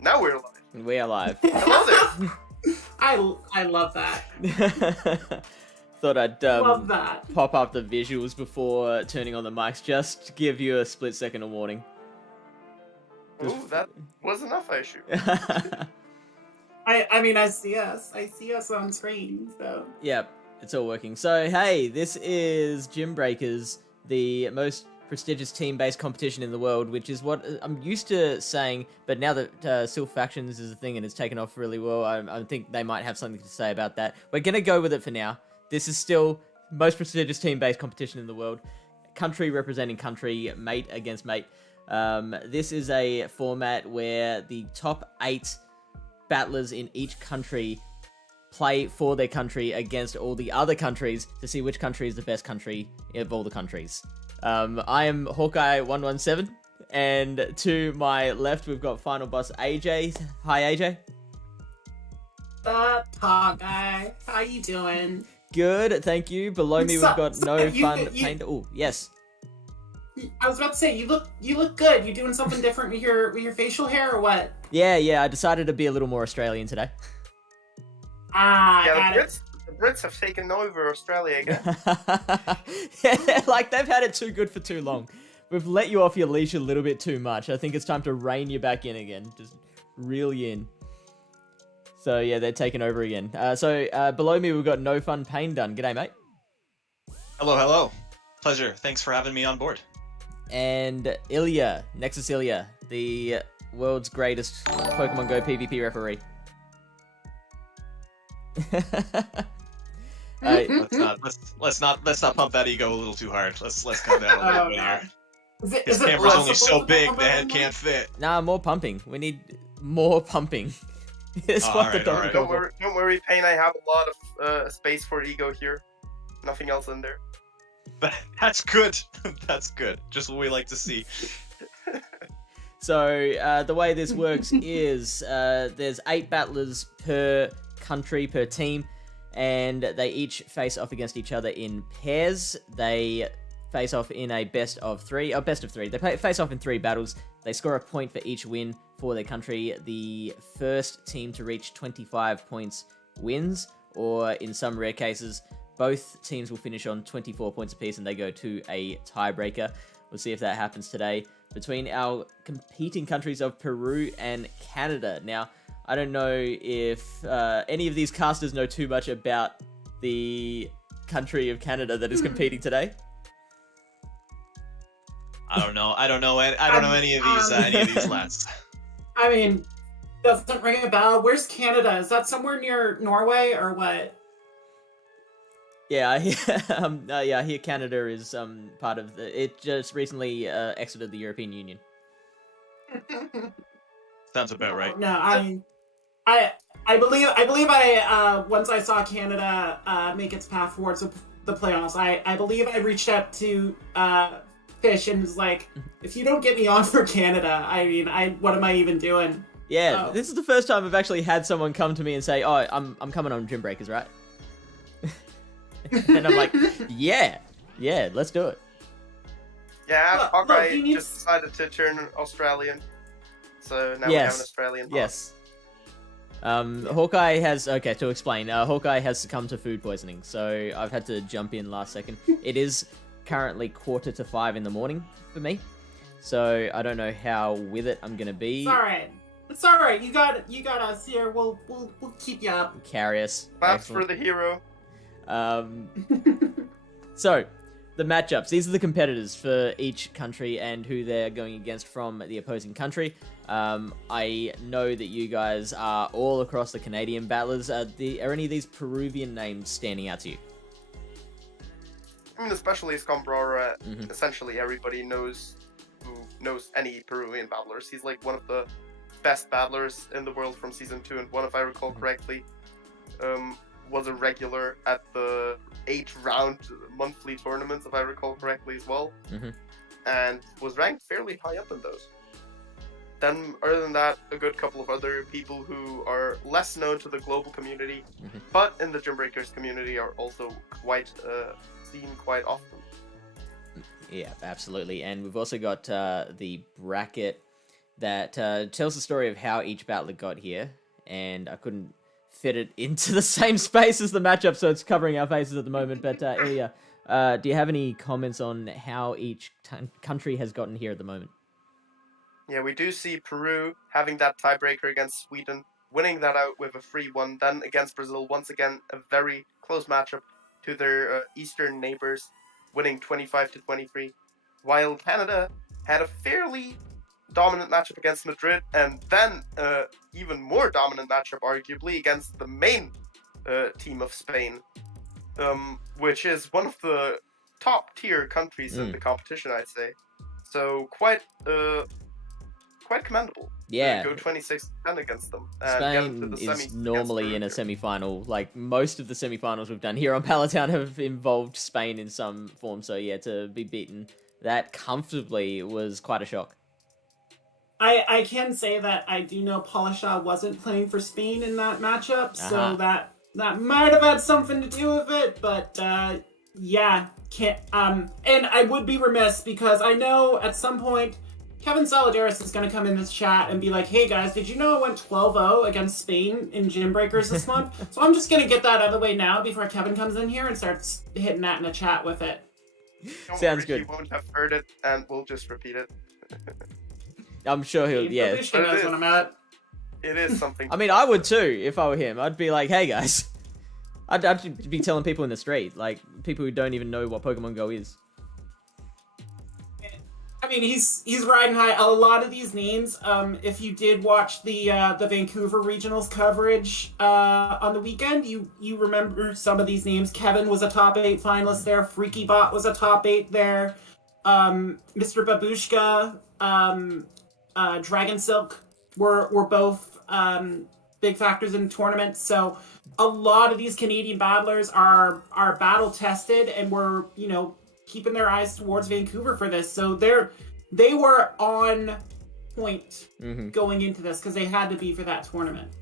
Now we're live. We are live. Hello there. I love that. Thought I'd Love that. pop up the visuals before turning on the mics, just to give you a split second of warning. Oh, that was enough, I assume. I mean, I see us on screen, so. Yep, it's all working. So, hey, this is Gymbreakers, the most prestigious team-based competition in the world, which is what I'm used to saying, but now that Silk Factions is a thing and it's taken off really well, I think they might have something to say about that. We're going to go with it for now. This is still most prestigious team-based competition in the world. Country representing country, mate against mate. This is a format where the top 8 battlers in each country play for their country against all the other countries to see which country is the best country of all the countries. I am Hawkeye117, and to my left we've got final boss AJ. Hi AJ. Hawkeye, how you doing? Good, thank you. Below me we've got no fun paint. Oh yes. I was about to say you look good. You doing something different with your facial hair or what? Yeah. I decided to be a little more Australian today. Yeah, the Brits have taken over Australia again. Yeah, like they've had it too good for too long. We've let you off your leash a little bit too much. I think it's time to rein you back in again. Just reel you in. So yeah, they're taking over again. Below me we've got No Fun Pain Done. G'day, mate. Hello. Pleasure. Thanks for having me on board. And Ilya, Nexus Ilya, the world's greatest Pokemon Go PvP referee. Let's not pump that ego a little too hard. Let's calm down a little bit here. His Is it camera's only so possible big to the head pump can't fit. Nah, more pumping. We need more pumping. It's Oh, what the alright, dog alright. go for. Don't worry, Pain. I have a lot of space for ego here. Nothing else in there. That's good. That's good. Just what we like to see. So the way this works is there's 8 battlers per country, per team, and they each face off against each other in pairs. They face off in a best of 3. They face off in 3 battles. They score a point for each win for their country. The first team to reach 25 points wins, or in some rare cases, both teams will finish on 24 points apiece and they go to a tiebreaker. We'll see if that happens today between our competing countries of Peru and Canada. Now, I don't know if any of these casters know too much about the country of Canada that is competing today. I don't know any of these lads. I mean, doesn't ring a bell. Where's Canada? Is that somewhere near Norway or what? Yeah, I hear Canada is part of it just recently exited the European Union. Sounds about right. No, I believe I once I saw Canada make its path towards the playoffs, I believe I reached out to Fish and was like, if you don't get me on for Canada, I mean, what am I even doing? Yeah, This is the first time I've actually had someone come to me and say, "Oh, I'm coming on Gymbreakers, right?" And I'm like, yeah, let's do it. Yeah, Hawkeye look, just decided to turn Australian. So now we have an Australian boss. Yes. Hawkeye has, to explain, Hawkeye has succumbed to food poisoning, so I've had to jump in last second. It is currently 4:45 in the morning for me, so I don't know how with it I'm gonna be. It's all right. You got us here. We'll keep you up. Carry us. Claps for the hero. So, the matchups. These are the competitors for each country and who they're going against from the opposing country. I know that you guys are all across the Canadian battlers. Are any of these Peruvian names standing out to you? I mean, especially Scumbrora, essentially everybody knows who knows any Peruvian battlers. He's like one of the best battlers in the world from Season 2, and one, if I recall correctly, was a regular at the 8-round monthly tournaments, if I recall correctly as well, and was ranked fairly high up in those. Then, other than that, a good couple of other people who are less known to the global community, but in the Gymbreakers community are also quite seen quite often. Yeah, absolutely. And we've also got the bracket that tells the story of how each battler got here, and I couldn't fit it into the same space as the matchup, so it's covering our faces at the moment. But Ilya, do you have any comments on how each country has gotten here at the moment? Yeah, we do see Peru having that tiebreaker against Sweden, winning that out with a 3-1. Then against Brazil, once again, a very close matchup to their eastern neighbors, winning 25-23. While Canada had a fairly dominant matchup against Madrid, and then even more dominant matchup, arguably, against the main team of Spain, which is one of the top-tier countries in the competition, I'd say. So quite commendable. Yeah. Go 26-10 against them. Spain is normally in a semi-final. Like, most of the semi-finals we've done here on Pallet Town have involved Spain in some form. So, yeah, to be beaten that comfortably was quite a shock. I can say that I do know Polishaw wasn't playing for Spain in that matchup, so that might have had something to do with it, but yeah, and I would be remiss because I know at some point Kevin Solidaris is going to come in this chat and be like, hey guys, did you know I went 12-0 against Spain in Gymbreakers this month? So I'm just going to get that out of the way now before Kevin comes in here and starts hitting that in the chat with it. Sounds good. He won't have heard it, and we'll just repeat it. I'm sure he'll, yeah. Knows when I'm at. It is something. I mean, I would too if I were him. I'd be like, hey guys. I'd be telling people in the street, like people who don't even know what Pokemon Go is. I mean, he's riding high. A lot of these names, if you did watch the Vancouver Regionals coverage on the weekend, you remember some of these names. Kevin was a top 8 finalist there. FreakyBot was a top 8 there. Mr. Babushka, Dragon Silk were both big factors in the tournament. So a lot of these Canadian battlers are battle tested and were, keeping their eyes towards Vancouver for this. So they were on point going into this because they had to be for that tournament.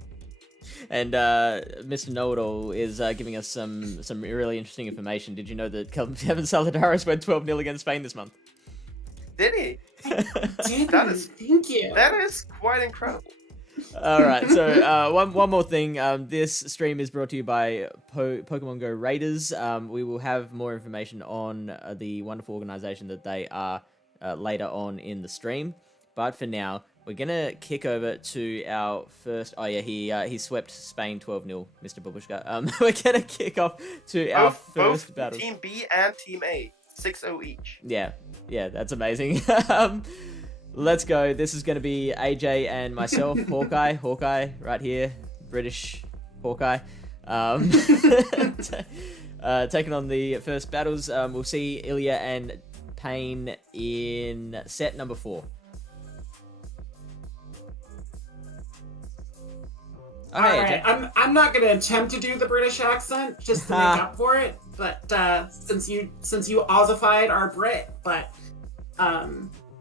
And Mr. Know-It-All is giving us some really interesting information. Did you know that Kevin Solidaris went 12-0 against Spain this month? Did he? Thank you. That is quite incredible. All right, so one more thing. This stream is brought to you by Pokemon Go Raiders. We will have more information on the wonderful organization that they are later on in the stream. But for now, we're gonna kick over to our first. Oh yeah, he swept Spain 12-0, Mr. Babushka. We're gonna kick off to our first battle. Team B and Team A, 6-0 each. Yeah, that's amazing. Let's go. This is going to be AJ and myself, Hawkeye right here, British Hawkeye. Taking on the first battles. We'll see Ilya and Payne in set number 4. All right, I'm not going to attempt to do the British accent just to make up for it, but since you Aussified our Brit, but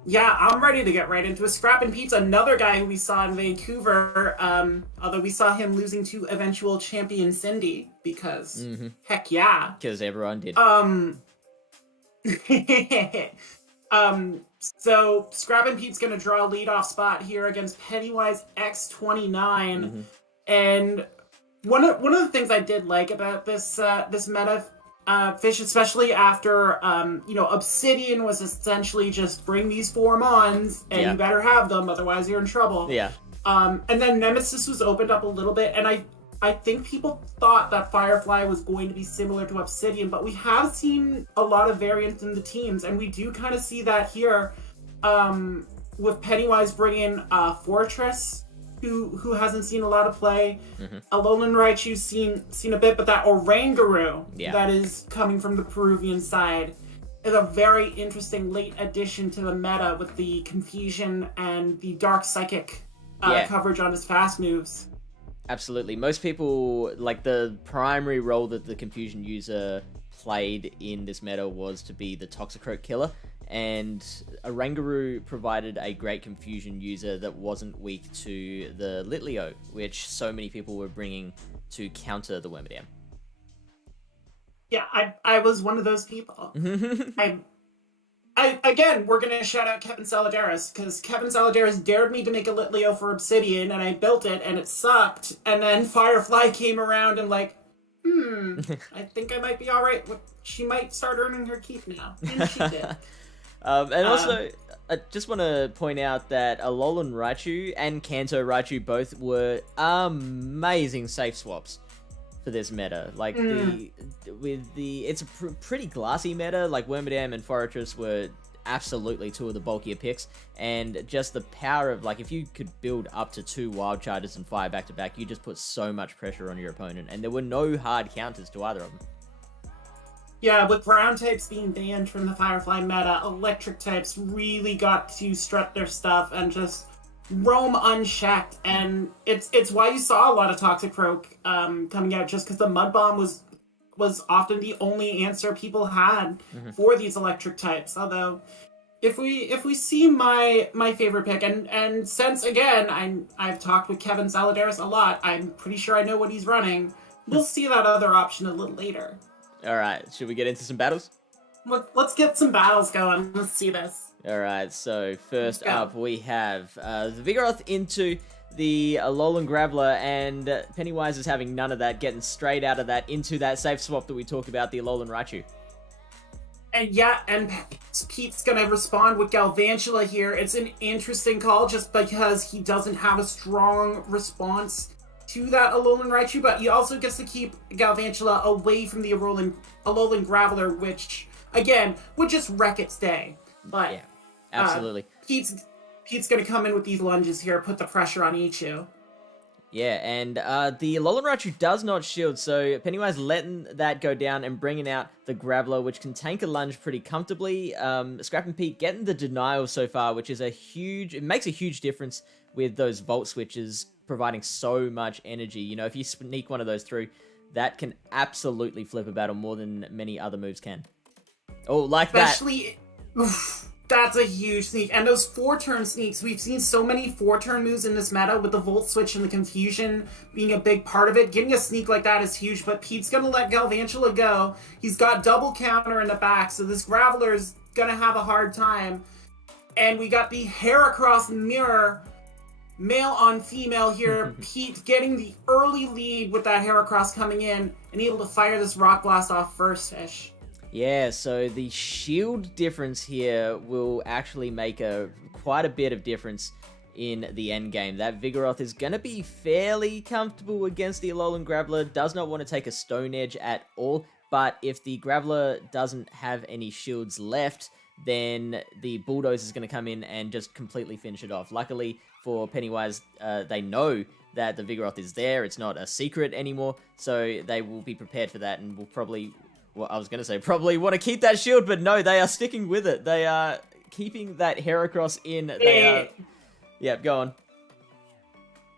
yeah, I'm ready to get right into it. Scrappin' Pete's another guy who we saw in Vancouver, although we saw him losing to eventual champion Cindy, because heck yeah. Because everyone did. So Scrappin' Pete's going to draw a leadoff spot here against Pennywise X29, and one of the things I did like about this meta, Fish, especially after, Obsidian was essentially just bring these 4 Mons, and you better have them, otherwise you're in trouble. Yeah. And then Nemesis was opened up a little bit, and I think people thought that Firefly was going to be similar to Obsidian, but we have seen a lot of variance in the teams, and we do kind of see that here, with Pennywise bringing Fortress, who hasn't seen a lot of play. Alolan Raichu's seen a bit, but that Oranguru that is coming from the Peruvian side is a very interesting late addition to the meta with the Confusion and the Dark Psychic coverage on his fast moves. Absolutely. Most people, like, the primary role that the Confusion user played in this meta was to be the Toxicroak killer, and Oranguru provided a great Confusion user that wasn't weak to the Litleo, which so many people were bringing to counter the Wormadam. Yeah, I was one of those people. we're gonna shout out Kevin Saladaris, because Kevin Saladaris dared me to make a Litleo for Obsidian, and I built it, and it sucked. And then Firefly came around and like, I think I might be all right. She might start earning her keep now, and she did. And also, I just want to point out that Alolan Raichu and Kanto Raichu both were amazing safe swaps for this meta. Like, it's a pretty glassy meta. Like, Wormadam and Forretress were absolutely two of the bulkier picks, and just the power of, like, if you could build up to 2 Wild Chargers and fire back to back, you just put so much pressure on your opponent, and there were no hard counters to either of them. Yeah, with ground types being banned from the Firefly meta, electric types really got to strut their stuff and just roam unchecked. And it's why you saw a lot of Toxic Croak coming out, just because the Mud Bomb was often the only answer people had for these electric types. Although, if we see my favorite pick, and since again I've talked with Kevin Saladaris a lot, I'm pretty sure I know what he's running. We'll see that other option a little later. All right, should we get into some battles? Let's get some battles going. Let's see this. All right, so first up we have the Vigoroth into the Alolan Graveler, and Pennywise is having none of that, getting straight out of that into that safe swap that we talked about, the Alolan Raichu. And Pete's gonna respond with Galvantula here. It's an interesting call just because he doesn't have a strong response to that Alolan Raichu, but he also gets to keep Galvantula away from the Alolan Graveler, which, again, would just wreck its day. But yeah, absolutely. Pete's going to come in with these lunges here, put the pressure on Ichu. Yeah, and the Alolan Raichu does not shield, so Pennywise letting that go down and bringing out the Graveler, which can tank a lunge pretty comfortably. Scrap and Pete getting the denial so far, which is it makes a huge difference with those Volt Switches providing so much energy. You know, if you sneak one of those through, that can absolutely flip a battle more than many other moves can. Oh, like Especially, that's a huge sneak. And those 4-turn sneaks, we've seen so many 4-turn moves in this meta with the Volt Switch and the confusion being a big part of it. Getting a sneak like that is huge, but Pete's going to let Galvantula go. He's got double counter in the back, so this Graveler's going to have a hard time. And we got the Heracross mirror, male on female here. Pete getting the early lead with that Heracross coming in and able to fire this Rock Blast off first, Fish. Yeah, so the shield difference here will actually make quite a bit of difference in the end game. That Vigoroth is going to be fairly comfortable against the Alolan Graveler, does not want to take a Stone Edge at all, but if the Graveler doesn't have any shields left, then the Bulldozer is going to come in and just completely finish it off. Luckily for Pennywise, they know that the Vigoroth is there. It's not a secret anymore, so they will be prepared for that and will probably want to keep that shield, but no, they are sticking with it. They are keeping that Heracross in. Yeah, go on.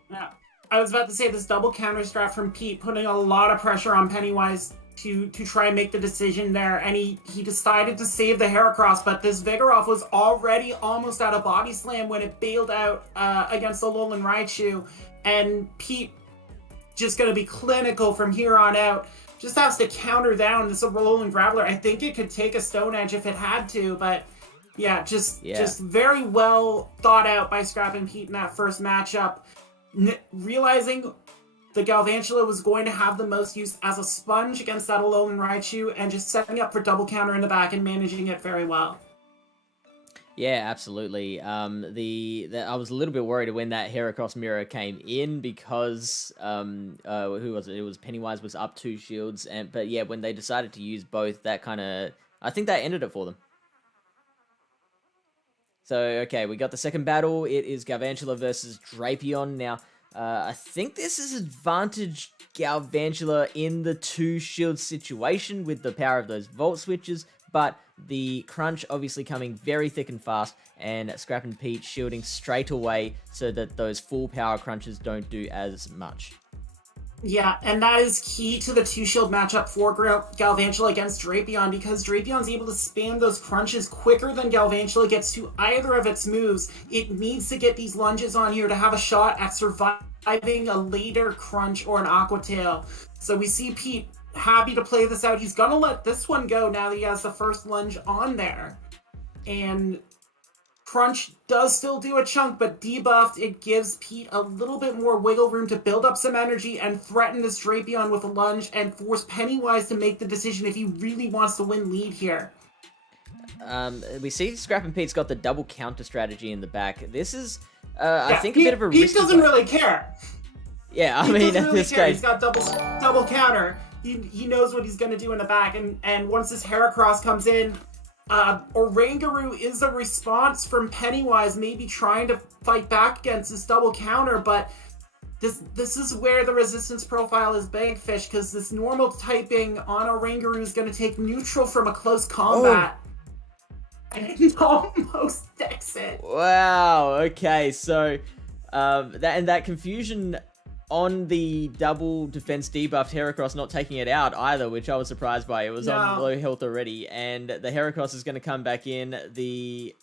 Yeah, I was about to say this double counter strat from Pete, putting a lot of pressure on Pennywise to try and make the decision there, and he decided to save the Heracross, but this Vigoroth was already almost out of body slam when it bailed out against the Alolan Raichu, and Pete just going to be clinical from here on out. Just has to counter down this Alolan Graveler. I think it could take a Stone Edge if it had to, but yeah, just very well thought out by Scrap and Pete in that first matchup. Realizing the Galvantula was going to have the most use as a sponge against that Alolan Raichu, and just setting up for double counter in the back and managing it very well. Yeah, absolutely. I was a little bit worried when that Heracross mirror came in because who was it? It was Pennywise was up 2 shields, but yeah, when they decided to use both, that I think that ended it for them. So okay, we got the second battle. It is Galvantula versus Drapion. Now, I think this is advantage Galvantula in the 2 shield situation with the power of those Volt Switches, but the crunch obviously coming very thick and fast, and Scrap and Pete shielding straight away so that those full power crunches don't do as much. Yeah, and that is key to the 2-shield matchup for Galvantula against Drapion, because Drapion's able to spam those crunches quicker than Galvantula gets to either of its moves. It needs to get these lunges on here to have a shot at surviving a later crunch or an Aqua Tail. So we see Pete happy to play this out. He's gonna let this one go now that he has the first lunge on there. and Crunch does still do a chunk, but debuffed, it gives Pete a little bit more wiggle room to build up some energy and threaten this Drapion with a lunge and force Pennywise to make the decision if he really wants to win lead here. We see Scrap and Pete's got the double counter strategy in the back. This is, I think, a Pete, bit of a Pete risky doesn't really care. Yeah, I He mean, doesn't at really this care. stage... He's got double counter. He knows what he's going to do in the back, and once this Heracross comes in, Oranguru is a response from Pennywise, maybe trying to fight back against this double counter, but this is where the resistance profile is big, Fish, because this normal typing on Oranguru is going to take neutral from a close combat. And almost decks it. Wow, okay, so that confusion on the double defense debuffed Heracross not taking it out either, which I was surprised by. It was on low health already, and the Heracross is going to come back in. The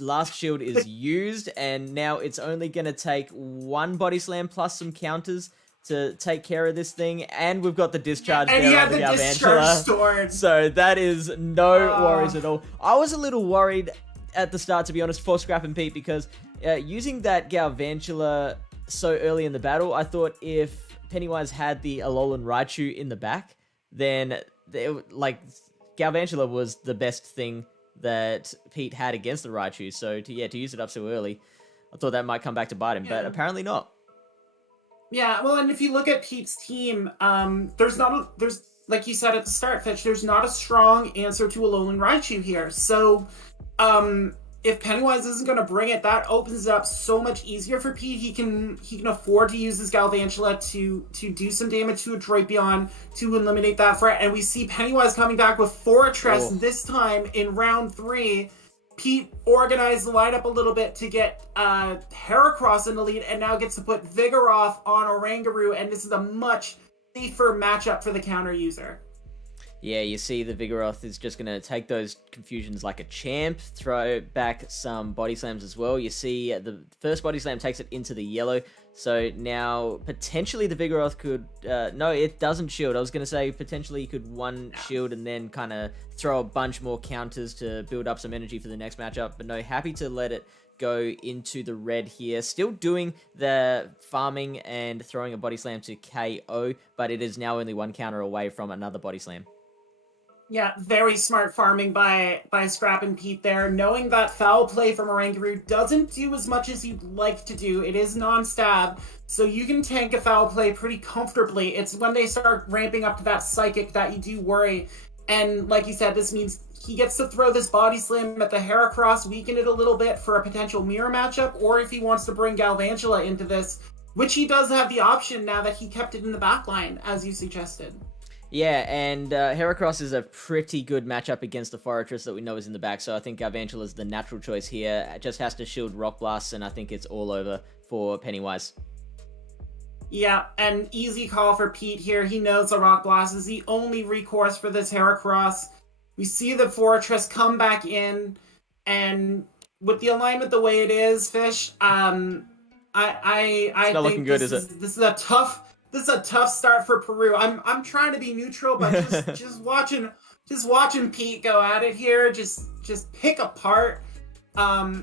last shield is used, and now it's only going to take one body slam plus some counters to take care of this thing, and we've got the discharge there on the Galvantula. So that is no worries at all. I was a little worried at the start, to be honest, for Scrap and Pete, because using that Galvantula so early in the battle, I thought if Pennywise had the Alolan Raichu in the back, then Galvantula was the best thing that Pete had against the Raichu. So to use it up so early, I thought that might come back to bite him, but apparently not. Yeah, well, and if you look at Pete's team, there's like you said at the start, Fetch, there's not a strong answer to Alolan Raichu here. So, if Pennywise isn't going to bring it, that opens it up so much easier for Pete. He can afford to use his Galvantula to do some damage to a Drapion to eliminate that threat. And we see Pennywise coming back with Fortress this time in round 3. Pete organized the lineup a little bit to get Heracross in the lead, and now gets to put Vigoroth on Oranguru, and this is a much safer matchup for the counter user. Yeah, you see the Vigoroth is just going to take those confusions like a champ, throw back some body slams as well. You see the first body slam takes it into the yellow, so now potentially the Vigoroth could... no, it doesn't shield. I was going to say potentially you could shield and then kind of throw a bunch more counters to build up some energy for the next matchup, but no, happy to let it go into the red here. Still doing the farming and throwing a body slam to KO, but it is now only one counter away from another body slam. Yeah, very smart farming by Scrap and Pete there, knowing that foul play from Oranguru doesn't do as much as you'd like to do. It is non-stab, so you can tank a foul play pretty comfortably. It's when they start ramping up to that psychic that you do worry. And like you said, this means he gets to throw this body slam at the Heracross, weaken it a little bit for a potential mirror matchup, or if he wants to bring Galvantula into this, which he does have the option now that he kept it in the backline, as you suggested. Yeah, and Heracross is a pretty good matchup against the Fortress that we know is in the back, so I think Galvantula is the natural choice here. It just has to shield Rock Blast, and I think it's all over for Pennywise. Yeah, an easy call for Pete here. He knows the Rock Blast is the only recourse for this Heracross. We see the Fortress come back in, and with the alignment the way it is, Fish, I it's not looking good, is it? This is a tough start for Peru. I'm trying to be neutral, but just watching Pete go at it here, just pick apart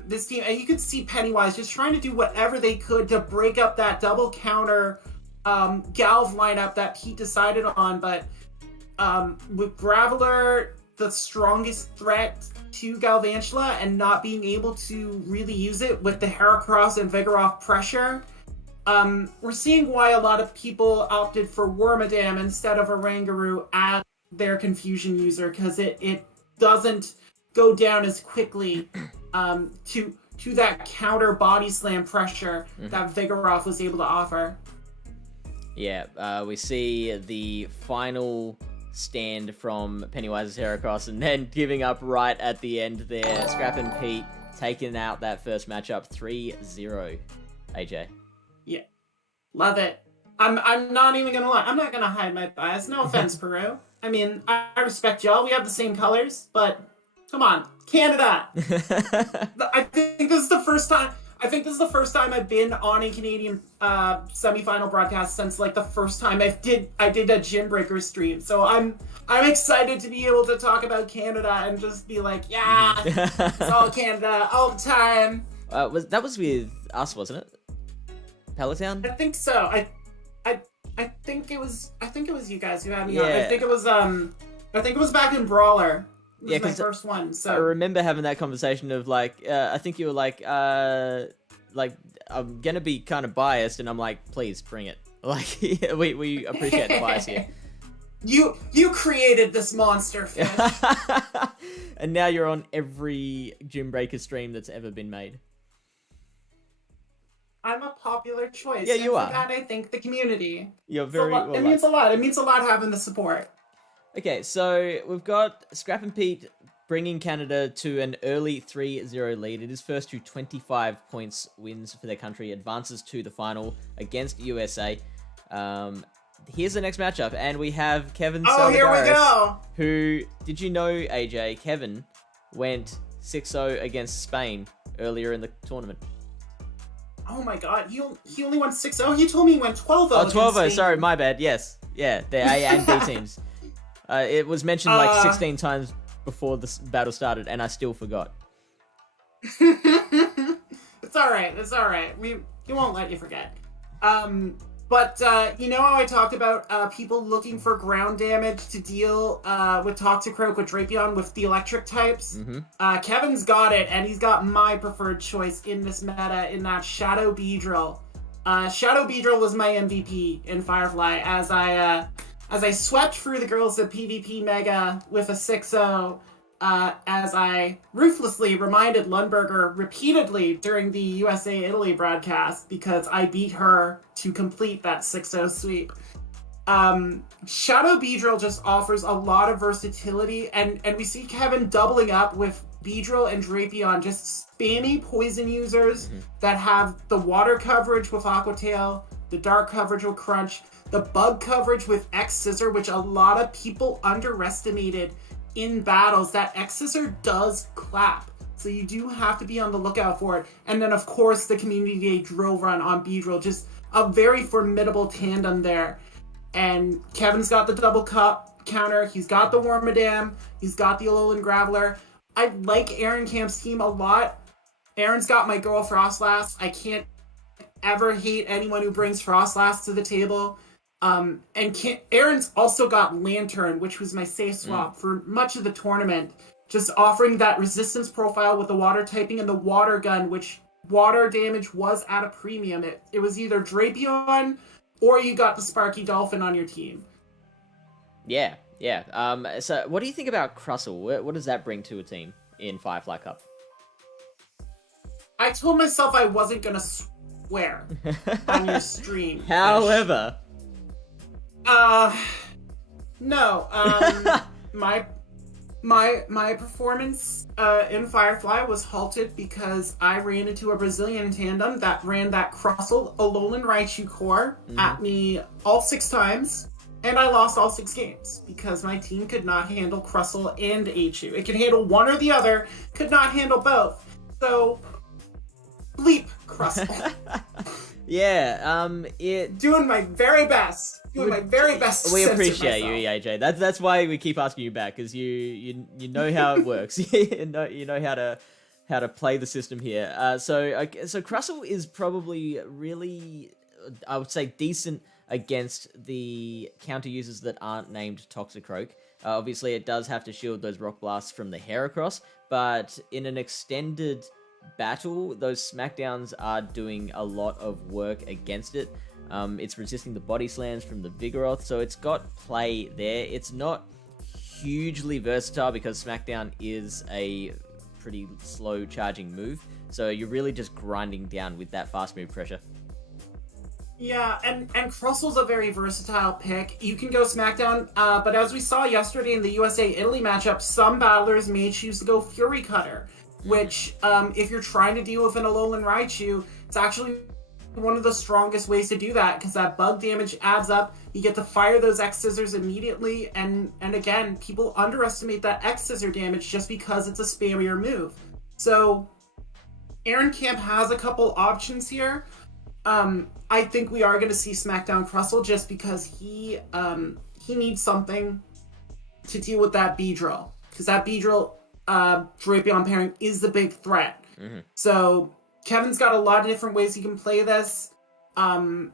this team, and you can see Pennywise just trying to do whatever they could to break up that double counter Galv lineup that Pete decided on. But with Graveler the strongest threat to Galvantula and not being able to really use it with the Heracross and Vigoroth pressure, we're seeing why a lot of people opted for Wormadam instead of Oranguru as their confusion user, because it doesn't go down as quickly to that counter body slam pressure that Vigoroth was able to offer. Yeah, we see the final stand from Pennywise's Heracross, and then giving up right at the end there. Scrap and Pete taking out that first matchup 3-0. AJ. Yeah, love it. I'm not even gonna lie. I'm not gonna hide my bias. No offense, Peru. I mean, I respect y'all. We have the same colors, but come on, Canada. I think this is the first time. I think this is the first time I've been on a Canadian semifinal broadcast since like the first time I did a Gymbreakers stream. So I'm excited to be able to talk about Canada and just be like, yeah, it's all Canada all the time. That was with us, wasn't it? Pallet Town? I think so. I think it was you guys who had me on. Yeah. I think it was back in Brawler. It was Yeah, my 'cause first one. So I remember having that conversation of like, I think you were like, I'm gonna be kind of biased, and I'm like, please bring it. Like, we appreciate the bias here. You created this monster, Fish. And now you're on every Gymbreaker stream that's ever been made. I'm a popular choice. Yeah, you and are. For that, I thank the community. You're very well. It means a lot. It means a lot having the support. Okay, so we've got Scrap and Pete bringing Canada to an early 3-0 lead. It is first to 25 points wins for their country, advances to the final against USA. Here's the next matchup, and we have Kevin Oh, here we Salvadores, go. who, did you know, AJ, Kevin went 6-0 against Spain earlier in the tournament. Oh my god, he only won 6-0? He told me he went 12-0. Oh, 12-0, sorry, my bad, yes. Yeah, they're A and B teams. It was mentioned like 16 times before this battle started, and I still forgot. It's alright. We won't let you forget. But you know how I talked about people looking for ground damage to deal with Toxicroak, with Drapion, with the electric types? Mm-hmm. Kevin's got it, and he's got my preferred choice in this meta, in that Shadow Beedrill. Shadow Beedrill was my MVP in Firefly, as I swept through the girls at PvP Mega with a 6-0, as I ruthlessly reminded Lundberger repeatedly during the USA-Italy broadcast, because I beat her to complete that 6-0 sweep. Shadow Beedrill just offers a lot of versatility, and we see Kevin doubling up with Beedrill and Drapion, just spammy poison users that have the water coverage with Aqua Tail, the dark coverage with Crunch, the bug coverage with X-Scissor, which a lot of people underestimated in battles. That X-Scissor does clap, so you do have to be on the lookout for it. And then, of course, the Community Day drill run on Beedrill, just a very formidable tandem there. And Kevin's got the double cup counter, he's got the Wormadam, he's got the Alolan Graveler. I like Aaron Camp's team a lot. Aaron's got my girl Frostlass. I can't ever hate anyone who brings Frostlass to the table. Aaron's also got Lantern, which was my safe swap for much of the tournament, just offering that resistance profile with the water typing and the water gun, which water damage was at a premium. It was either Drapion or you got the Sparky Dolphin on your team. Yeah. So what do you think about Crustle? What does that bring to a team in Firefly Cup? I told myself I wasn't gonna swear on your stream. However... No. My performance in Firefly was halted because I ran into a Brazilian tandem that ran that Crustle Alolan Raichu core at me all 6 times, and I lost all 6 games because my team could not handle Crustle and Achu. It could handle one or the other, could not handle both. So, bleep Crustle. Yeah, doing my very best. We appreciate you, EAJ. That's why we keep asking you back, because you know how it works. you know how to play the system here. So Crustle is probably really, I would say, decent against the counter users that aren't named Toxicroak. Obviously, it does have to shield those rock blasts from the Heracross, but in an extended battle, those smackdowns are doing a lot of work against it. It's resisting the body slams from the Vigoroth, so it's got play there. It's not hugely versatile because Smackdown is a pretty slow charging move, so you're really just grinding down with that fast move pressure. Yeah, and Crustle's a very versatile pick. You can go Smackdown, but as we saw yesterday in the USA-Italy matchup, some battlers may choose to go Fury Cutter, which, if you're trying to deal with an Alolan Raichu, it's actually one of the strongest ways to do that, because that bug damage adds up. You get to fire those X-Scissors immediately, and again, people underestimate that X-Scissor damage just because it's a spammier move. So, Aaron Camp has a couple options here. I think we are going to see SmackDown Crustle just because he needs something to deal with that Beedrill. Because that Beedrill Drapion pairing is the big threat. Mm-hmm. So Kevin's got a lot of different ways he can play this. I'm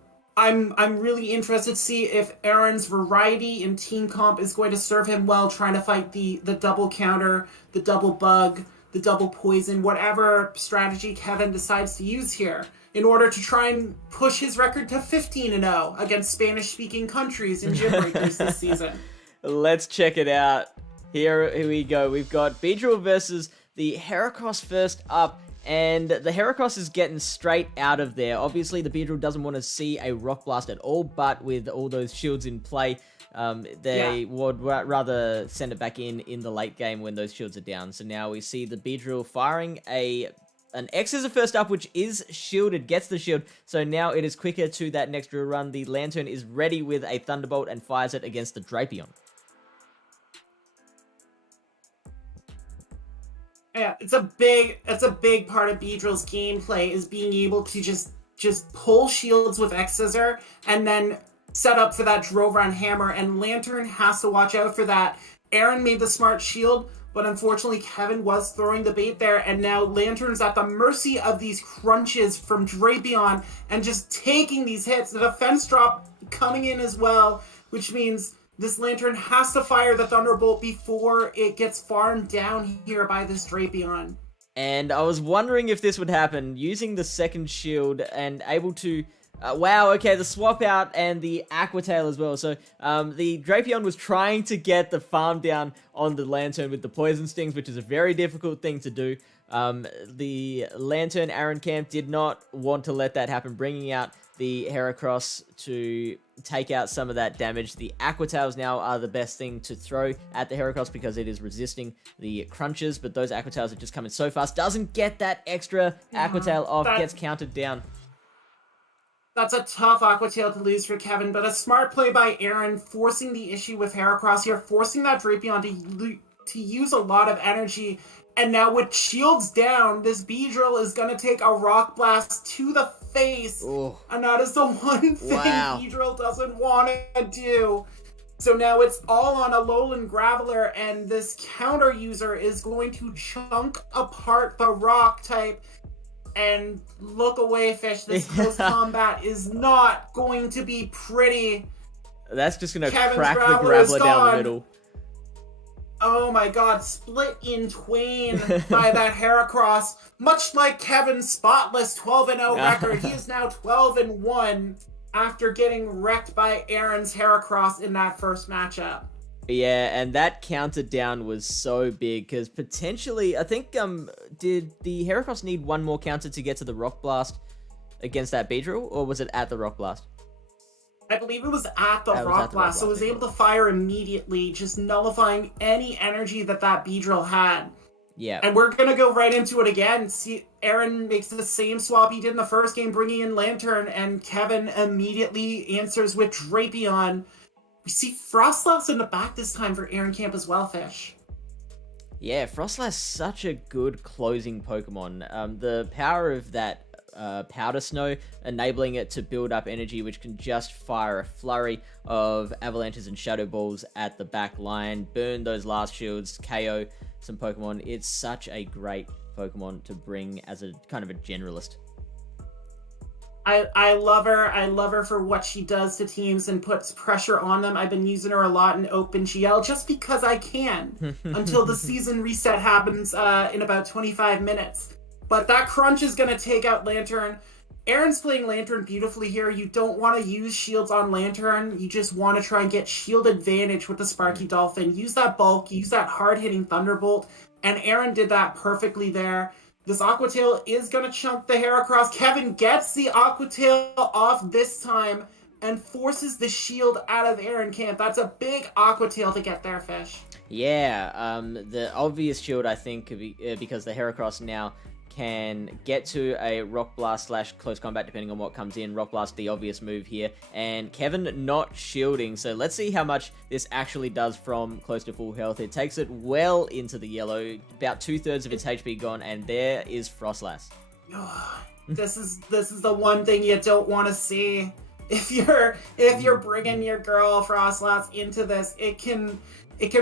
really interested to see if Aaron's variety in team comp is going to serve him well, trying to fight the double counter, the double bug, the double poison, whatever strategy Kevin decides to use here in order to try and push his record to 15-0 against Spanish-speaking countries in Gymbreakers this season. Let's check it out. Here we go. We've got Beedrill versus the Heracross first up. And the Heracross is getting straight out of there. Obviously, the Beedrill doesn't want to see a Rock Blast at all, but with all those shields in play, they would rather send it back in the late game when those shields are down. So now we see the Beedrill firing an X Scissor first up, which is shielded, gets the shield. So now it is quicker to that next drill run. The Lantern is ready with a Thunderbolt and fires it against the Drapion. Yeah, it's a big part of Beedrill's gameplay is being able to just pull shields with X Scissor and then set up for that Drove Run Hammer, and Lantern has to watch out for that. Aaron made the smart shield, but unfortunately Kevin was throwing the bait there, and now Lantern's at the mercy of these crunches from Drapion and just taking these hits. The defense drop coming in as well, which means this Lantern has to fire the Thunderbolt before it gets farmed down here by this Drapion. And I was wondering if this would happen, using the second shield and able to... wow, okay, the swap out and the Aqua Tail as well. So the Drapion was trying to get the farm down on the Lantern with the Poison Stings, which is a very difficult thing to do. The Lantern Aaron Camp did not want to let that happen, bringing out the Heracross to take out some of that damage. The Aqua Tails now are the best thing to throw at the Heracross because it is resisting the crunches, but those Aqua Tails are just coming so fast. Doesn't get that extra Aqua Tail off, gets countered down. That's a tough Aqua Tail to lose for Kevin, but a smart play by Aaron, forcing the issue with Heracross here, forcing that Drapion to use a lot of energy. And now with shields down, this Beedrill is going to take a Rock Blast to the face. Ooh. And that is the one thing Beedrill doesn't want to do. So now it's all on Alolan Graveler, and this counter user is going to chunk apart the rock type. And look away, Fish. This close combat is not going to be pretty. That's just going to Kevin's crack the Graveler is Graveler down the gone. middle. Oh my god, split in twain by that Heracross. Much like Kevin's spotless 12-0 record, he is now 12-1 after getting wrecked by Aaron's Heracross in that first matchup. Yeah, and that counter down was so big, because potentially, I think, did the Heracross need one more counter to get to the Rock Blast against that Beedrill, or was it at the Rock Blast? I believe it was at the Rock Blast, so it was able to fire immediately, just nullifying any energy that Beedrill had. Yeah. And we're going to go right into it again. See, Aaron makes the same swap he did in the first game, bringing in Lantern, and Kevin immediately answers with Drapion. We see Frostlass in the back this time for Aaron Camp as well, Fish. Yeah, Frostlass such a good closing Pokemon. The power of that Powder Snow, enabling it to build up energy, which can just fire a flurry of Avalanches and Shadow Balls at the back line, burn those last shields, KO some Pokemon. It's such a great Pokemon to bring as a kind of a generalist. I love her. I love her for what she does to teams and puts pressure on them. I've been using her a lot in OpenGL just because I can until the season reset happens in about 25 minutes. But that crunch is going to take out Lantern. Aaron's playing Lantern beautifully here. You don't want to use shields on Lantern. You just want to try and get shield advantage with the Sparky Dolphin. Use that bulk, use that hard-hitting Thunderbolt, and Aaron did that perfectly there. This Aqua Tail is going to chunk the Heracross. Kevin gets the Aqua Tail off this time and forces the shield out of Aaron Camp. That's a big Aqua Tail to get there, Fish. Yeah, the obvious shield, I think, because the Heracross now can get to a Rock Blast / Close Combat, depending on what comes in. Rock Blast, the obvious move here. And Kevin not shielding, so let's see how much this actually does from close to full health. It takes it well into the yellow, about 2/3 of its HP gone, and there is Frostlass. This is the one thing you don't want to see. If you're bringing your girl Frostlass into this, it can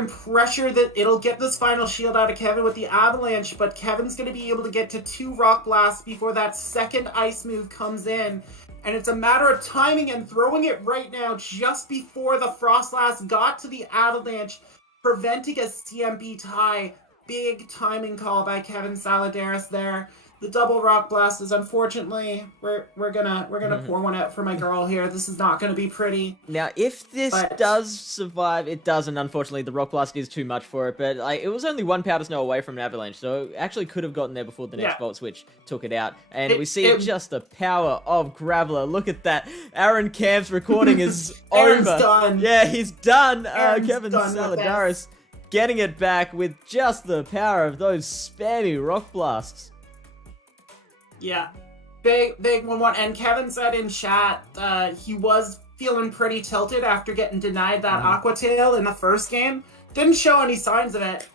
pressure that it'll get this final shield out of Kevin with the Avalanche, but Kevin's going to be able to get to 2 Rock Blasts before that second ice move comes in. And it's a matter of timing and throwing it right now just before the Frostlass got to the Avalanche, preventing a CMB tie. Big timing call by Kevin Saladaris there. The double Rock Blast is unfortunately we're gonna pour one out for my girl here. This is not gonna be pretty. Now, if this does survive, it doesn't. Unfortunately, the Rock Blast is too much for it. But it was only 1 Powder Snow away from an Avalanche, so it actually could have gotten there before the next Volt Switch took it out. And we see just the power of Graveler. Look at that. Aaron Camp's recording is over. Done. Yeah, he's done. Kevin done Saladaris getting it back with just the power of those spammy Rock Blasts. Yeah, big 1-1. And Kevin said in chat he was feeling pretty tilted after getting denied that Aqua Tail in the first game. Didn't show any signs of it.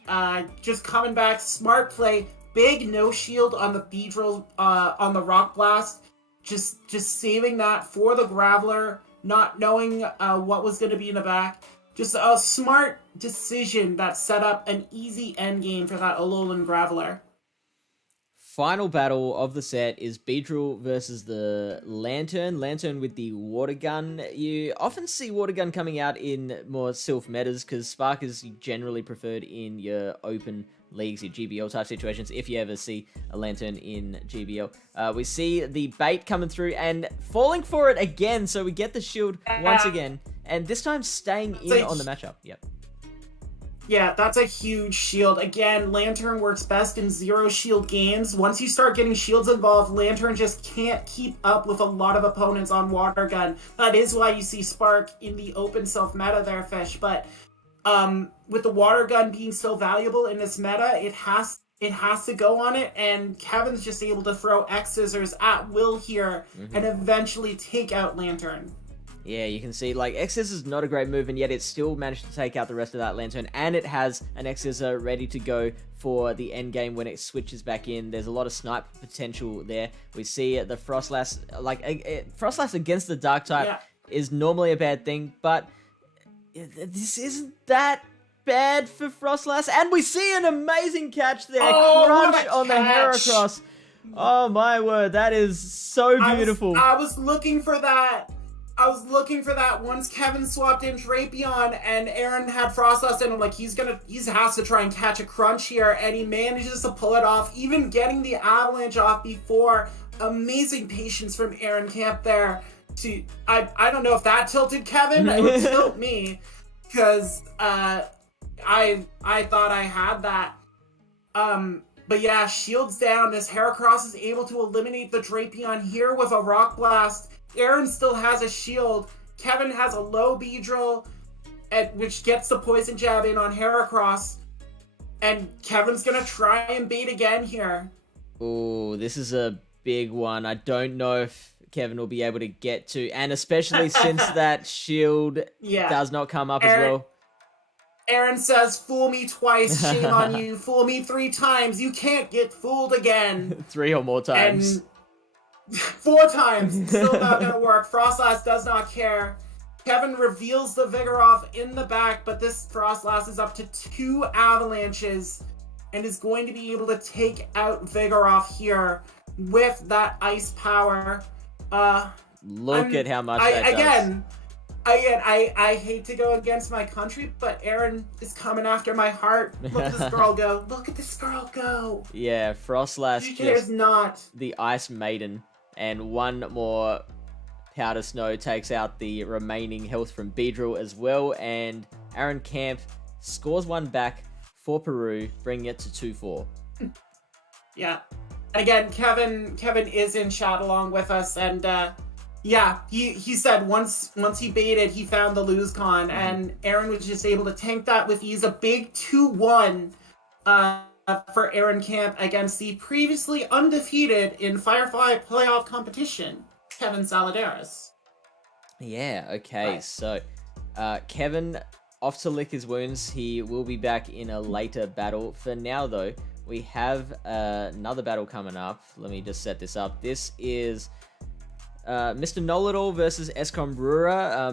Just coming back, smart play, big no shield on the Beedrill on the Rock Blast. Just saving that for the Graveler, not knowing what was going to be in the back. Just a smart decision that set up an easy end game for that Alolan Graveler. Final battle of the set is Beedrill versus the Lantern. Lantern with the Water Gun. You often see Water Gun coming out in more Sylph metas because Spark is generally preferred in your open leagues, your GBL type situations, if you ever see a Lantern in GBL. We see the bait coming through and falling for it again, so we get the shield once again, and this time staying in on the matchup. Yep. Yeah, that's a huge shield. Again, Lantern works best in 0 shield games. Once you start getting shields involved, Lantern just can't keep up with a lot of opponents on Water Gun. That is why you see Spark in the open self meta there, Fish. But with the Water Gun being so valuable in this meta, it has to go on it, and Kevin's just able to throw X Scissors at will here and eventually take out Lantern. Yeah, you can see, X-Scissor is not a great move, and yet it still managed to take out the rest of that Lantern, and it has an X-Scissor ready to go for the end game when it switches back in. There's a lot of snipe potential there. We see the Frostlass, Frostlass against the Dark type is normally a bad thing, but this isn't that bad for Frostlass, and we see an amazing catch there. Crunch on the Heracross. Oh my word, that is so beautiful. I was looking for that. Once Kevin swapped in Drapion and Aaron had Frostlass in him, he has to try and catch a crunch here, and he manages to pull it off, even getting the Avalanche off before. Amazing patience from Aaron Camp there. I don't know if that tilted Kevin. It would tilt me, because I thought I had that. But yeah, shields down. This Heracross is able to eliminate the Drapion here with a Rock Blast. Aaron still has a shield. Kevin has a low Beedrill, which gets the Poison Jab in on Heracross. And Kevin's going to try and bait again here. Ooh, this is a big one. I don't know if Kevin will be able to get to, and especially since that shield does not come up as well. Aaron says, fool me twice, shame on you. Fool me 3 times, you can't get fooled again. 3 or more times. And 4 times, still not gonna work. Frostlass does not care. Kevin reveals the Vigoroth in the back, but this Frostlass is up to 2 Avalanches and is going to be able to take out Vigoroth here with that ice power. Look at how much that does. I hate to go against my country, but Aaron is coming after my heart. Look at this girl go. Look at this girl go. Yeah, Frostlass She cares not. The Ice Maiden. And 1 more Powder Snow takes out the remaining health from Beedrill as well. And Aaron Camp scores 1 back for Peru, bringing it to 2-4. Yeah. Again, Kevin is in chat along with us, and he said once he baited, he found the lose con, and Aaron was just able to tank that with ease. A big 2-1 for Aaron Camp against the previously undefeated in Firefly playoff competition, Kevin Saladaris. Yeah, okay, Right. So Kevin off to lick his wounds. He will be back in a later battle. For now, though, we have another battle coming up. Let me just set this up. This is Mr. Know-It-All versus Escom Brewer.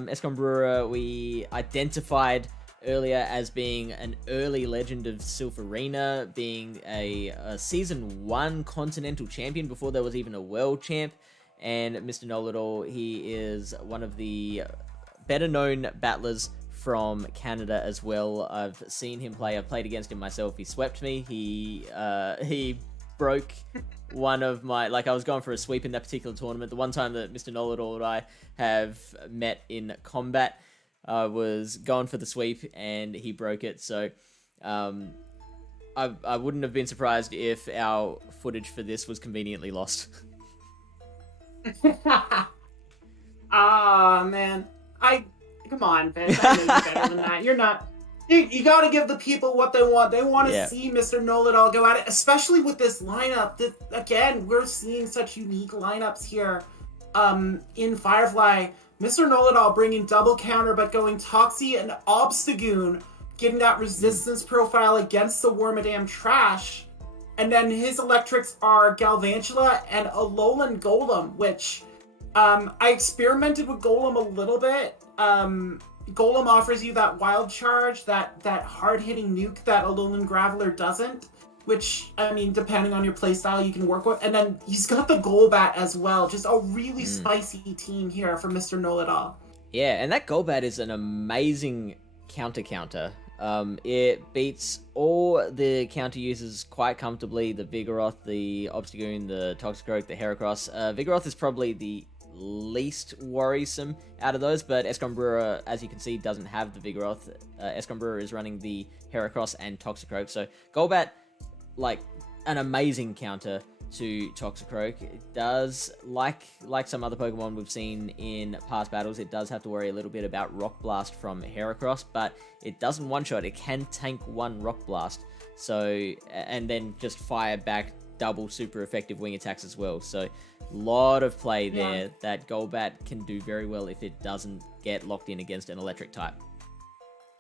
Escom Brewer, we identified earlier as being an early legend of Silph Arena, being a Season 1 Continental Champion before there was even a World Champ. And Mr. Know-It-All, he is one of the better-known battlers from Canada as well. I've seen him play. I've played against him myself. He swept me. He broke one of my... Like, I was going for a sweep in that particular tournament. The one time that Mr. Know-It-All and I have met in combat, I was going for the sweep and he broke it. So I wouldn't have been surprised if our footage for this was conveniently lost. Ah, man. Come on, Vince. I know you're better than that. You're not. You gotta give the people what they want. They want to see Mr. Know-It-All go at it, especially with this lineup. Again, we're seeing such unique lineups here in Firefly. Mr. Know-It-All bringing double counter, but going Toxie and Obstagoon, getting that resistance profile against the Wormadam Trash. And then his electrics are Galvantula and Alolan Golem, which I experimented with Golem a little bit. Golem offers you that wild charge, that hard-hitting nuke that Alolan Graveler doesn't, which, I mean, depending on your playstyle, you can work with. And then he's got the Golbat as well. Just a really spicy team here for Mr. Know-It-All. Yeah, and that Golbat is an amazing counter. It beats all the counter users quite comfortably. The Vigoroth, the Obstagoon, the Toxicroak, the Heracross. Vigoroth is probably the least worrisome out of those, but Escom Brewer, as you can see, doesn't have the Vigoroth. Escom Brewer is running the Heracross and Toxicroak. So Golbat, like, an amazing counter to Toxicroak. It does, like some other Pokemon we've seen in past battles, it does have to worry a little bit about Rock Blast from Heracross, but it doesn't one-shot. It can tank one Rock Blast, so, and then just fire back double super effective wing attacks as well. So a lot of play there that Golbat can do very well if it doesn't get locked in against an electric type.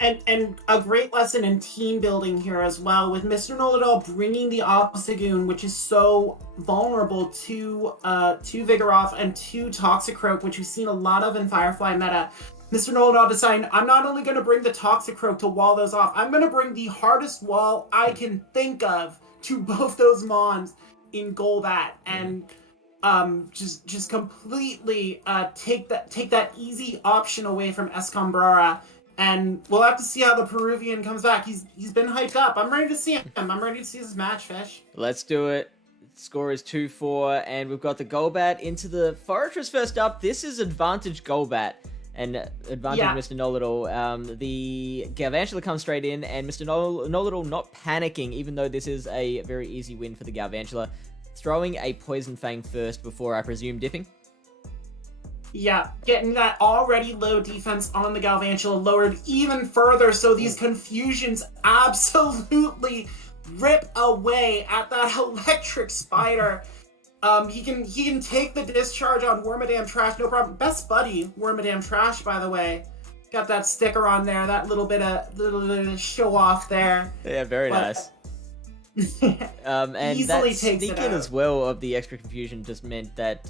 And a great lesson in team building here as well, with Mr. Know-It-All bringing the Obstagoon, which is so vulnerable to Vigoroth and to Toxicroak, which we've seen a lot of in Firefly meta. Mr. Know-It-All deciding, I'm not only going to bring the Toxicroak to wall those off, I'm going to bring the hardest wall I can think of to both those Mons in Golbat, and just completely take that easy option away from Escom Brewer. And we'll have to see how the Peruvian comes back. He's been hyped up. I'm ready to see him. I'm ready to see this match, Fish. Let's do it. Score is 2-4, and we've got the Golbat into the Fortress first up. This is advantage Golbat, and advantage Mr. Know-It-All. The Galvantula comes straight in, and Mr. Know-It-All not panicking, even though this is a very easy win for the Galvantula. Throwing a Poison Fang first before, I presume, dipping. Yeah, getting that already low defense on the Galvantula lowered even further, so these confusions absolutely rip away at that electric spider. He can take the discharge on Wormadam Trash, no problem. Best buddy, Wormadam Trash, by the way. Got that sticker on there, that little bit of show off there. Yeah, very nice. And that sneak in as well of the extra confusion just meant that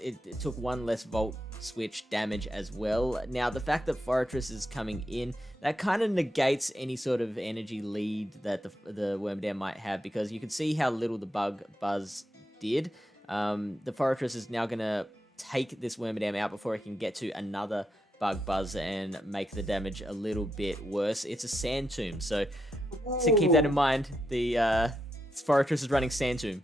it took one less Volt Switch damage as well. Now, the fact that Fortress is coming in, that kind of negates any sort of energy lead that the Wormadam might have, because you can see how little the Bug Buzz did. The Fortress is now going to take this Wormadam out before it can get to another Bug Buzz and make the damage a little bit worse. It's a Sand Tomb, so to keep that in mind, the Fortress is running Sand Tomb.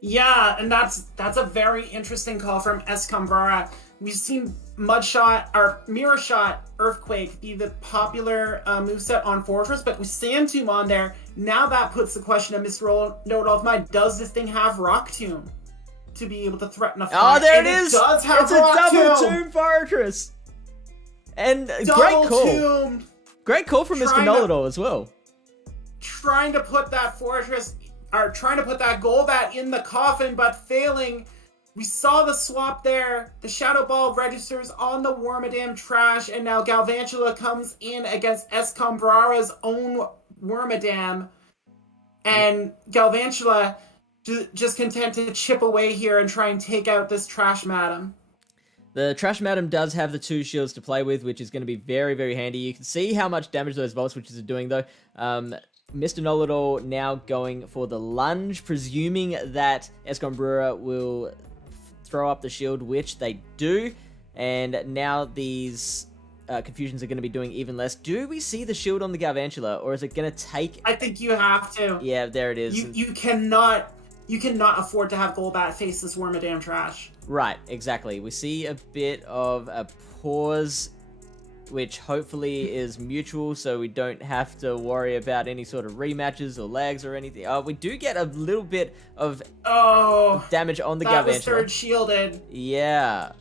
Yeah, and that's a very interesting call from Escom Brewer. We've seen Mudshot or Mirror Shot Earthquake be the popular moveset on Fortress, but with Sand Tomb on there, now that puts the question of Mr. Know-It-All of mine, does this thing have Rock Tomb to be able to threaten a fight? Oh, there it is! It does have it's Rock a double Tomb! tomb Fortress! And Double great call. Tomb! Great call from Mr. Know-It-All as well. Trying to put that Fortress, or trying to put that Golbat in the coffin, but failing. We saw the swap there. The Shadow Ball registers on the Wormadam Trash, and now Galvantula comes in against Escom Brewer's own Wormadam. and Galvantula just content to chip away here and try and take out this Trash Madam. The Trash Madam does have the 2 shields to play with, which is going to be very, very handy. You can see how much damage those Volt Switches are doing, though. Mr. Know-It-All now going for the lunge, presuming that Escombrewer will throw up the shield, which they do. And now these confusions are going to be doing even less. Do we see the shield on the Galvantula, or is it going to take... I think you have to. Yeah, there it is. You cannot afford to have Golbat face this Wormadam Trash. Right, exactly. We see a bit of a pause, which hopefully is mutual, so we don't have to worry about any sort of rematches or lags or anything. We do get a little bit of damage on the Galvantula. That was third shielded. Yeah.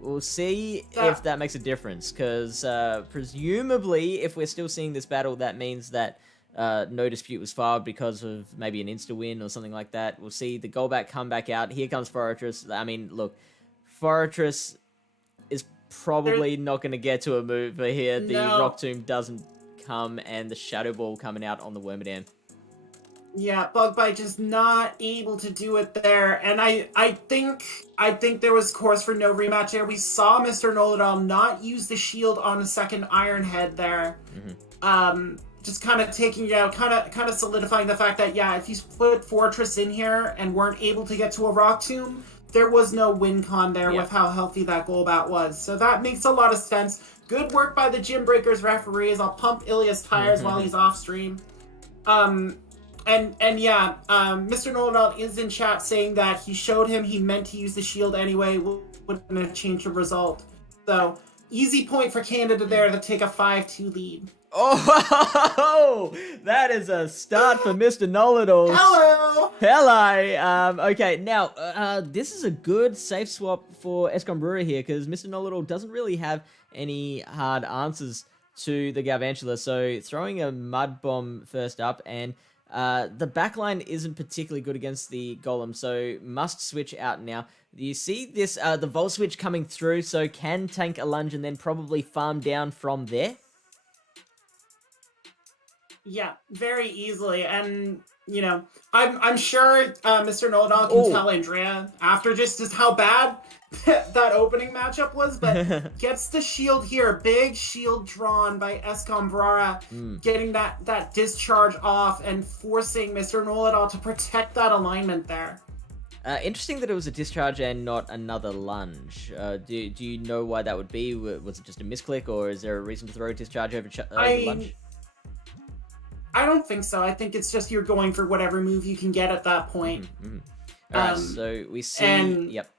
We'll see if that makes a difference, because presumably, if we're still seeing this battle, that means that no dispute was filed because of maybe an insta-win or something like that. We'll see the Golbat come back out. Here comes Forretress. I mean, look, Forretress is probably not going to get to a move here. The Rock Tomb doesn't come, and the Shadow Ball coming out on the Wormadam. Yeah, Bug Bite just not able to do it there, and I think there was course for no rematch there. We saw Mr. Know-It-All not use the shield on a second Iron Head there. Just kind of taking it out, kind of solidifying the fact that, yeah, if you put Fortress in here and weren't able to get to a Rock Tomb, there was no win con there with how healthy that Golbat was. So that makes a lot of sense. Good work by the Gymbreakers referees. I'll pump Ilia's tires while he's off stream. And yeah, Mr. Know-It-All is in chat saying that he showed him he meant to use the shield anyway, wouldn't have changed the result. So, easy point for Canada there to take a 5-2 lead. Oh, that is a start for Mr. Know-It-All. Hello! Okay, now, this is a good safe swap for Escombrewer here, because Mr. Know-It-All doesn't really have any hard answers to the Galvantula, so throwing a Mud Bomb first up, and the backline isn't particularly good against the Golem, so must switch out now. You see this, the Volt Switch coming through, so can tank a lunge and then probably farm down from there? Yeah, very easily, and you know, I'm sure Mr. Know-It-All can tell Andrea after just how bad that opening matchup was, but gets the shield here, big shield drawn by Escombrewer, getting that discharge off and forcing Mr. Know-It-All to protect that alignment there. Interesting that it was a discharge and not another lunge. Do you know why that would be? Was it just a misclick, or is there a reason to throw a discharge over lunge? I don't think so. I think it's just you're going for whatever move you can get at that point. Alright, so we see... Yep.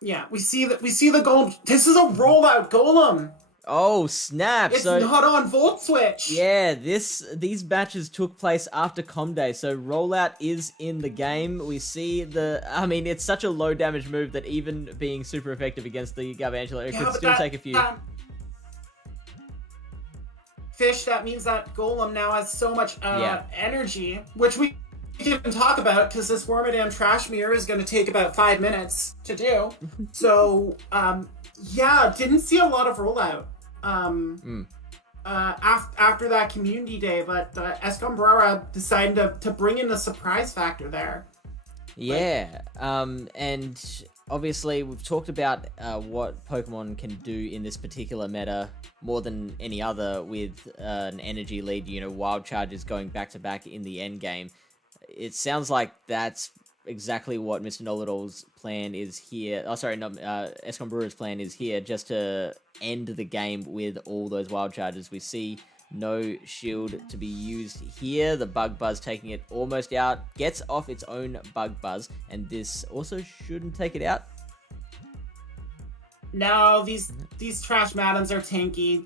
Yeah, we see the gold. This is a rollout Golem. Oh, snap. It's not on Volt Switch. Yeah, these matches took place after Com Day, so rollout is in the game. We see I mean, it's such a low damage move that even being super effective against the Galvantula, it could still take a few. Fish, that means that Golem now has so much energy, which we can talk about because this Wormadam Trash Mirror is going to take about 5 minutes to do. So, yeah, didn't see a lot of rollout after that community day, but Escombrewer decided to bring in the surprise factor there. Yeah, and obviously we've talked about what Pokemon can do in this particular meta more than any other with an energy lead, you know, Wild Charges going back-to-back in the end game. It sounds like that's exactly what Mr. Know-It-All's plan is here. Oh, sorry, no, Escombrewer's plan is here, just to end the game with all those Wild Charges. We see no shield to be used here. The Bug Buzz taking it almost out, gets off its own Bug Buzz, and this also shouldn't take it out. No, these Trash Madams are tanky.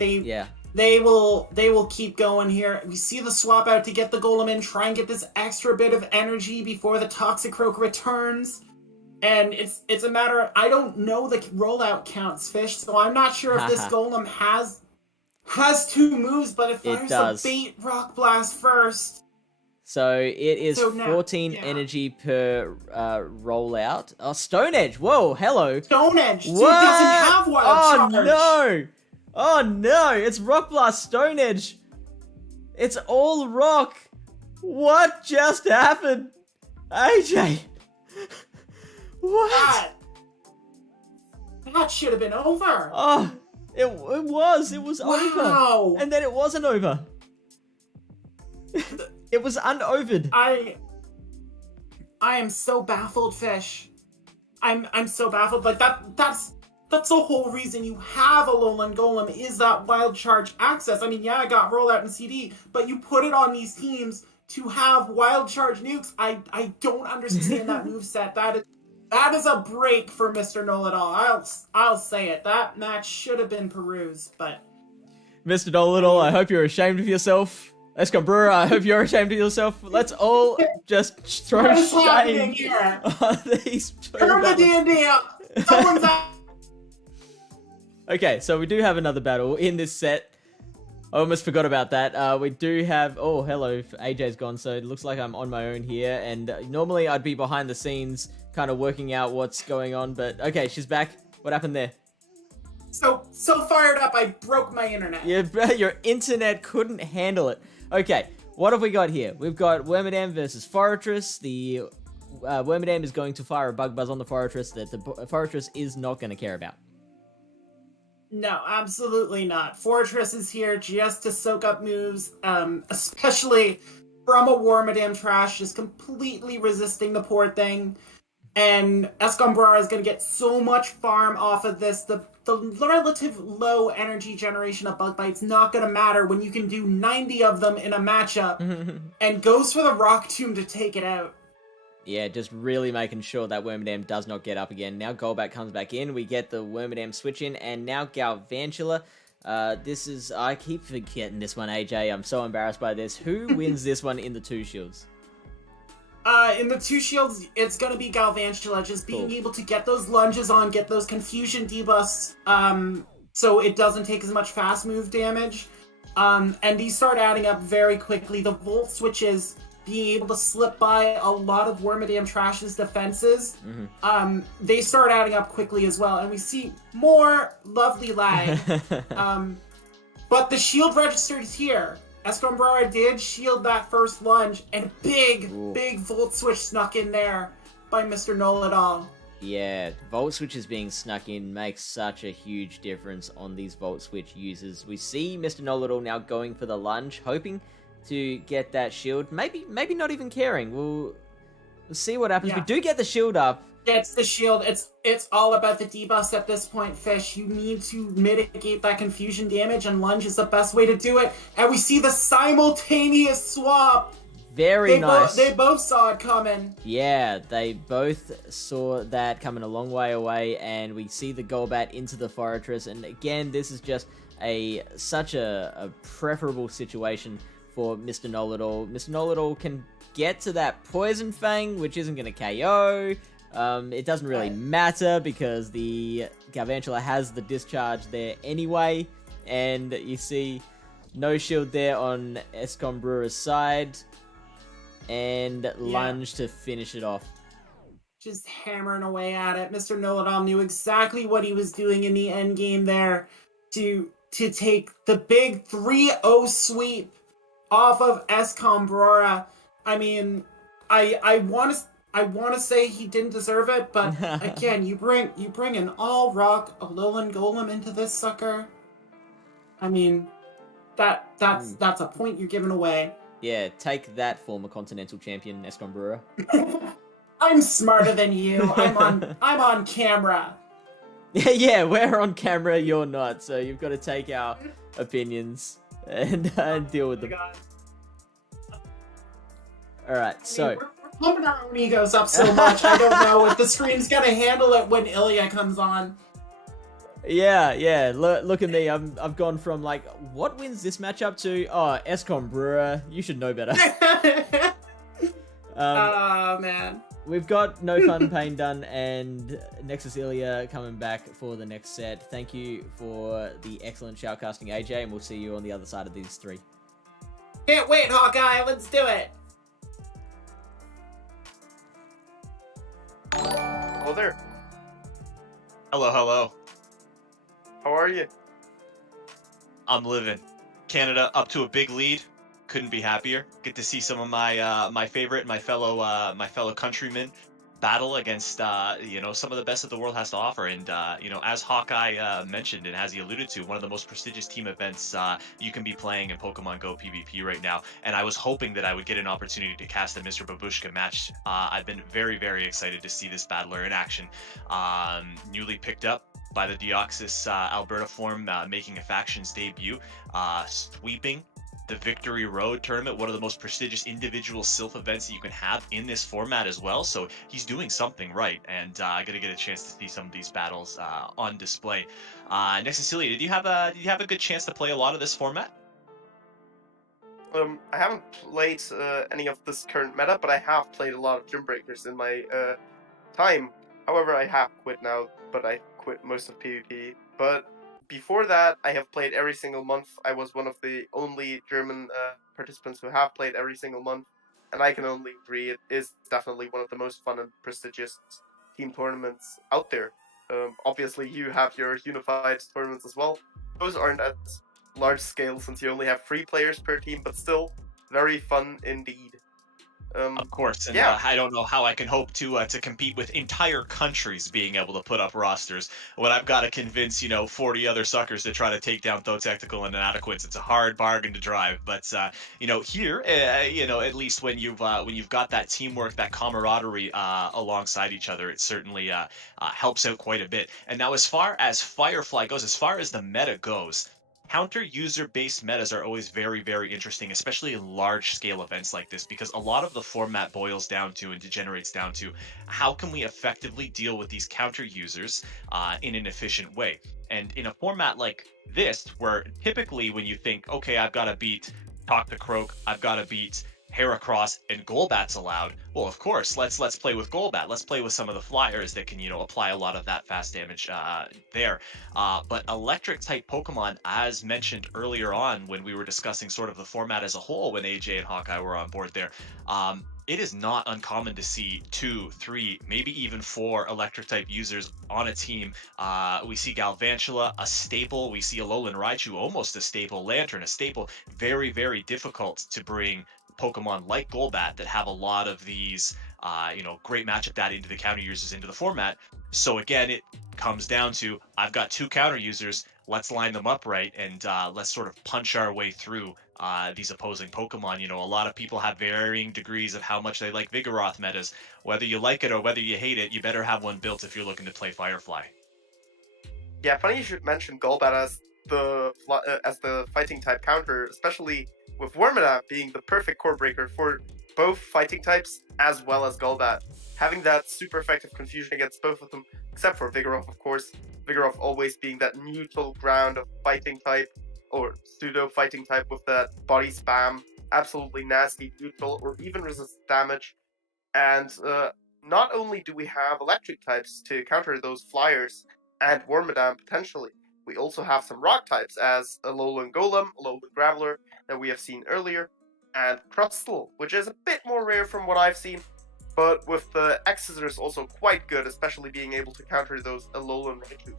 They will keep going here. We see the swap out to get the Golem in, try and get this extra bit of energy before the Toxicroak returns. And it's a matter of, I don't know the rollout counts, Fish, so I'm not sure if this Golem has 2 moves, but if there's a bait Rock Blast first. So it is 14 energy per rollout. Oh, Stone Edge. Whoa, hello. Stone Edge. Dude doesn't have Wild Charge. Oh, no. Oh, no. It's Rock Blast Stone Edge. It's all rock. What just happened? AJ! What? That should have been over. Oh, it was over. Wow. And then it wasn't over. It was unovered. I am so baffled, Fish. I'm so baffled. Like that's the whole reason you have a Lowland Golem is that wild charge access. I mean, yeah, I got rollout and CD, but you put it on these teams to have wild charge nukes. I don't understand that moveset. That is a break for Mr. Know-It-All. I'll say it. That match should have been Peru's, but Mr. Know-It-All, I hope you're ashamed of yourself. Escom Brewer, I hope you're ashamed of yourself. Let's all just throw shame on these two. Turn the D&D up. Someone's out. Okay, so we do have another battle in this set. I almost forgot about that. We do have... Oh, hello. AJ's gone, so it looks like I'm on my own here. And normally I'd be behind the scenes kind of working out what's going on. But okay, she's back. What happened there? So fired up, I broke my internet. Yeah, your internet couldn't handle it. Okay, what have we got here? We've got Wormadam versus Fortress. The Wormadam is going to fire a Bug Buzz on the Fortress that the Fortress is not going to care about. No, absolutely not. Fortress is here just to soak up moves, especially from a Wormadam Trash, just completely resisting the poor thing. And Escombrara is going to get so much farm off of this. The relative low energy generation of Bug Bite's not going to matter when you can do 90 of them in a matchup and goes for the Rock Tomb to take it out. Yeah, just really making sure that Wormadam does not get up again. Now Golbat comes back in. We get the Wormadam switch in, and now Galvantula. This is... I keep forgetting this one, AJ. I'm so embarrassed by this. Who wins this one in the 2 shields? In the 2 shields, it's going to be Galvantula, just being able to get those lunges on, get those confusion debuffs, so it doesn't take as much fast move damage. And these start adding up very quickly. The Volt switches... being able to slip by a lot of Wormadam Trash's defenses, they start adding up quickly as well. And we see more lovely lag. But the shield register is here. Escombrara did shield that first lunge, and big Volt Switch snuck in there by Mr. Know-It-All. Yeah, Volt Switches being snuck in makes such a huge difference on these Volt Switch users. We see Mr. Know-It-All now going for the lunge, hoping to get that shield. Maybe not even caring. We'll see what happens. Yeah. We do get the shield up. Gets the shield. It's all about the debuffs at this point, Fish. You need to mitigate that confusion damage, and lunge is the best way to do it. And we see the simultaneous swap. Very nice. They both saw it coming. Yeah, they both saw that coming a long way away, and we see the Golbat into the Fortress. And again, this is just such a preferable situation for Mr. Know-It-All. Mr. Know-It-All can get to that Poison Fang, which isn't going to KO. It doesn't really matter because the Galvantula has the discharge there anyway. And you see no shield there on Escom Brewer's side. And lunge to finish it off. Just hammering away at it. Mr. Know-It-All knew exactly what he was doing in the end game there to take the big 3-0 sweep off of Escombrara. I mean, I want to say he didn't deserve it, but again, you bring an all rock Alolan Golem into this sucker. I mean, that's a point you're giving away. Yeah, take that, former Continental Champion Escombrara. I'm smarter than you. I'm on camera. Yeah, we're on camera, you're not, so you've got to take our opinions and deal with them. Alright, so... We're pumping our own egos up so much, I don't know if the screen's gonna handle it when Ilya comes on. Yeah, look at me, I've gone from like, what wins this matchup to, oh, Escom Brewer, you should know better. Oh, man. We've got No Fun Pain done, and Nexus Ilya coming back for the next set. Thank you for the excellent shoutcasting, AJ, and we'll see you on the other side of these 3. Can't wait, Hawkeye, let's do it! Hello there. Hello. How are you? I'm living. Canada up to a big lead. couldn't be happier. Get to see some of my favorite, my fellow countrymen battle against some of the best that the world has to offer. And as Hawkeye mentioned, and as he alluded to, one of the most prestigious team events you can be playing in Pokemon Go PvP right now. And I was hoping that I would get an opportunity to cast a Mr. Babushka match. I've been very, very excited to see this battler in action. Newly picked up by the Deoxys Alberta form, making a faction's debut, sweeping the Victory Road tournament, one of the most prestigious individual Silph events that you can have in this format as well. So he's doing something right, and I gotta get a chance to see some of these battles on display. Next, Cecilia, did you have a good chance to play a lot of this format? I haven't played any of this current meta, but I have played a lot of Gymbreakers in my time. However, I have quit now, but I quit most of PvP. But before that, I have played every single month. I was one of the only German participants who have played every single month, and I can only agree it is definitely one of the most fun and prestigious team tournaments out there. Obviously, you have your unified tournaments as well. Those aren't at large scale since you only have 3 players per team, but still very fun indeed. Of course, and yeah. I don't know how I can hope to compete with entire countries being able to put up rosters when I've got to convince 40 other suckers to try to take down Though Tactical and Inadequates. It's a hard bargain to drive, but here, at least when you've got that teamwork, that camaraderie alongside each other, it certainly helps out quite a bit. And now, as far as Firefly goes, as far as the meta goes, counter user based metas are always very, very interesting, especially in large scale events like this, because a lot of the format boils down to and degenerates down to how can we effectively deal with these counter users in an efficient way. And in a format like this, where typically when you think, okay, I've got to beat Talk to Croak, I've got to beat Heracross, and Golbat's allowed. Well, of course, let's play with Golbat. Let's play with some of the flyers that can, apply a lot of that fast damage there. But electric type Pokemon, as mentioned earlier on when we were discussing sort of the format as a whole, when AJ and Hawkeye were on board there, it is not uncommon to see 2, 3, maybe even 4 electric type users on a team. We see Galvantula, a staple. We see Alolan Raichu, almost a staple. Lantern, a staple. Very, very difficult to bring Pokemon like Golbat that have a lot of these, great matchup data into the counter users into the format. So again, it comes down to, I've got 2 counter users, let's line them up right, and let's sort of punch our way through these opposing Pokemon. A lot of people have varying degrees of how much they like Vigoroth metas. Whether you like it or whether you hate it, you better have one built if you're looking to play Firefly. Yeah, funny you should mention Golbat as the fighting type counter, especially with Wormadam being the perfect core breaker for both fighting types as well as Golbat. Having that super effective confusion against both of them, except for Vigoroth, of course. Vigoroth always being that neutral ground of fighting type, or pseudo fighting type with that body spam, absolutely nasty neutral, or even resist damage. And not only do we have electric types to counter those flyers and Wormadam potentially, we also have some rock types as Alolan Golem, Alolan Graveler that we have seen earlier, and Crustle, which is a bit more rare from what I've seen, but with the X-Scissors also quite good, especially being able to counter those Alolan Raichus.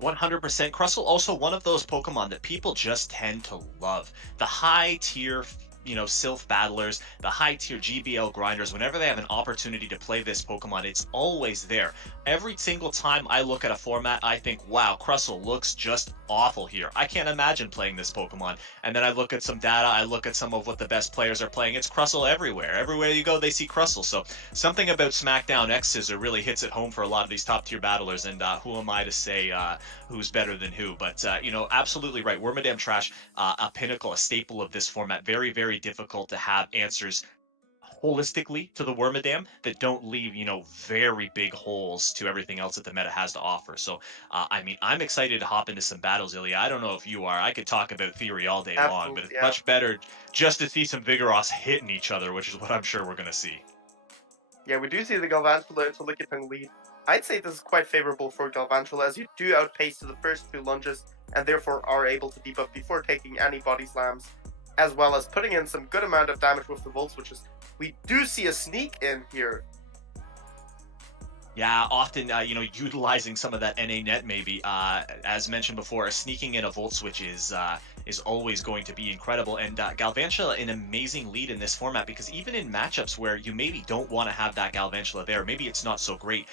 100%. Crustle also one of those Pokemon that people just tend to love. The high tier Silph battlers, the high tier GBL grinders, whenever they have an opportunity to play this Pokemon, it's always there. Every single time I look at a format, I think, wow, Crustle looks just awful here. I can't imagine playing this Pokemon. And then I look at some data, I look at some of what the best players are playing. It's Crustle everywhere. Everywhere you go, they see Crustle. So something about SmackDown X-Scissor really hits it home for a lot of these top tier battlers. And who am I to say who's better than who? But, absolutely right. Wormadam Trash, a pinnacle, a staple of this format. Very, very difficult to have answers holistically to the Wormadam that don't leave, very big holes to everything else that the meta has to offer. So, I'm excited to hop into some battles, Ilya. I don't know if you are. I could talk about theory all day long, but it's much better just to see some Vigoroths hitting each other, which is what I'm sure we're going to see. Yeah, we do see the Galvantula into Lickitung lead. I'd say this is quite favorable for Galvantula, as you do outpace to the first 2 lunges, and therefore are able to debuff before taking any body slams, as well as putting in some good amount of damage with the Volt Switches. We do see a sneak in here. Yeah, often, utilizing some of that NA net maybe. As mentioned before, sneaking in a Volt Switch is always going to be incredible. And Galvantula, an amazing lead in this format, because even in matchups where you maybe don't want to have that Galvantula there, maybe it's not so great,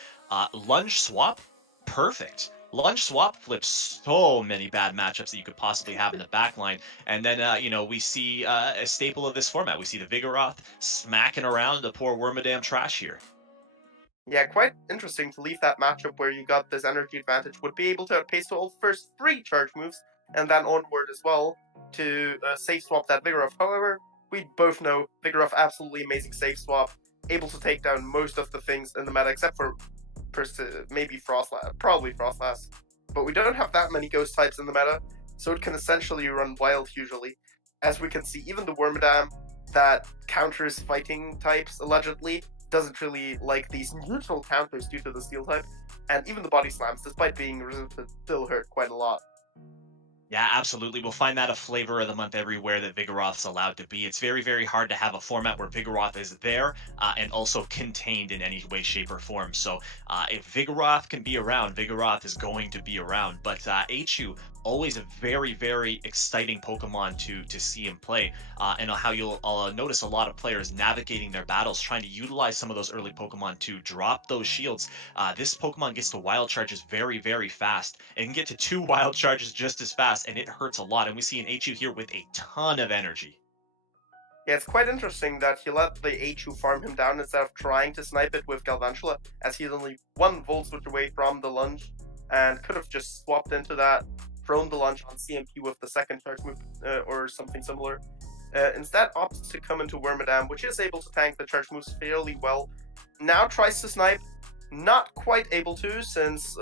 Lunge Swap, perfect. Lunge Swap flips so many bad matchups that you could possibly have in the backline. And then, we see a staple of this format. We see the Vigoroth smacking around the poor Wormadam trash here. Yeah, quite interesting to leave that matchup where you got this energy advantage, would be able to outpace all first 3 charge moves, and then onward as well to safe swap that Vigoroth. However, we both know Vigoroth absolutely amazing safe swap, able to take down most of the things in the meta except for maybe Frostlass, probably Frostlass. But we don't have that many ghost types in the meta, so it can essentially run wild usually. As we can see, even the Wormadam that counters fighting types allegedly doesn't really like these neutral counters due to the steel type, and even the body slams, despite being resistant, still hurt quite a lot. Yeah, absolutely. We'll find that a flavor of the month everywhere that Vigoroth's allowed to be. It's very, very hard to have a format where Vigoroth is there and also contained in any way, shape, or form. So if Vigoroth can be around, Vigoroth is going to be around. But HU, always a very, very exciting Pokemon to see him play. And how you'll notice a lot of players navigating their battles, trying to utilize some of those early Pokemon to drop those shields. This Pokemon gets to wild charges very, very fast. It can get to 2 wild charges just as fast, and it hurts a lot. And we see an HU here with a ton of energy. Yeah, it's quite interesting that he let the HU farm him down instead of trying to snipe it with Galvantula, as he's only 1 Volt Switch away from the lunge, and could have just swapped into that, thrown the lunge on CMP with the second charge move or something similar. Instead opts to come into Wormadam, which is able to tank the charge moves fairly well. Now tries to snipe, not quite able to, since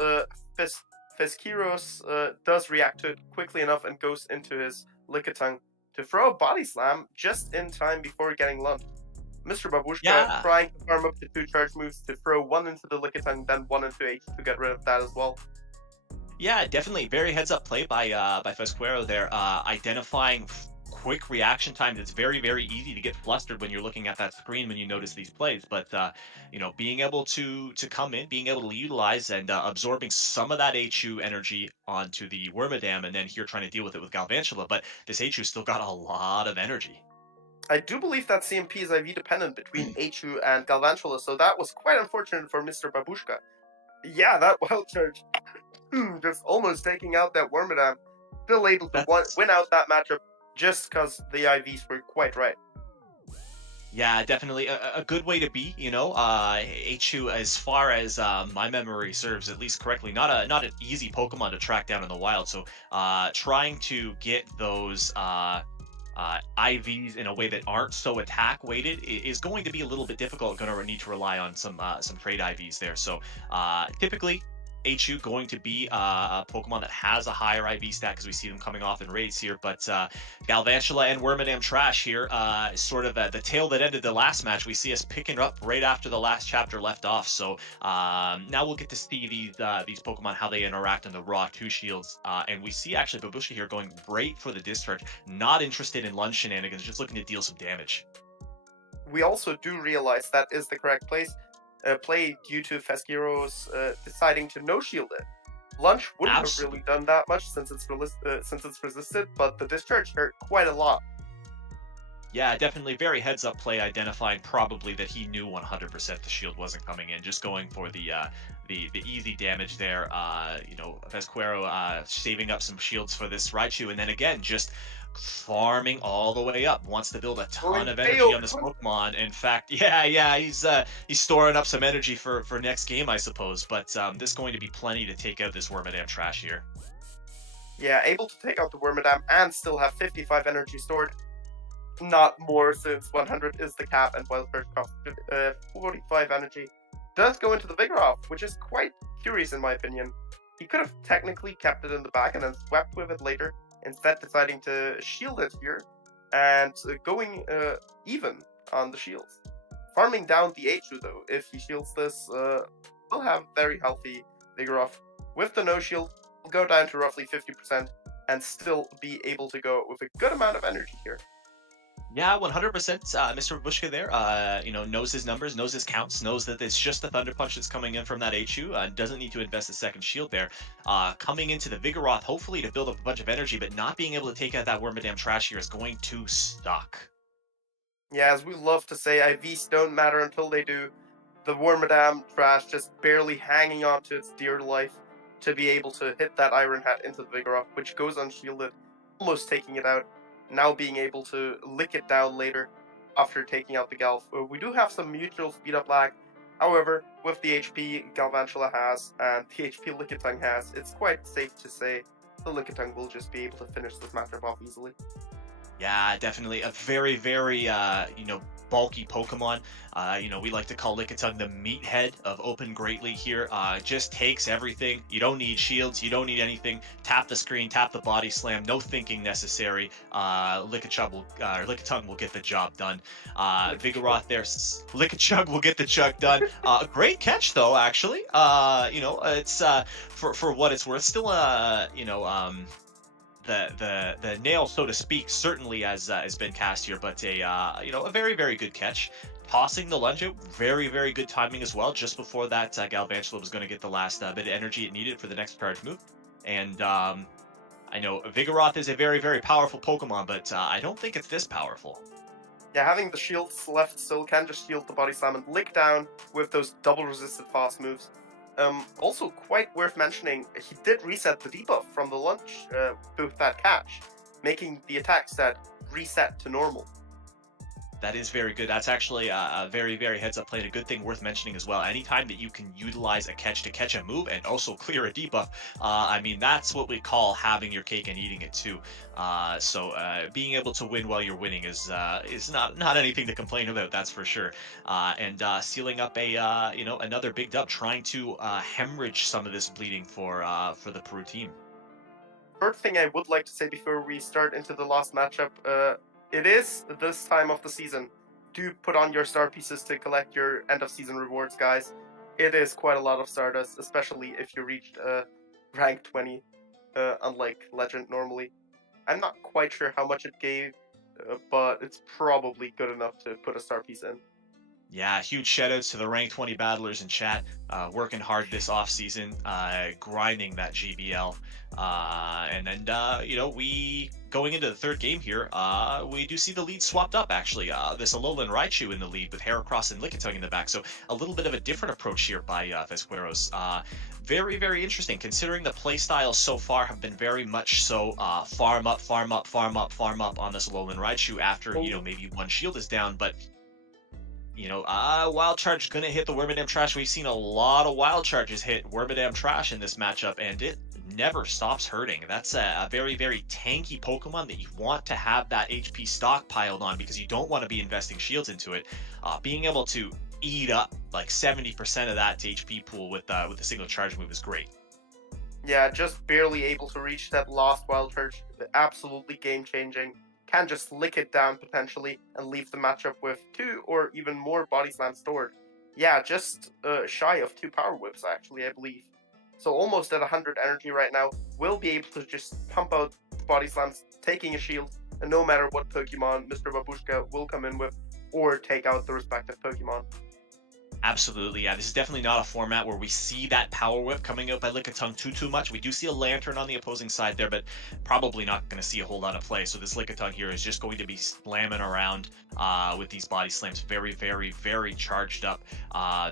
Fesquiros does react to it quickly enough and goes into his Lickitung to throw a body slam just in time before getting lunged. Mr. Babushka trying to farm up to 2 charge moves to throw 1 into the Lickitung, then 1 into H to get rid of that as well. Yeah, definitely very heads up play by Fesquero there, identifying quick reaction time. That's very, very easy to get flustered when you're looking at that screen when you notice these plays. But being able to come in, being able to utilize and absorbing some of that HU energy onto the Wormadam, and then here trying to deal with it with Galvantula. But this HU still got a lot of energy. I do believe that CMP is IV dependent between HU and Galvantula, so that was quite unfortunate for Mr. Babushka. Yeah, that wild charge just almost taking out that Wormadam, still able to win out that matchup just because the IVs were quite right. Yeah, definitely a good way to be. HU, as far as my memory serves, at least correctly, not an easy Pokemon to track down in the wild. So trying to get those IVs in a way that aren't so attack weighted is going to be a little bit difficult. Going to need to rely on some trade IVs there. So typically HU going to be a Pokemon that has a higher IV stat because we see them coming off in raids here. But Galvantula and Wormadam Trash here, sort of the tail that ended the last match. We see us picking up right after the last chapter left off. So now we'll get to see these Pokemon, how they interact in the raw 2 shields. And we see actually Babushka here going right for the discharge, not interested in lunge shenanigans, just looking to deal some damage. We also do realize that is the correct play due to Fesquiros deciding to no-shield it. Lunge wouldn't have really done that much since it's resisted, but the discharge hurt quite a lot. Yeah, definitely very heads-up play, identifying probably that he knew 100% the shield wasn't coming in, just going for the easy damage there. Fesquero saving up some shields for this Raichu, and then again, just farming all the way up. Wants to build a ton of energy on this Pokemon. In fact, he's storing up some energy for next game, I suppose. But this is going to be plenty to take out this Wormadam Trash here. Yeah, able to take out the Wormadam and still have 55 energy stored. Not more, since 100 is the cap and Wild Charge costs 45 energy. Does go into the Vigoroth, which is quite curious in my opinion. He could have technically kept it in the back and then swept with it later, instead deciding to shield it here and going even on the shields. Farming down the HU though, if he shields this, we'll have very healthy Vigoroth. With the no shield, we'll go down to roughly 50% and still be able to go with a good amount of energy here. Yeah, 100%. Mr. Babushka there, knows his numbers, knows his counts, knows that it's just the Thunder Punch that's coming in from that HU. Doesn't need to invest a second shield there. Coming into the Vigoroth, hopefully to build up a bunch of energy, but not being able to take out that Wormadam Trash here is going to suck. Yeah, as we love to say, IVs don't matter until they do. The Wormadam Trash just barely hanging on to its dear life to be able to hit that Iron Hat into the Vigoroth, which goes unshielded, almost taking it out. Now being able to lick it down later after taking out the Galv. We do have some mutual speed up lag. However, with the HP Galvantula has and the HP Lickitung has, it's quite safe to say the Lickitung will just be able to finish this matchup off easily. Yeah, definitely a very, very, bulky Pokemon. We like to call Lickitung the meathead of Open Great League here. Just takes everything. You don't need shields. You don't need anything. Tap the screen, tap the body slam. No thinking necessary. Lickitung will get the job done. Vigoroth there. Lickitung will get the chug done. Great catch though, actually. It's for what it's worth. Still, the nail, so to speak, certainly has been cast here, but a very, very good catch. Tossing the lunge out, very, very good timing as well, just before that Galvantula was going to get the last bit of energy it needed for the next charge move. And I know Vigoroth is a very, very powerful Pokemon, but I don't think it's this powerful. Yeah, having the shields left still can just shield the body slam and lick down with those double resisted fast moves. Also quite worth mentioning, he did reset the debuff from the lunge with that catch, making the attack stat reset to normal. That is very good. That's actually a very, very heads-up play, and a good thing worth mentioning as well. Anytime that you can utilize a catch to catch a move and also clear a debuff, that's what we call having your cake and eating it too. So being able to win while you're winning is not anything to complain about, that's for sure. And sealing up another big dub, trying to hemorrhage some of this bleeding for the Peru team. Third thing I would like to say before we start into the last matchup, it is this time of the season. Do put on your star pieces to collect your end of season rewards, guys. It is quite a lot of Stardust, especially if you reached rank 20, unlike Legend normally. I'm not quite sure how much it gave, but it's probably good enough to put a star piece in. Yeah, huge shoutouts to the rank 20 battlers in chat, working hard this off season, grinding that GBL, and then we going into the third game here, we do see the lead swapped up actually. This Alolan Raichu in the lead with Heracross and Lickitung in the back, so a little bit of a different approach here by Vesqueros. Very, very interesting, considering the playstyles so far have been very much so farm up, farm up, farm up, farm up on this Alolan Raichu after maybe one shield is down, but. Wild Charge gonna hit the Wormadam Trash. We've seen a lot of Wild Charges hit Wormadam Trash in this matchup, and it never stops hurting. That's a very, very tanky Pokemon that you want to have that HP stockpiled on because you don't want to be investing shields into it. Being able to eat up like 70% of that HP pool with a single charge move is great. Yeah, just barely able to reach that last Wild Charge. Absolutely game-changing. Can just lick it down potentially and leave the matchup with 2 or even more body slams stored. Yeah, just shy of 2 power whips actually, I believe. So almost at 100 energy right now, will be able to just pump out body slams, taking a shield, and no matter what Pokemon Mr. Babushka will come in with, or take out the respective Pokemon. Absolutely, yeah. This is definitely not a format where we see that power whip coming out by Lickitung too much. We do see a Lantern on the opposing side there, but probably not going to see a whole lot of play. So this Lickitung here is just going to be slamming around with these body slams. Very, very, very charged up.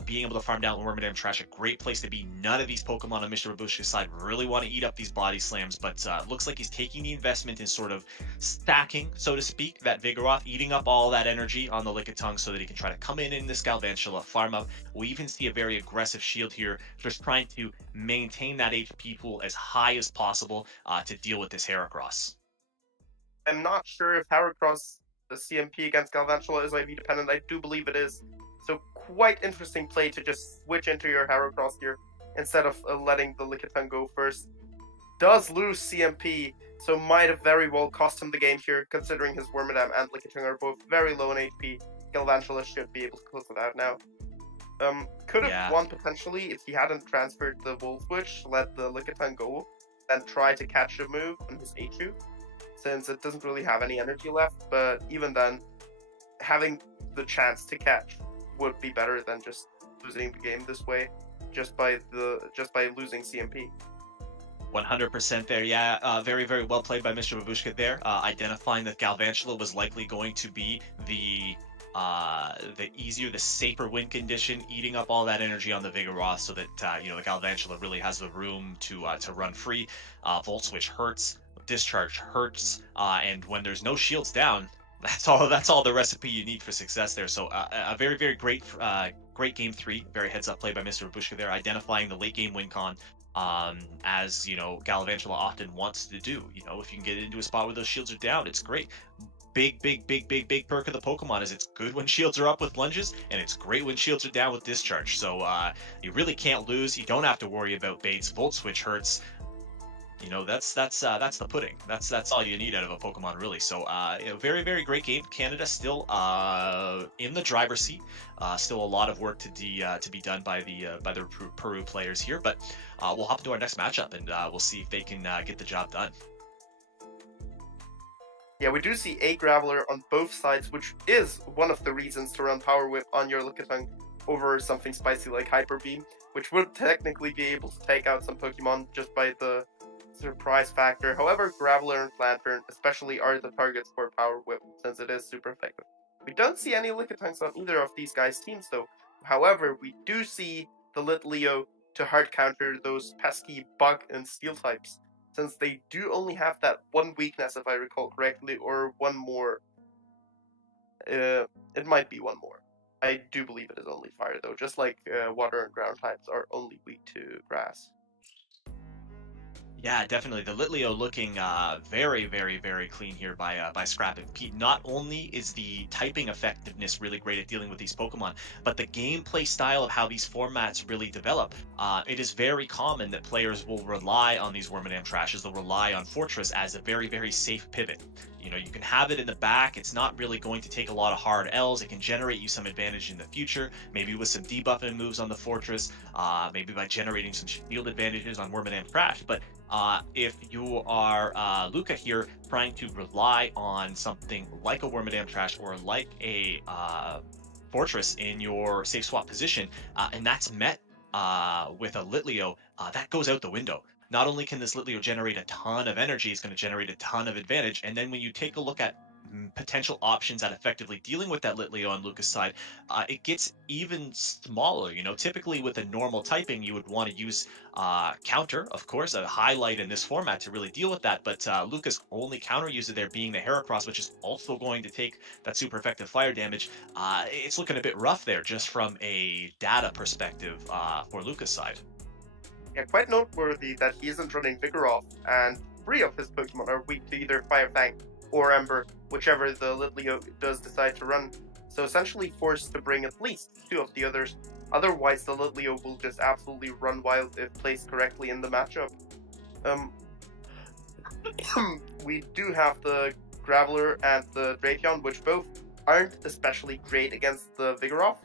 Being able to farm down Wormadam Trash, a great place to be. None of these Pokemon on Mr. Babushka's side really want to eat up these body slams, but looks like he's taking the investment in sort of stacking, so to speak, that Vigoroth, eating up all that energy on the Lickitung so that he can try to come in this Galvantula, farm up. We even see a very aggressive shield here, just trying to maintain that HP pool as high as possible to deal with this Heracross. I'm not sure if Heracross, the CMP against Galvantula, is IV dependent. I do believe it is. So quite interesting play to just switch into your Heracross here instead of letting the Lickitung go first. Does lose CMP, so might have very well cost him the game here, considering his Wormadam and Lickitung are both very low in HP. Galvantula should be able to close it out now. Could have won potentially if he hadn't transferred the Wolf Witch, let the Lickitung go, and try to catch a move on his HU. since it doesn't really have any energy left. But even then, having the chance to catch would be better than just losing the game this way, just by losing CMP. 100% there. Yeah, very, very well played by Mr. Babushka there, identifying that Galvantula was likely going to be the easier, the safer win condition, eating up all that energy on the Vigoroth so that, the Galvantula really has the room to run free. Volt Switch hurts, Discharge hurts, and when there's no shields down, that's all the recipe you need for success there. So a very, very great game 3, very heads up play by Mr. Babushka there, identifying the late game win con. As Galvantula often wants to do. If you can get into a spot where those shields are down, it's great. Big perk of the Pokemon is it's good when shields are up with lunges, and it's great when shields are down with discharge. So you really can't lose. You don't have to worry about baits. Volt Switch hurts. That's the pudding. That's all you need out of a Pokemon, really. So very, very great game. Canada still in the driver's seat. Still a lot of work to be done by the Peru players here. But we'll hop into our next matchup, and we'll see if they can get the job done. Yeah, we do see a Graveler on both sides, which is one of the reasons to run Power Whip on your Lickitung over something spicy like Hyper Beam, which would technically be able to take out some Pokemon just by the surprise factor. However, Graveler and Lantern especially are the targets for Power Whip, since it is super effective. We don't see any Lickitungs on either of these guys' teams though. However, we do see the Litleo to hard counter those pesky Bug and Steel types, since they do only have that one weakness, if I recall correctly, or one more. It might be one more. I do believe it is only fire though, just like water and ground types are only weak to grass. Yeah, definitely. The Litleo looking very, very, very clean here by Scrap and Pete. Not only is the typing effectiveness really great at dealing with these Pokemon, but the gameplay style of how these formats really develop. It is very common that players will rely on these Wormadam Trashes. They'll rely on Fortress as a very, very safe pivot. You can have it in the back. It's not really going to take a lot of hard L's. It can generate you some advantage in the future, maybe with some debuffing moves on the Fortress, maybe by generating some shield advantages on Wormadam Trash. But if you are Luca here, trying to rely on something like a Wormadam Trash or like a Fortress in your safe swap position, and that's met with a Litleo, that goes out the window. Not only can this Litleo generate a ton of energy, it's going to generate a ton of advantage. And then when you take a look at potential options at effectively dealing with that Litleo on Lucas' side, it gets even smaller. Typically with a normal typing, you would want to use counter, of course, a highlight in this format to really deal with that. But Lucas' only counter user there being the Heracross, which is also going to take that super effective fire damage. It's looking a bit rough there, just from a data perspective for Lucas' side. Yeah, quite noteworthy that he isn't running Vigoroth, and 3 of his Pokemon are weak to either Fire Fang or Ember, whichever the Litleo does decide to run. So essentially forced to bring at least 2 of the others. Otherwise, the Litleo will just absolutely run wild if placed correctly in the matchup. We do have the Graveler and the Drapion, which both aren't especially great against the Vigoroth.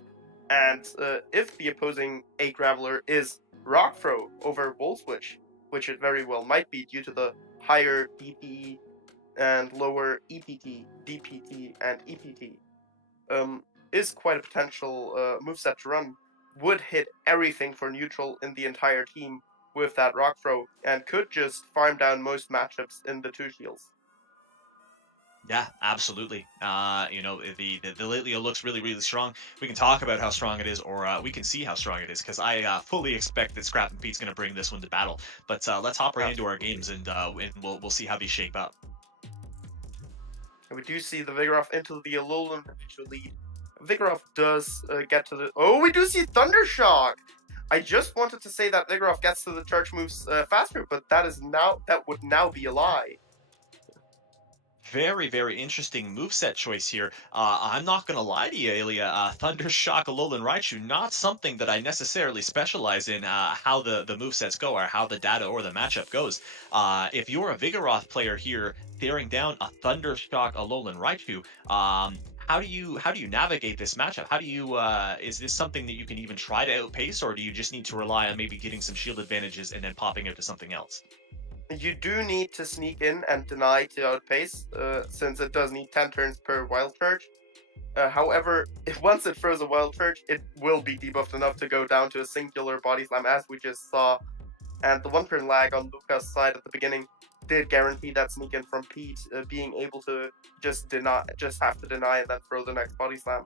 And if the opposing A Graveler is Rock Throw over Volt Switch, which it very well might be due to the higher DPE and lower EPT, DPT, and EPT, is quite a potential moveset to run. Would hit everything for neutral in the entire team with that Rock Throw, and could just farm down most matchups in the 2 shields. Yeah, absolutely. The Litleo looks really, really strong. We can talk about how strong it is, or we can see how strong it is, because I fully expect that Scrap and Pete's going to bring this one to battle. But let's hop right into our games, and we'll see how these shape up. And we do see the Vigoroth into the Alolan lead. Vigoroth does get to the... Oh, we do see Thundershock! I just wanted to say that Vigoroth gets to the charge moves faster, but that would now be a lie. Very, very interesting moveset choice here. I'm not going to lie to you, Ilya. Thundershock Alolan Raichu, not something that I necessarily specialize in how the movesets go, or how the data or the matchup goes. If you're a Vigoroth player here, staring down a Thundershock Alolan Raichu, how do you navigate this matchup? How do you is this something that you can even try to outpace, or do you just need to rely on maybe getting some shield advantages and then popping out to something else? You do need to sneak in and deny to outpace, since it does need 10 turns per wild charge. However, once it throws a wild charge, it will be debuffed enough to go down to a singular body slam, as we just saw. And the 1-turn lag on Luca's side at the beginning did guarantee that sneak in from Pete, being able to just have to deny and then throw the next body slam.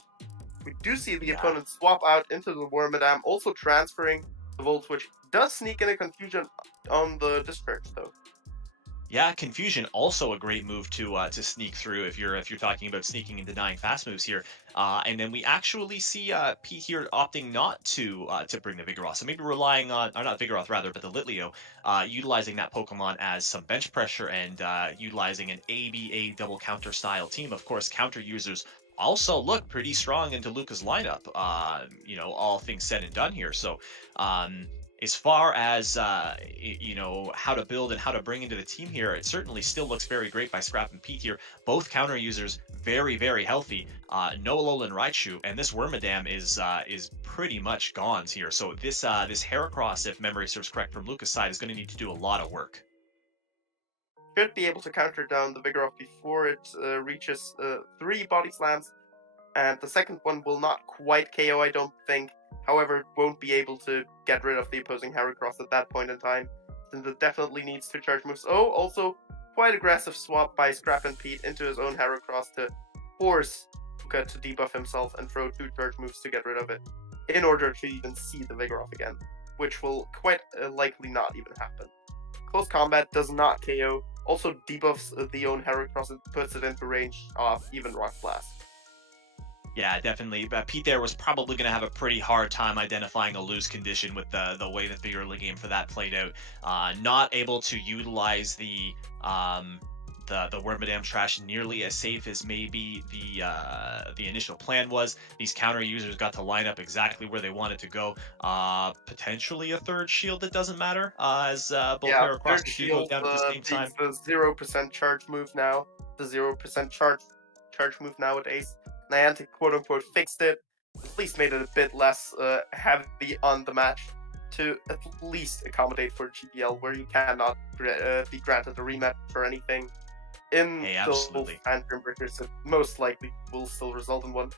We do see the opponent swap out into the Wormadam, also transferring the Volt, which does sneak in a confusion on the discharge though. Yeah, Confusion also a great move to sneak through if you're talking about sneaking and denying fast moves here. And then we actually see Pete here opting not to bring the Vigoroth, so maybe relying on, or not Vigoroth rather, but the Litleo, utilizing that Pokemon as some bench pressure and utilizing an ABA double counter style team. Of course, counter users also look pretty strong into Luca's lineup. You know, all things said and done here. So. As far as you know, how to build and how to bring into the team here, it certainly still looks very great by Scrap and Pete here. Both counter users very, very healthy. No Alolan Raichu, and this Wormadam is pretty much gone here. So this Heracross, if memory serves correct from Lucas' side, is going to need to do a lot of work. Should be able to counter down the Vigoroth before it reaches 3 body slams, and the second one will not quite KO, I don't think. However, won't be able to get rid of the opposing Heracross at that point in time, since it definitely needs 2 charge moves. Oh, also quite aggressive swap by Scrap and Pete into his own Heracross to force Luca to debuff himself and throw 2 charge moves to get rid of it, in order to even see the Vigoroth again, which will quite likely not even happen. Close Combat does not KO, also debuffs the own Heracross and puts it into range of even Rock Blast. Yeah, definitely. Pete there was probably going to have a pretty hard time identifying a lose condition with the way that the early game for that played out. Not able to utilize the Wormadam trash nearly as safe as maybe the initial plan was. These counter users got to line up exactly where they wanted to go. Potentially a third shield that doesn't matter, as both Heracross do go down at the same time. The 0% charge move now. The 0% charge move nowadays. Niantic quote-unquote fixed it, at least made it a bit less heavy on the match to at least accommodate for GPL, where you cannot be granted a rematch or anything. In those and Gymbreakers, it most likely will still result in one,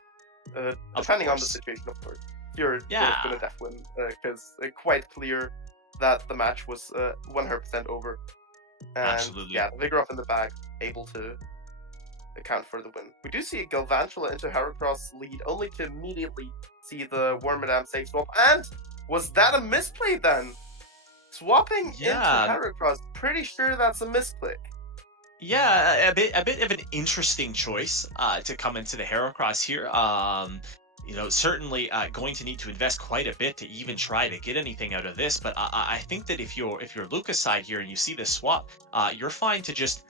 depending on the situation, of course. Here, it would have been a def win, because it's quite clear that the match was 100% over. And, absolutely. Yeah, the Vigoroth in the bag, able to account for the win. We do see a Galvantula into Heracross lead, only to immediately see the Wormadam safe swap. And was that a misplay then? Swapping into Heracross, pretty sure that's a misclick. Yeah, a bit of an interesting choice to come into the Heracross here. You know, certainly going to need to invest quite a bit to even try to get anything out of this. But I think that if you're Lucas side here and you see this swap, you're fine to just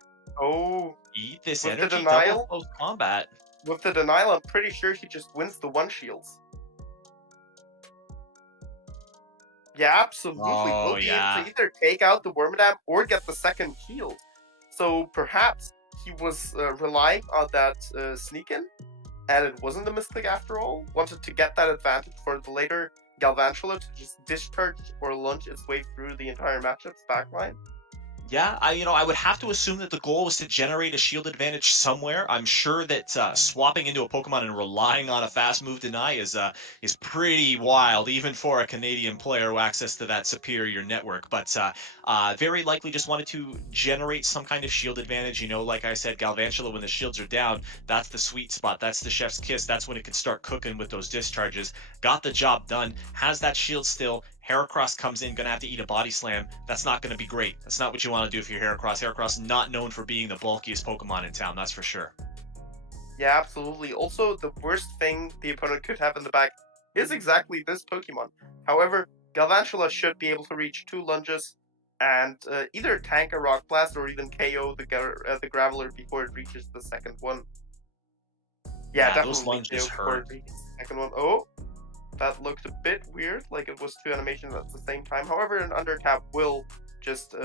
eat this energy double close combat. With the denial, I'm pretty sure he just wins the 1 shields. Yeah, absolutely. We'll be able to either take out the Wormadam or get the second shield. So perhaps he was relying on that sneak in, and it wasn't a misclick after all. Wanted to get that advantage for the later Galvantula to just discharge or launch its way through the entire matchup's backline. Yeah, I would have to assume that the goal was to generate a shield advantage somewhere. I'm sure that swapping into a Pokemon and relying on a fast move deny is pretty wild, even for a Canadian player who access to that superior network. But very likely just wanted to generate some kind of shield advantage. You know, like I said, Galvantula, when the shields are down, that's the sweet spot. That's the chef's kiss. That's when it can start cooking with those discharges. Got the job done. Has that shield still. Heracross comes in, gonna have to eat a body slam. That's not gonna be great. That's not what you want to do if you're Heracross. Heracross not known for being the bulkiest Pokemon in town, that's for sure. Yeah, absolutely. Also, the worst thing the opponent could have in the back is exactly this Pokemon. However, Galvantula should be able to reach 2 lunges and either tank a Rock Blast or even KO the Graveler before it reaches the second one. Yeah, definitely those lunges hurt. Second one. Oh, that looked a bit weird, like it was 2 animations at the same time. However, an undertap will just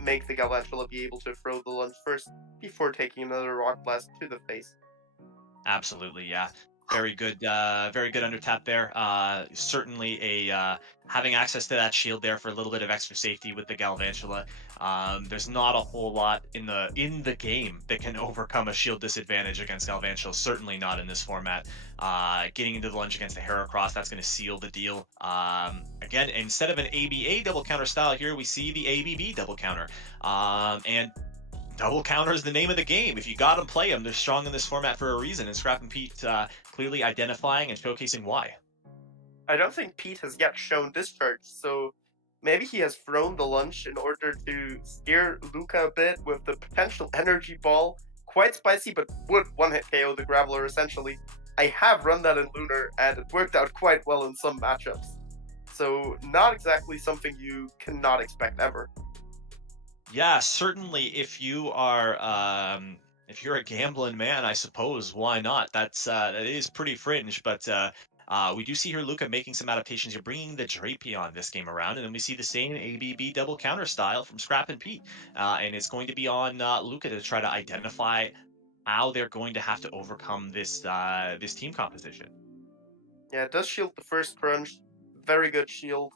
make the Galvantula be able to throw the lunge first before taking another Rock Blast to the face. Absolutely, yeah. Very good under tap there. Certainly a having access to that shield there for a little bit of extra safety with the Galvantula. There's not a whole lot in the game that can overcome a shield disadvantage against Galvantula. Certainly not in this format. Getting into the lunge against the Heracross, that's going to seal the deal. Again, instead of an ABA double counter style here, we see the ABB double counter. And double counter is the name of the game. If you got them, play them. They're strong in this format for a reason, and Scrap and Pete clearly identifying and showcasing why. I don't think Pete has yet shown discharge, so maybe he has thrown the lunch in order to steer Luca a bit with the potential energy ball. Quite spicy, but would one-hit KO the Graveler essentially. I have run that in Lunar, and it worked out quite well in some matchups. So not exactly something you cannot expect ever. Yeah, certainly. If you are, if you're a gambling man, I suppose why not? That is pretty fringe, but we do see here Luca making some adaptations. You're bringing the Drapion this game around, and then we see the same ABB double counter style from Scrap and Pete, and it's going to be on Luca to try to identify how they're going to have to overcome this this team composition. Yeah, it does shield the first crunch. Very good shield,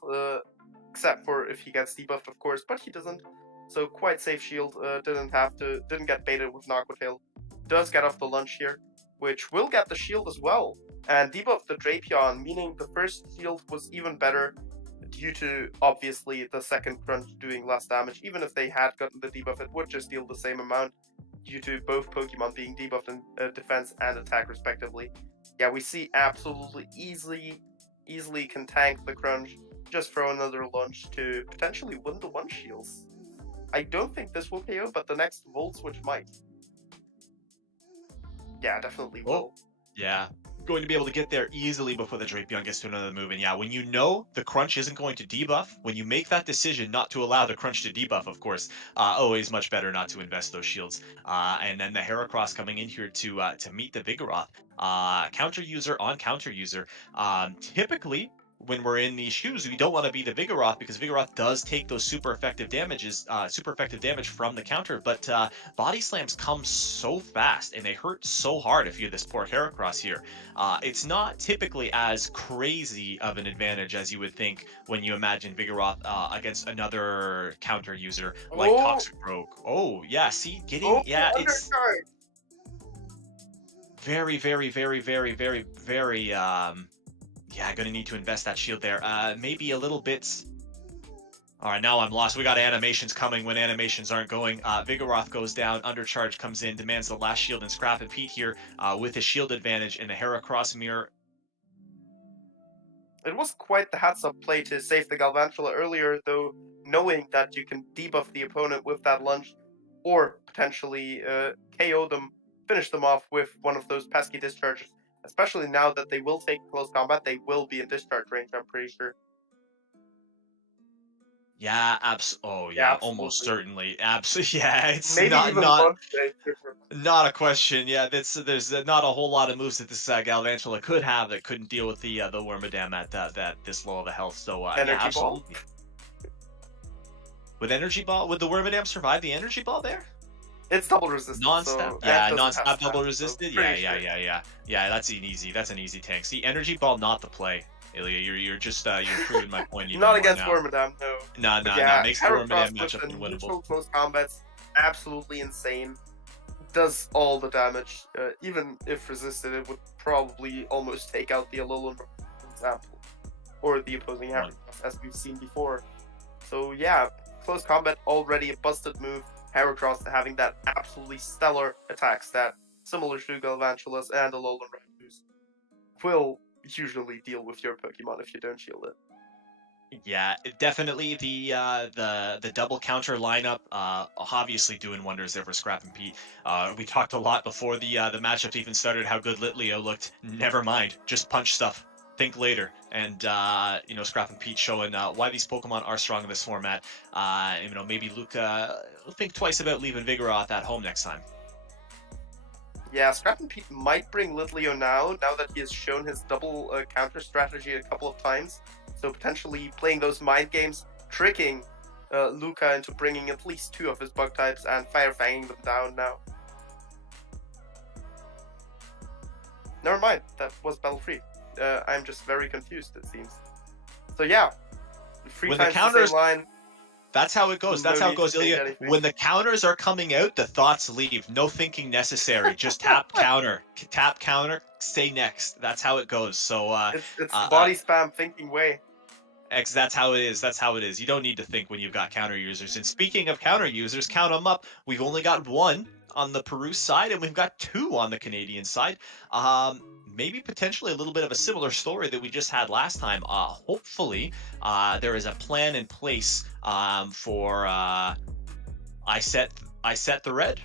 except for if he gets debuffed, of course, but he doesn't. So quite safe shield. Didn't get baited with Aquatail. Does get off the lunge here, which will get the shield as well, and debuff the Drapion, meaning the first shield was even better due to obviously the second crunch doing less damage. Even if they had gotten the debuff, it would just deal the same amount due to both Pokemon being debuffed in defense and attack respectively. Yeah, we see absolutely easily can tank the crunch. Just throw another lunge to potentially win the one shields. I don't think this will KO, but the next Volt Switch might. Yeah, definitely will. Yeah, going to be able to get there easily before the Drapion gets to another move. And yeah, when you know the crunch isn't going to debuff, when you make that decision not to allow the crunch to debuff, of course, always much better not to invest those shields. And then the Heracross coming in here to meet the Vigoroth. Counter user on counter user. Typically, when we're in these shoes, we don't want to be the Vigoroth because Vigoroth does take those super effective damage from the counter. But body slams come so fast and they hurt so hard if you're this poor Heracross here. It's not typically as crazy of an advantage as you would think when you imagine Vigoroth against another counter user like Toxic Rogue. Oh yeah, see, it's very yeah, gonna need to invest that shield there. Maybe a little bit. All right, now I'm lost. We got animations coming when animations aren't going. Vigoroth goes down. Undercharge comes in, demands the last shield, and Scrap and Pete here with a shield advantage in the Heracross mirror. It was quite the hats-up play to save the Galvantula earlier, though, knowing that you can debuff the opponent with that lunge, or potentially KO them, finish them off with one of those pesky discharges. Especially now that they will take close combat, they will be in discharge range, I'm pretty sure. Yeah, almost certainly. Absolutely. Yeah, it's maybe not a question. Yeah, there's not a whole lot of moves that this Galvantula could have that couldn't deal with the Wormadam at this low of a health. So yeah, absolutely. With Energy Ball, would the Wormadam survive the Energy Ball there? It's double resisted. Non-stop, so yeah, non-stop double resisted. So Yeah. That's an easy tank. See, Energy Ball not the play. Ilya, you're proving my point. Even not more against now. Wormadam, no. No. Makes the Wormadam matchup unwinnable. Neutral close combats, absolutely insane. Does all the damage. Even if resisted, it would probably almost take out the Alolan, for example, or the opposing Heracross, as we've seen before. So yeah, close combat already a busted move. Heracross having that absolutely stellar attack stat, similar to Galvantula's and Alolan Raidus, will usually deal with your Pokemon if you don't shield it. Yeah, definitely the double counter lineup obviously doing wonders there for Scrap and Pete. We talked a lot before the matchup even started how good Litleo looked. Never mind, just punch stuff. Think later. And Scrap and Pete showing why these Pokemon are strong in this format. Maybe Luca think twice about leaving Vigoroth at home next time. Yeah, Scrap and Pete might bring Litleo now that he has shown his double counter strategy a couple of times. So potentially playing those mind games, tricking Luca into bringing at least two of his bug types and Fire Fanging them down now. Never mind, that was battle free. I'm just very confused, it seems. So yeah, 3 When the times counters- the same line. That's how it goes. That's No how need it goes, to change Ilya. anything. When the counters are coming out, the thoughts leave. No thinking necessary. Just tap counter, tap counter, say next. That's how it goes. So It's the body spam thinking way. That's how it is. That's how it is. You don't need to think when you've got counter users. And speaking of counter users, count them up. We've only got 1 on the Peru side, and we've got 2 on the Canadian side. Maybe potentially a little bit of a similar story that we just had last time. Hopefully, there is a plan in place for I set the red.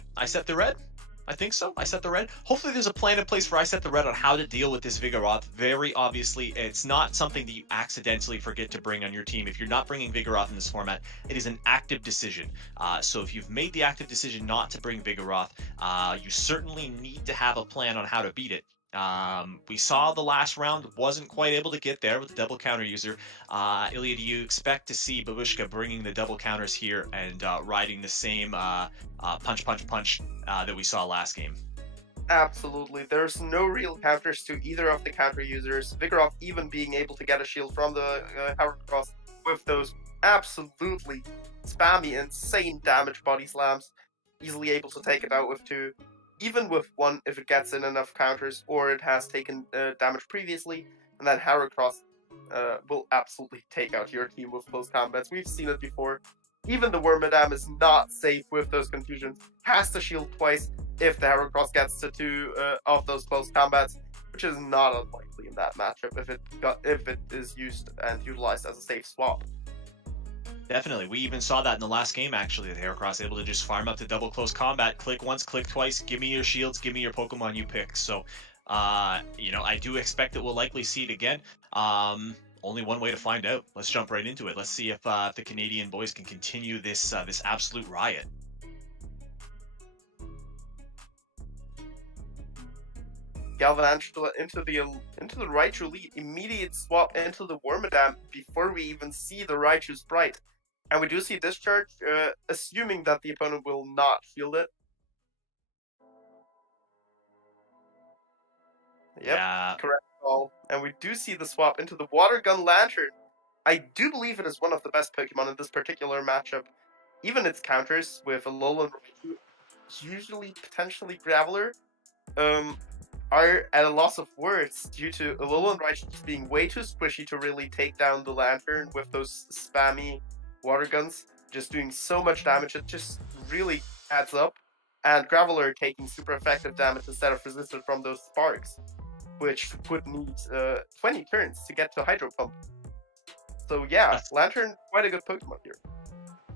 I think so. I set the red. Hopefully there's a plan in place for I set the red on how to deal with this Vigoroth. Very obviously, it's not something that you accidentally forget to bring on your team. If you're not bringing Vigoroth in this format, it is an active decision. So if you've made the active decision not to bring Vigoroth, you certainly need to have a plan on how to beat it. We saw the last round wasn't quite able to get there with the double counter user. Ilya, do you expect to see Babushka bringing the double counters here and riding the same punch that we saw last game? Absolutely. There's no real counters to either of the counter users. Vigoroth even being able to get a shield from the Howard Cross with those absolutely spammy, insane damage body slams. Easily able to take it out with 2. Even with 1 if it gets in enough counters or it has taken damage previously. And then Howard Cross will absolutely take out your team with close combats. We've seen it before. Even the Wormadam is not safe with those confusions. Has to shield twice if the Howard Cross gets to 2 of those close combats, which is not unlikely in that matchup if it is used and utilized as a safe swap. Definitely. We even saw that in the last game, actually. The Heracross able to just farm up to double close combat. Click once, click twice. Give me your shields. Give me your Pokemon you pick. So, I do expect that we'll likely see it again. Only one way to find out. Let's jump right into it. Let's see if the Canadian boys can continue this this absolute riot. Galvantula into the Raichu lead. Immediate swap into the Wormadam before we even see the Raichu sprite. And we do see Discharge, assuming that the opponent will not shield it. Yep, Yeah. correct call. And we do see the swap into the Water Gun Lantern. I do believe it is one of the best Pokemon in this particular matchup. Even its counters with Alolan Raichu, usually potentially Graveler, are at a loss of words due to Alolan Raichu just being way too squishy to really take down the Lantern with those spammy water guns, just doing so much damage, it just really adds up. And Graveler taking super effective damage instead of resisted from those sparks, which would need 20 turns to get to Hydro Pump. So yeah, Lantern, quite a good Pokemon here.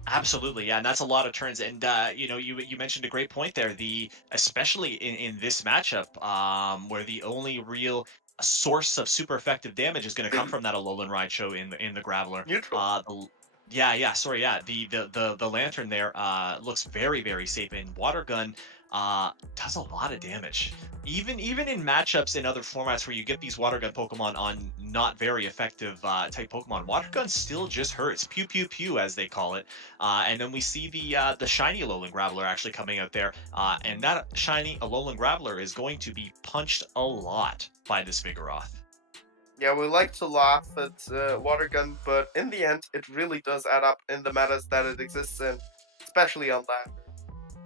Absolutely, yeah, and that's a lot of turns. And you mentioned a great point there. Especially in this matchup, where the only real source of super effective damage is going to come from that Alolan Raichu in the Graveler. Neutral. The Lantern there looks very, very safe, and Water Gun does a lot of damage. Even in matchups in other formats where you get these Water Gun Pokemon on not very effective type Pokemon, Water Gun still just hurts. Pew pew pew, as they call it. And then we see the shiny Alolan Graveler actually coming out there, and that shiny Alolan Graveler is going to be punched a lot by this Vigoroth. Yeah, we like to laugh at Water Gun, but in the end, it really does add up in the metas that it exists in, especially on Lantern.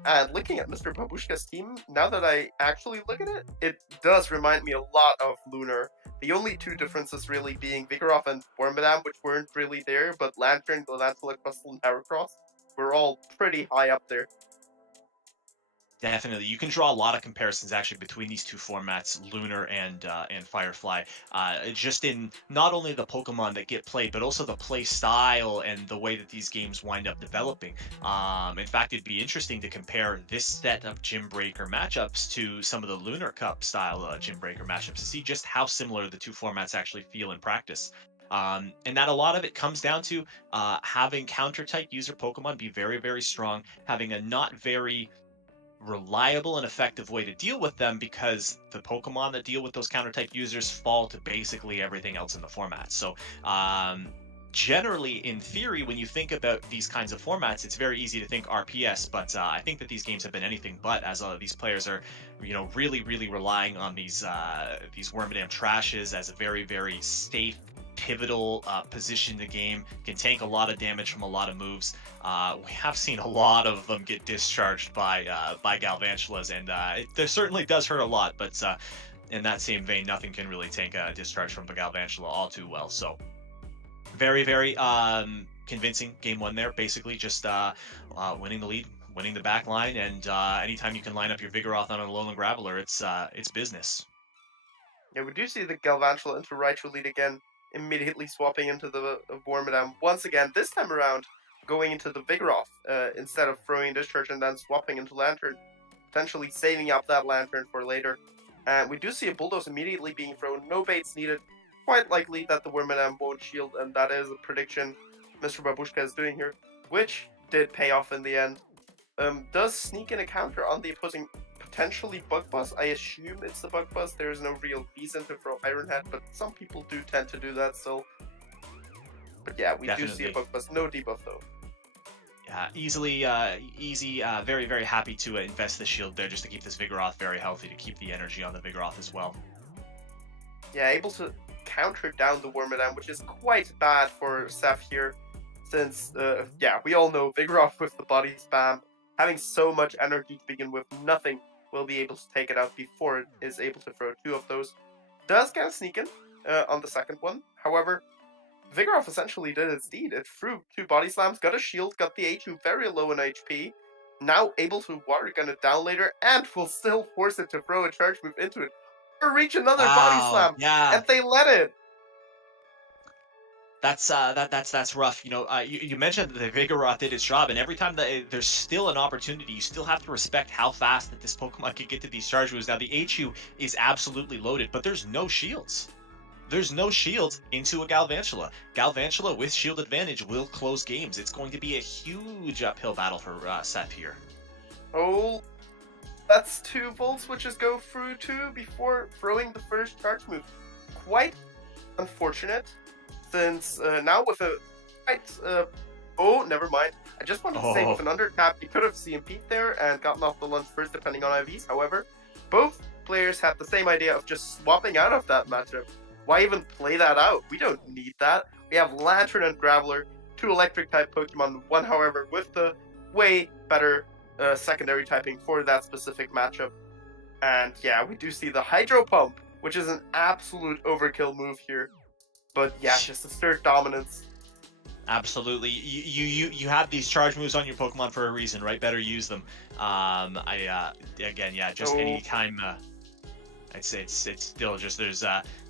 And looking at Mr. Babushka's team, now that I actually look at it, it does remind me a lot of Lunar. The only 2 differences really being Vigoroth and Wormadam, which weren't really there, but Lantern, Galvantula, Crustle, and Heracross were all pretty high up there. Definitely, you can draw a lot of comparisons actually between these 2 formats, Lunar and Firefly. Just in not only the Pokemon that get played, but also the play style and the way that these games wind up developing. In fact, it'd be interesting to compare this set of Gymbreaker matchups to some of the Lunar Cup style Gymbreaker matchups to see just how similar the 2 formats actually feel in practice. And that a lot of it comes down to having counter-type user Pokemon be very, very strong, having a not very reliable and effective way to deal with them, because the Pokemon that deal with those counter type users fall to basically everything else in the format. So generally, in theory, when you think about these kinds of formats, it's very easy to think RPS, but I think that these games have been anything but, as these players are, really, really relying on these Wormadam Trashes as a very, very safe, pivotal position in the game. Can tank a lot of damage from a lot of moves. We have seen a lot of them get discharged by Galvantulas, and there certainly does hurt a lot, but in that same vein, nothing can really tank a discharge from the Galvantula all too well. So very, very convincing game one there. Basically just winning the lead, winning the back line, and anytime you can line up your Vigoroth on a Alolan Graveler, it's business. Yeah, we do see the Galvantula into Raichu lead again, immediately swapping into the Wormadam. Once again, this time around, going into the Vigoroth instead of throwing Discharge and then swapping into Lantern, potentially saving up that Lantern for later. And we do see a Bulldoze immediately being thrown, no baits needed. Quite likely that the Wormadam won't shield, and that is a prediction Mr. Babushka is doing here, which did pay off in the end. Does sneak in a counter on the opposing, potentially Bug Buzz. I assume it's the Bug Buzz. There is no real reason to throw Iron Head, but some people do tend to do that still. But yeah, we do see a Bug Buzz. No debuff though. Yeah, easy, very, very happy to invest the shield there just to keep this Vigoroth very healthy, to keep the energy on the Vigoroth as well. Yeah, able to counter down the Wormadam, which is quite bad for Seth here, since, yeah, we all know Vigoroth with the body spam, having so much energy to begin with, nothing will be able to take it out before it is able to throw two of those. Does get a sneak in on the second one, however, Vigoroth essentially did its deed. It threw two body slams, got a shield, got the H2 very low in HP, now able to water gun it down later, and will still force it to throw a charge move into it, or reach another body slam, yeah. and they let it. That's rough. You mentioned that the Vigoroth did its job, and every time that there's still an opportunity, you still have to respect how fast that this Pokemon can get to these charge moves. Now the HU is absolutely loaded, but there's no shields. There's no shields into a Galvantula. Galvantula with shield advantage will close games. It's going to be a huge uphill battle for Seth here. Oh, that's two Volt Switches go through too before throwing the first charge move. Quite unfortunate, since now with a quite, oh, never mind. I just wanted to say with an undertap, you could have CMP'd there and gotten off the lunge first depending on IVs. However, both players had the same idea of just swapping out of that matchup. Why even play that out? We don't need that. We have Lantern and Graveler, two electric-type Pokemon, one, however, with the way better secondary typing for that specific matchup. And yeah, we do see the Hydro Pump, which is an absolute overkill move here. But yeah, just assert dominance. Absolutely. You have these charge moves on your Pokemon for a reason, right? Better use them. Again, yeah, just any time. I'd say it's still just there's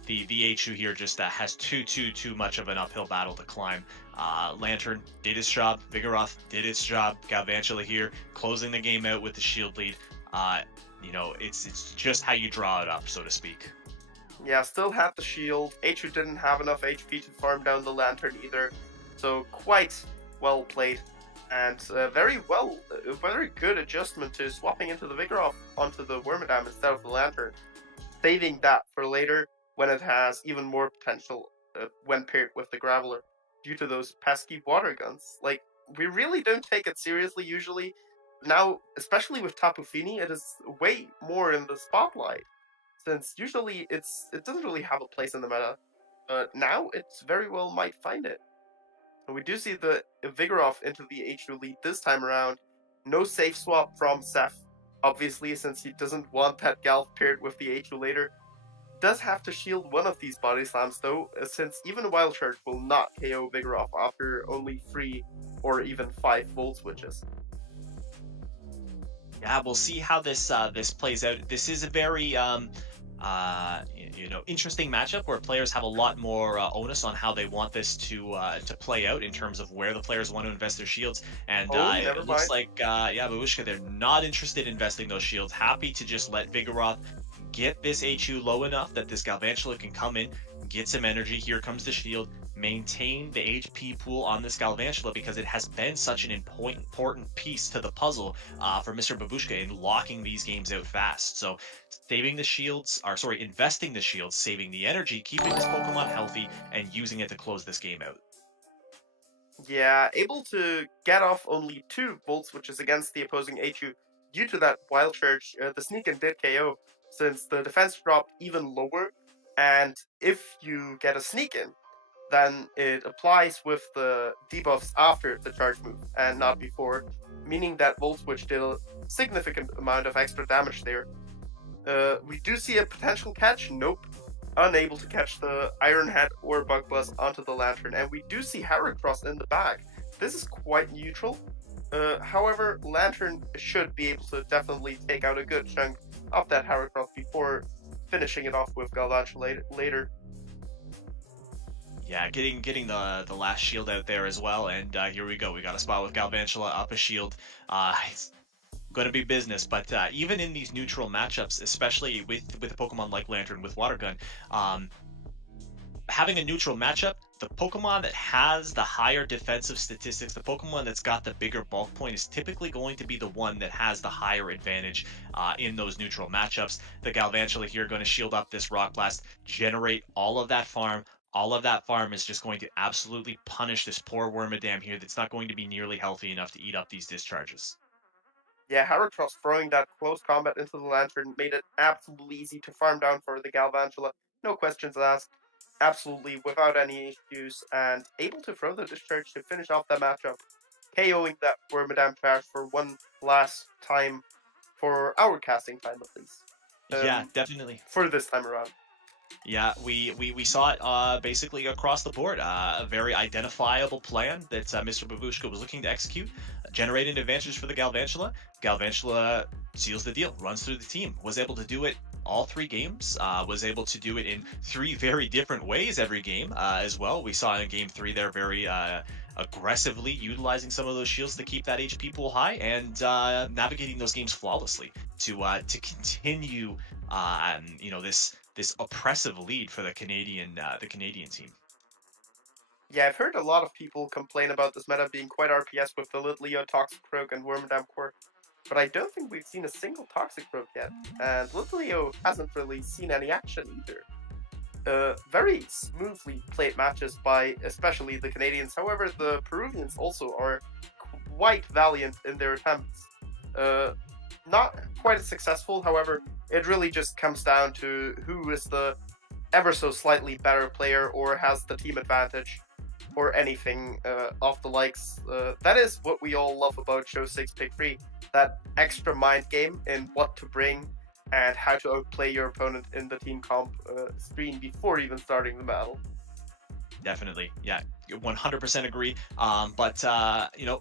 the HU here just has too much of an uphill battle to climb. Lantern did its job. Vigoroth did its job. Galvantula here closing the game out with the shield lead. It's just how you draw it up, so to speak. Yeah, still had the shield. HU didn't have enough HP to farm down the Lantern either. So quite well played. And very good adjustment to swapping into the Vigoroth onto the Wormadam instead of the Lantern. Saving that for later when it has even more potential when paired with the Graveler due to those pesky water guns. Like, we really don't take it seriously usually. Now, especially with Tapu Fini, it is way more in the spotlight, since usually it doesn't really have a place in the meta. But now it very well might find it. And we do see the Vigoroth into the HU lead this time around. No safe swap from Seth, obviously, since he doesn't want that Galv paired with the HU later. Does have to shield one of these body slams though, since even Wild Charge will not KO Vigoroth after only 3 or even 5 Volt Switches. Yeah, we'll see how this plays out. This is a very interesting matchup where players have a lot more onus on how they want this to play out in terms of where the players want to invest their shields. And it looks like Babushka, they're not interested in investing those shields. Happy to just let Vigoroth get this HU low enough that this Galvantula can come in, get some energy. Here comes the shield. Maintain the HP pool on this Galvantula because it has been such an important piece to the puzzle for Mr. Babushka in locking these games out fast. So investing the shields, saving the energy, keeping this Pokemon healthy, and using it to close this game out. Yeah, able to get off only 2 bolts, which is against the opposing HU. Due to that Wild Charge, the sneak-in did KO, since the defense dropped even lower, and if you get a sneak-in, then it applies with the debuffs after the charge move, and not before, meaning that Volt Switch did a significant amount of extra damage there. We do see a potential catch, nope. Unable to catch the Iron Head or Bug Buzz onto the Lantern, and we do see Heracross in the back. This is quite neutral. However, Lantern should be able to definitely take out a good chunk of that Heracross before finishing it off with Galvantula later. Yeah, getting the last shield out there as well, and here we go. We got a spot with Galvantula up a shield. It's going to be business, but even in these neutral matchups, especially with a Pokemon like Lantern with Water Gun, having a neutral matchup, the Pokemon that has the higher defensive statistics, the Pokemon that's got the bigger bulk point, is typically going to be the one that has the higher advantage in those neutral matchups. The Galvantula here going to shield up this Rock Blast, generate all of that farm. All of that farm is just going to absolutely punish this poor Wormadam here that's not going to be nearly healthy enough to eat up these discharges. Yeah, Heracross throwing that close combat into the Lantern made it absolutely easy to farm down for the Galvantula. No questions asked. Absolutely without any issues, and able to throw the discharge to finish off that matchup, KOing that Wormadam charge for one last time for our casting time at least. Yeah, definitely. For this time around. Yeah, we saw it basically across the board. A very identifiable plan that Mr. Babushka was looking to execute, generating advantage for the Galvantula. Galvantula seals the deal, runs through the team, was able to do it all 3 games, was able to do it in 3 very different ways every game as well. We saw in game 3 there very aggressively utilizing some of those shields to keep that HP pool high, and navigating those games flawlessly to continue this oppressive lead for the Canadian team. Yeah, I've heard a lot of people complain about this meta being quite RPS with the Litleo, Toxicroak, and Wormadam core, but I don't think we've seen a single Toxicroak yet, and Litleo hasn't really seen any action either. Very smoothly played matches by especially the Canadians. However, the Peruvians also are quite valiant in their attempts. Not quite as successful, however, it really just comes down to who is the ever so slightly better player or has the team advantage or anything of the likes. That is what we all love about Show 6 Pick 3, that extra mind game in what to bring and how to outplay your opponent in the team comp screen before even starting the battle. Definitely, yeah, 100% agree. But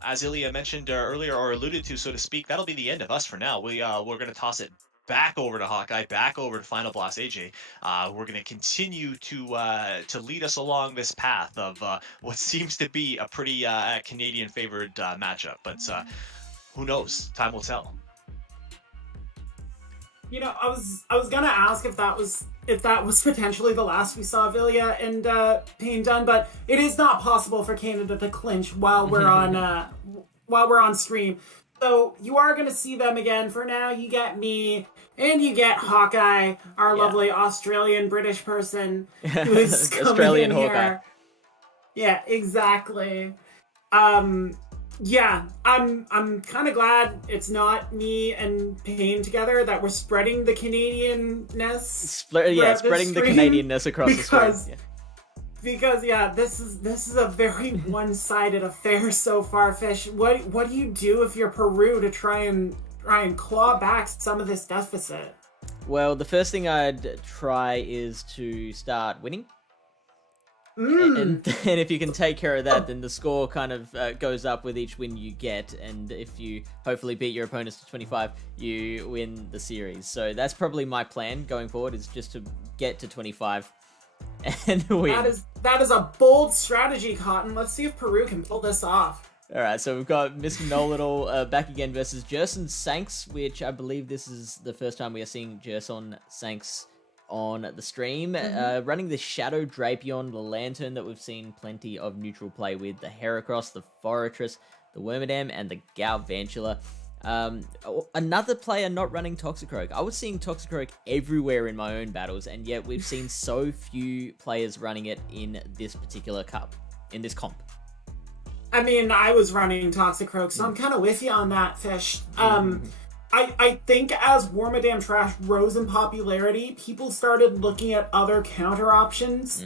as Ilya mentioned earlier, or alluded to, so to speak, that'll be the end of us for now. We're going to toss it back over to Hawkeye, back over to Final Boss AJ. We're going to continue to lead us along this path of what seems to be a pretty Canadian-favored matchup. But who knows? Time will tell. I was gonna ask if that was potentially the last we saw of Ilya and Payne done, but it is not possible for Canada to clinch while we're on stream. So you are gonna see them again. For now, you get me and you get Hawkeye, our lovely Australian British person who is coming Australian in Hawkeye. here. Yeah, exactly. Yeah, I'm kind of glad it's not me and Payne together, that we're spreading the Canadianness. Spreading the Canadianness across the screen. Because this is a very one-sided affair so far, Fish. What do you do if you're Peru to try and claw back some of this deficit? Well, the first thing I'd try is to start winning. And if you can take care of that, then the score kind of goes up with each win you get, and if you hopefully beat your opponents to 25, you win the series. So that's probably my plan going forward, is just to get to 25 and win. That is a bold strategy, Cotton. Let's see if Peru can pull this off. Alright, so we've got Mr. Know-Little back again versus Jerson Sanks, which I believe this is the first time we are seeing Jerson Sanks on the stream, running the Shadow Drapion, the Lantern that we've seen plenty of neutral play with, the Heracross, the Forretress, the Wormadam, and the Galvantula. Another player not running Toxicroak. I was seeing Toxicroak everywhere in my own battles, and yet we've seen so few players running it in this particular comp. I mean, I was running Toxicroak, so I'm kind of with you on that, Fish. I think as Wormadam Trash rose in popularity, people started looking at other counter options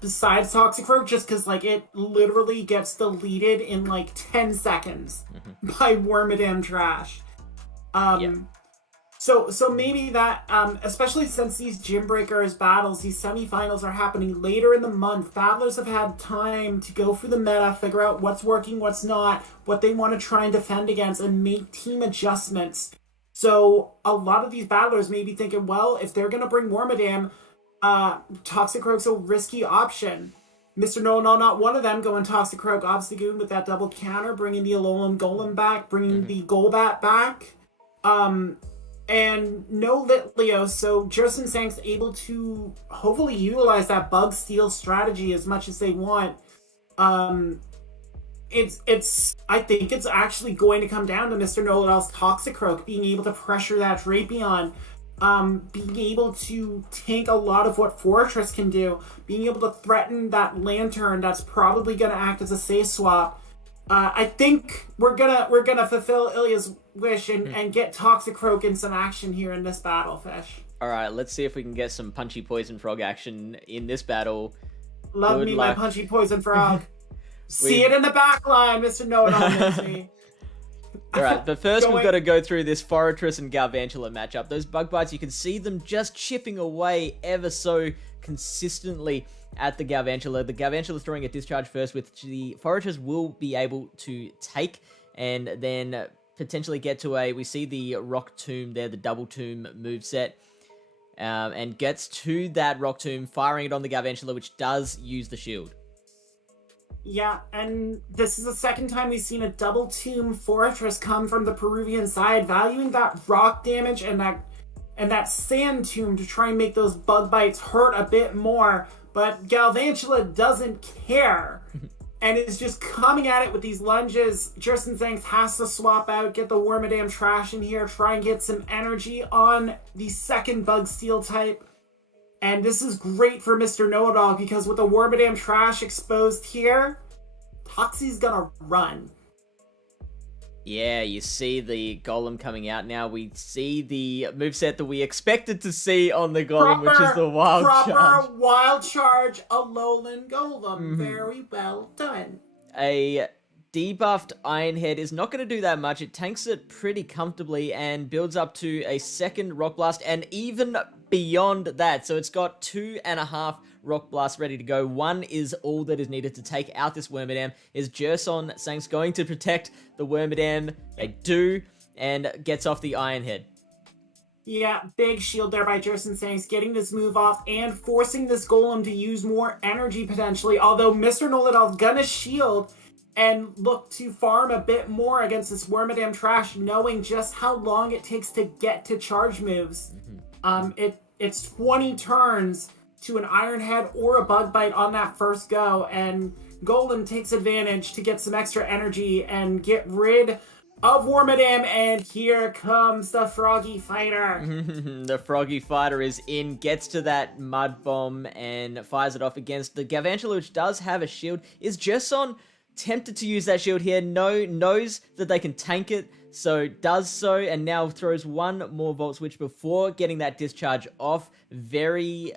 besides Toxicroak, just because like it literally gets deleted in like 10 seconds by Wormadam Trash. So maybe that, especially since these Gymbreakers battles, these semifinals are happening later in the month, battlers have had time to go through the meta, figure out what's working, what's not, what they want to try and defend against, and make team adjustments. So a lot of these battlers may be thinking, well, if they're going to bring Wormadam, Toxicroak's a risky option. Mr. No, not one of them going Toxicroak Obstagoon with that double counter, bringing the Alolan Golem back, bringing the Golbat back. And no Litleo, so Jerson Sank's able to hopefully utilize that bug steal strategy as much as they want. I think it's actually going to come down to Mr. Know-It-All's Toxicroak being able to pressure that Drapion, being able to tank a lot of what Fortress can do, being able to threaten that Lantern that's probably going to act as a safe swap. I think we're gonna fulfill Ilya's wish and get Toxicroak in some action here in this battle, Fish. All right, let's see if we can get some punchy poison frog action in this battle. Love me my punchy poison frog. See it in the back line, Mr. Know-It-All makes me. All right, but first we've got to go through this Fortress and Galvantula matchup. Those bug bites, you can see them just chipping away ever so consistently at the Galvantula. The Galvantula throwing a discharge first, which the Fortress will be able to take, and then potentially get to we see the Rock Tomb there, the Double Tomb moveset, and gets to that Rock Tomb, firing it on the Galvantula, which does use the shield. Yeah, and this is the second time we've seen a Double Tomb Fortress come from the Peruvian side, valuing that rock damage and that Sand Tomb to try and make those bug bites hurt a bit more. But Galvantula doesn't care and is just coming at it with these lunges. Jerson Zanks has to swap out, get the Wormadam Trash in here, try and get some energy on the second Bug Steel type. And this is great for Mr. Know-It-All because with the Wormadam Trash exposed here, Toxie's gonna run. Yeah, you see the Golem coming out now. We see the moveset that we expected to see on the Golem, which is the Wild Charge. Proper Wild Charge Alolan Golem. Very well done. A debuffed Iron Head is not going to do that much. It tanks it pretty comfortably and builds up to a second Rock Blast and even beyond that. So it's got 2.5 Rock Blasts ready to go. One is all that is needed to take out this Wormadam. Is Jerson Sank's going to protect the Wormadam? They do, and gets off the Iron Head. Yeah, big shield there by Jerson Sanks, getting this move off and forcing this Golem to use more energy potentially. Although Mr. Know-It-All's gonna shield and look to farm a bit more against this Wormadam Trash, knowing just how long it takes to get to charge moves. It's 20 turns to an Iron Head or a Bug Bite on that first go, and Golem takes advantage to get some extra energy and get rid of Wormadam, and here comes the Froggy Fighter. The Froggy Fighter is in, gets to that Mud Bomb and fires it off against the Galvantula, which does have a shield. Is Jerson tempted to use that shield here? No, knows that they can tank it, so does so, and now throws one more Volt Switch before getting that discharge off. Very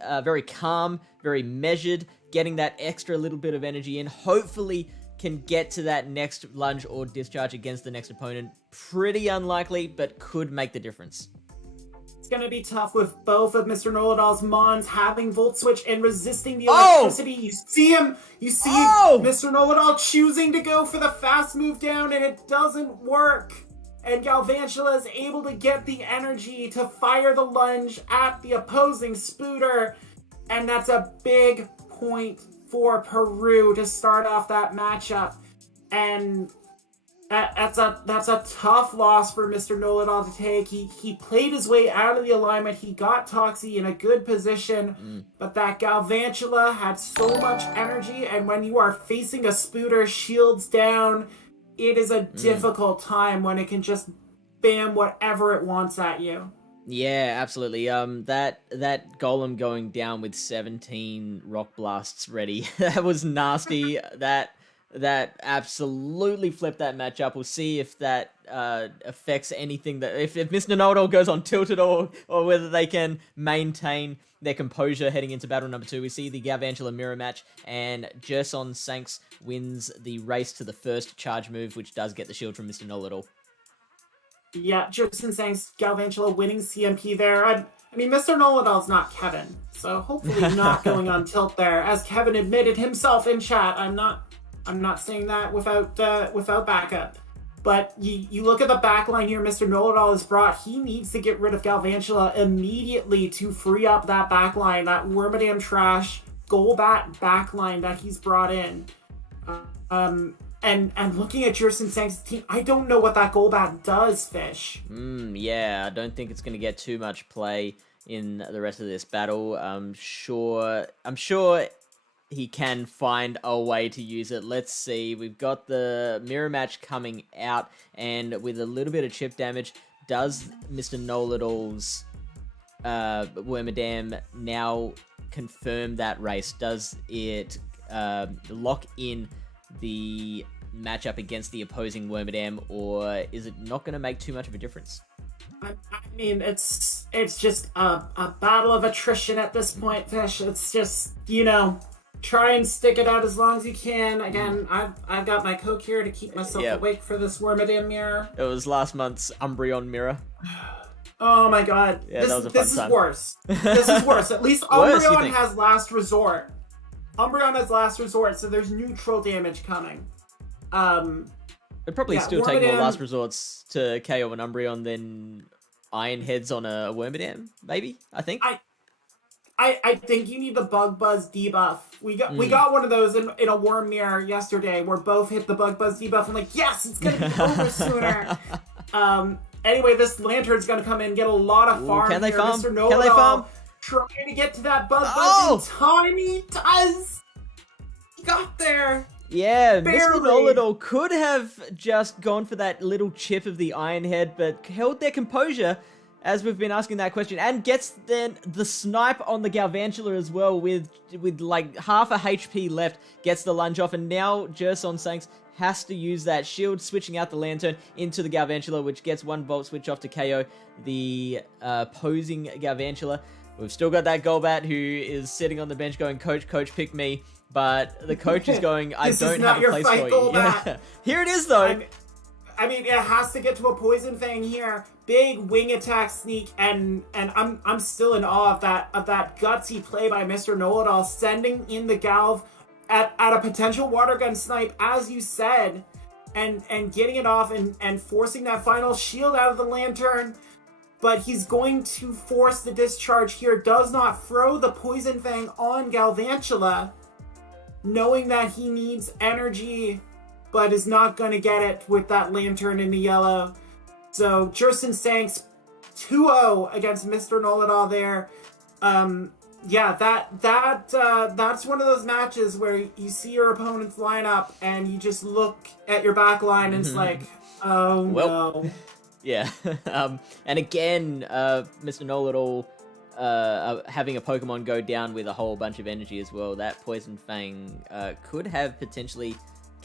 calm, very measured, getting that extra little bit of energy in. Hopefully can get to that next lunge or discharge against the next opponent. Pretty unlikely, but could make the difference. It's going to be tough with both of Mr. Know-It-All's Mons having Volt Switch and resisting the electricity. You see Mr. Know-It-All choosing to go for the fast move down, and it doesn't work. And Galvantula is able to get the energy to fire the lunge at the opposing Spooter, and that's a big point for Peru to start off that matchup. And that's a tough loss for Mr. Know-It-All to take. He played his way out of the alignment. He got Toxie in a good position, but that Galvantula had so much energy, and when you are facing a Spooter shields down, it is a difficult time when it can just spam whatever it wants at you. Yeah, absolutely. That Golem going down with 17 Rock Blasts ready. That was nasty. That that absolutely flipped that matchup. We'll see if that affects anything, that if Mr. Know-It-All goes on tilt at all, or whether they can maintain their composure heading into battle number 2. We see the Galvantula mirror match, and Jerson Sanks wins the race to the first charge move, which does get the shield from Mr. Know-It-All. Yeah, Jerson Sanks, Galvantula winning CMP there. I mean, Mr. Know-It-All's not Kevin, so hopefully not going on tilt there. As Kevin admitted himself in chat, I'm not saying that without backup. But you look at the backline here Mr. Know-It-All has brought. He needs to get rid of Galvantula immediately to free up that backline, that Wormadam Trash Golbat backline that he's brought in. And looking at Jerson Sanks' team, I don't know what that Golbat does, Fish. Yeah, I don't think it's going to get too much play in the rest of this battle. I'm sure he can find a way to use it. Let's see. We've got the mirror match coming out, and with a little bit of chip damage, does Mr. Know-It-All's Wormadam now confirm that race? Does it lock in the matchup against the opposing Wormadam, or is it not going to make too much of a difference? I mean, it's just a battle of attrition at this point, Fish. It's just, try and stick it out as long as you can. Again, I've got my Coke here to keep myself awake for this Wormadam mirror. It was last month's Umbreon mirror. Oh my god. Yeah, that was a fun time. Worse. This is worse. At least Umbreon has last resort. Umbreon has last resort, so there's neutral damage coming. It'd probably still take more last resorts to KO an Umbreon than Iron Heads on a Wormadam, maybe, I think. I think you need the Bug Buzz debuff. We got one of those in a Worm Mirror yesterday where both hit the Bug Buzz debuff. I'm like, yes, it's gonna be over sooner. Anyway, this Lantern's gonna come in, get a lot of farm. Can they here. farm? Mr. Know-It-All Can they farm? Trying to get to that Bug Buzz in time. He does. He got there. Yeah, Barely. Mr. Know-It-All could have just gone for that little chip of the Iron Head, but held their composure, as we've been asking that question, and gets then the snipe on the Galvantula as well with like half a HP left, gets the lunge off, and now Jerson Sanks has to use that shield, switching out the Lantern into the Galvantula, which gets one Volt Switch off to KO the opposing Galvantula. We've still got that Golbat who is sitting on the bench going, Coach, pick me. But the coach is going, I don't have a place for you. Yeah. Here it is, though. I mean, it has to get to a Poison Fang here. Big wing attack sneak, and I'm still in awe of that gutsy play by Mr. Know-It-All, sending in the Galv at a potential water gun snipe, as you said, and getting it off and forcing that final shield out of the Lantern. But he's going to force the discharge here. Does not throw the Poison Fang on Galvantula, knowing that he needs energy, but is not going to get it with that Lantern in the yellow. So Jerson Sanks 2-0 against Mr. Know-It-All there. That's one of those matches where you see your opponent's lineup and you just look at your back line and it's like, oh no. Yeah. And again, Mr. Know-It-All having a Pokemon go down with a whole bunch of energy as well. That Poison Fang could have potentially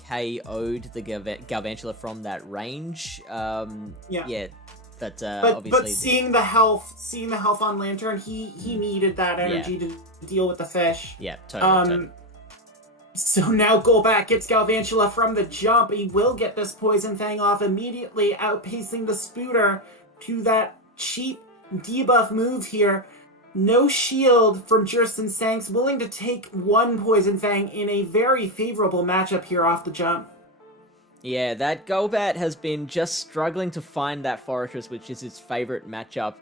KO'd the Galvantula from that range. But obviously, but seeing the health on Lantern, he needed that energy to deal with the fish. Yeah, totally. So now Golbat gets Galvantula from the jump. He will get this Poison Fang off immediately, outpacing the Spooter to that cheap debuff move here. No shield from Jerson Sanks, willing to take one Poison Fang in a very favorable matchup here off the jump. Yeah, that Golbat has been just struggling to find that Forretress, which is its favorite matchup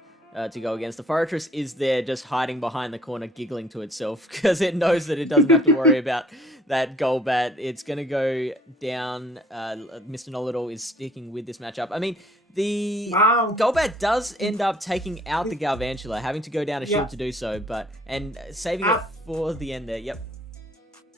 to go against. The Forretress is there just hiding behind the corner, giggling to itself, because it knows that it doesn't have to worry about that Golbat. It's going to go down. Mr. Know-It-All is sticking with this matchup. I mean, the Golbat does end up taking out the Galvantula, having to go down a shield to do so, and saving it for the end there. Yep.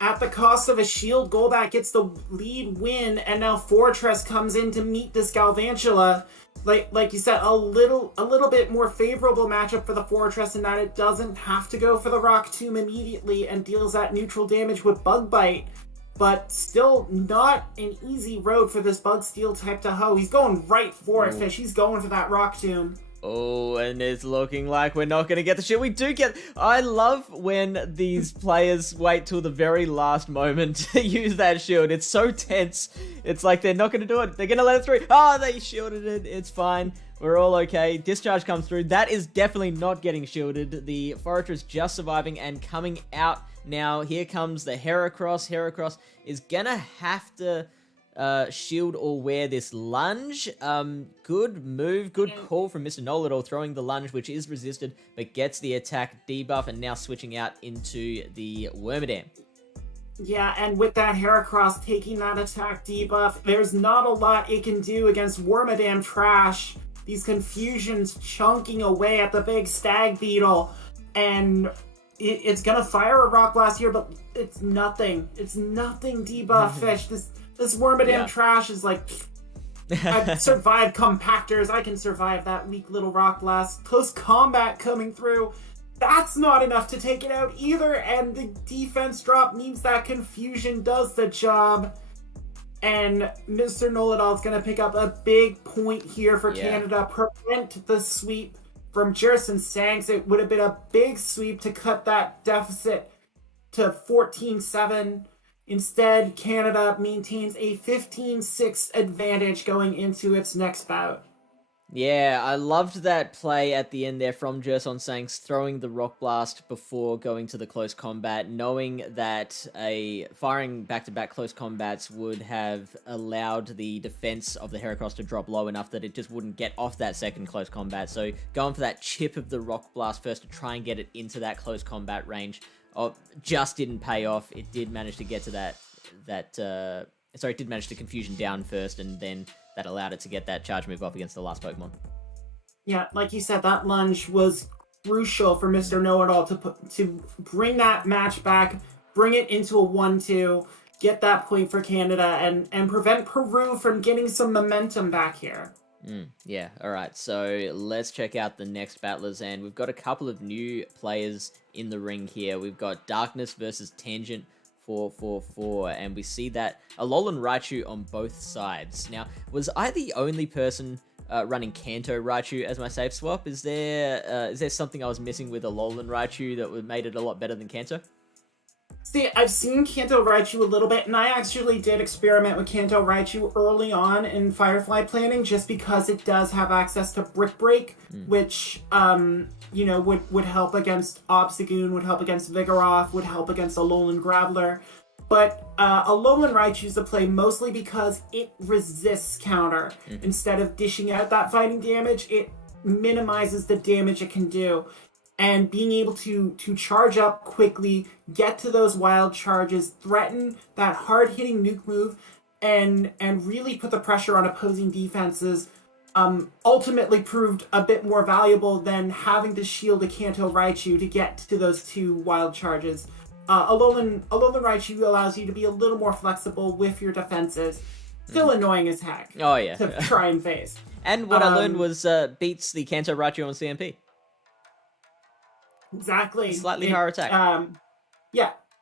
At the cost of a shield, Golbat gets the lead win, and now Fortress comes in to meet this Galvantula. Like you said, a little bit more favorable matchup for the Fortress in that it doesn't have to go for the Rock Tomb immediately and deals that neutral damage with Bug Bite. but still not an easy road for this Bug Steel type to hoe. He's going right for it, Fish. He's going for that Rock Tomb. Oh, and it's looking like we're not going to get the shield. We do get... I love when these players wait till the very last moment to use that shield. It's so tense. It's like they're not going to do it. They're going to let it through. Oh, they shielded it. It's fine. We're all okay. Discharge comes through. That is definitely not getting shielded. The Forester is just surviving and coming out now. Here comes the Heracross. Heracross is going to have to... shield or wear this lunge. Good move, good call from Mr. Know-It-All, throwing the lunge, which is resisted, but gets the attack debuff, and now switching out into the Wormadam. Yeah, and with that Heracross taking that attack debuff, there's not a lot it can do against Wormadam Trash. These Confusions chunking away at the big Stag Beetle, and it's gonna fire a Rock Blast here, but it's nothing. It's nothing debuff, Fish. This Wormadam Trash is like, I've survived compactors. I can survive that weak little Rock Blast. Close combat coming through. That's not enough to take it out either. And the defense drop means that Confusion does the job. And Mr. Know-It-All is going to pick up a big point here for Canada. Prevent the sweep from Jerson Sanks. It would have been a big sweep to cut that deficit to 14-7. Instead, Canada maintains a 15-6 advantage going into its next bout. Yeah, I loved that play at the end there from Jerson Sanks, throwing the Rock Blast before going to the close combat, knowing that firing back-to-back close combats would have allowed the defense of the Heracross to drop low enough that it just wouldn't get off that second close combat. So going for that chip of the Rock Blast first to try and get it into that close combat range just didn't pay off. It did manage to get to it did manage to Confusion down first, and then that allowed it to get that charge move off against the last Pokemon. Yeah, like you said, that lunge was crucial for Mr. Know-It-All to bring that match back, bring it into a 1-2, get that point for Canada, and prevent Peru from getting some momentum back here. Yeah, alright, so let's check out the next battlers, and we've got a couple of new players in the ring here. We've got Darkness versus Tangent 444, and we see that Alolan Raichu on both sides. Now, was I the only person running Kanto Raichu as my safe swap? Is there something I was missing with Alolan Raichu that made it a lot better than Kanto? See, I've seen Kanto Raichu a little bit, and I actually did experiment with Kanto Raichu early on in Firefly planning, just because it does have access to Brick Break, which, would help against Obstagoon, would help against Vigoroth, would help against Alolan Graveler. But Alolan Raichu is a play mostly because it resists counter. Instead of dishing out that fighting damage, it minimizes the damage it can do. And being able to charge up quickly, get to those wild charges, threaten that hard-hitting nuke move, and really put the pressure on opposing defenses, ultimately proved a bit more valuable than having to shield a Kanto Raichu to get to those two wild charges. Alolan Raichu allows you to be a little more flexible with your defenses. Still annoying as heck to try and face. And what I learned was beats the Kanto Raichu on CMP. Exactly. Slightly higher attack.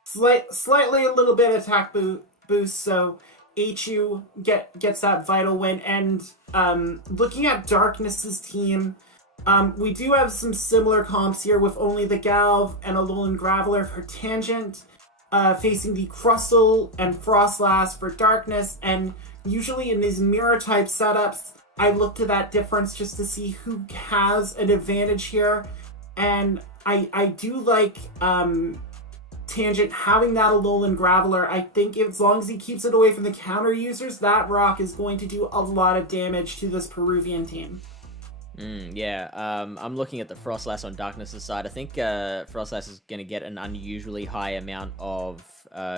Slightly a little bit attack boost, so Aichu gets that vital win. And looking at Darkness's team, we do have some similar comps here with only the Galv and Alolan Graveler for Tangent, facing the Crustle and Frostlass for Darkness, and usually in these mirror type setups, I look to that difference just to see who has an advantage here. And I do like Tangent having that Alolan Graveler. I think as long as he keeps it away from the counter users, that rock is going to do a lot of damage to this Peruvian team. I'm looking at the Frostlass on Darkness' side. I think Frostlass is going to get an unusually high amount of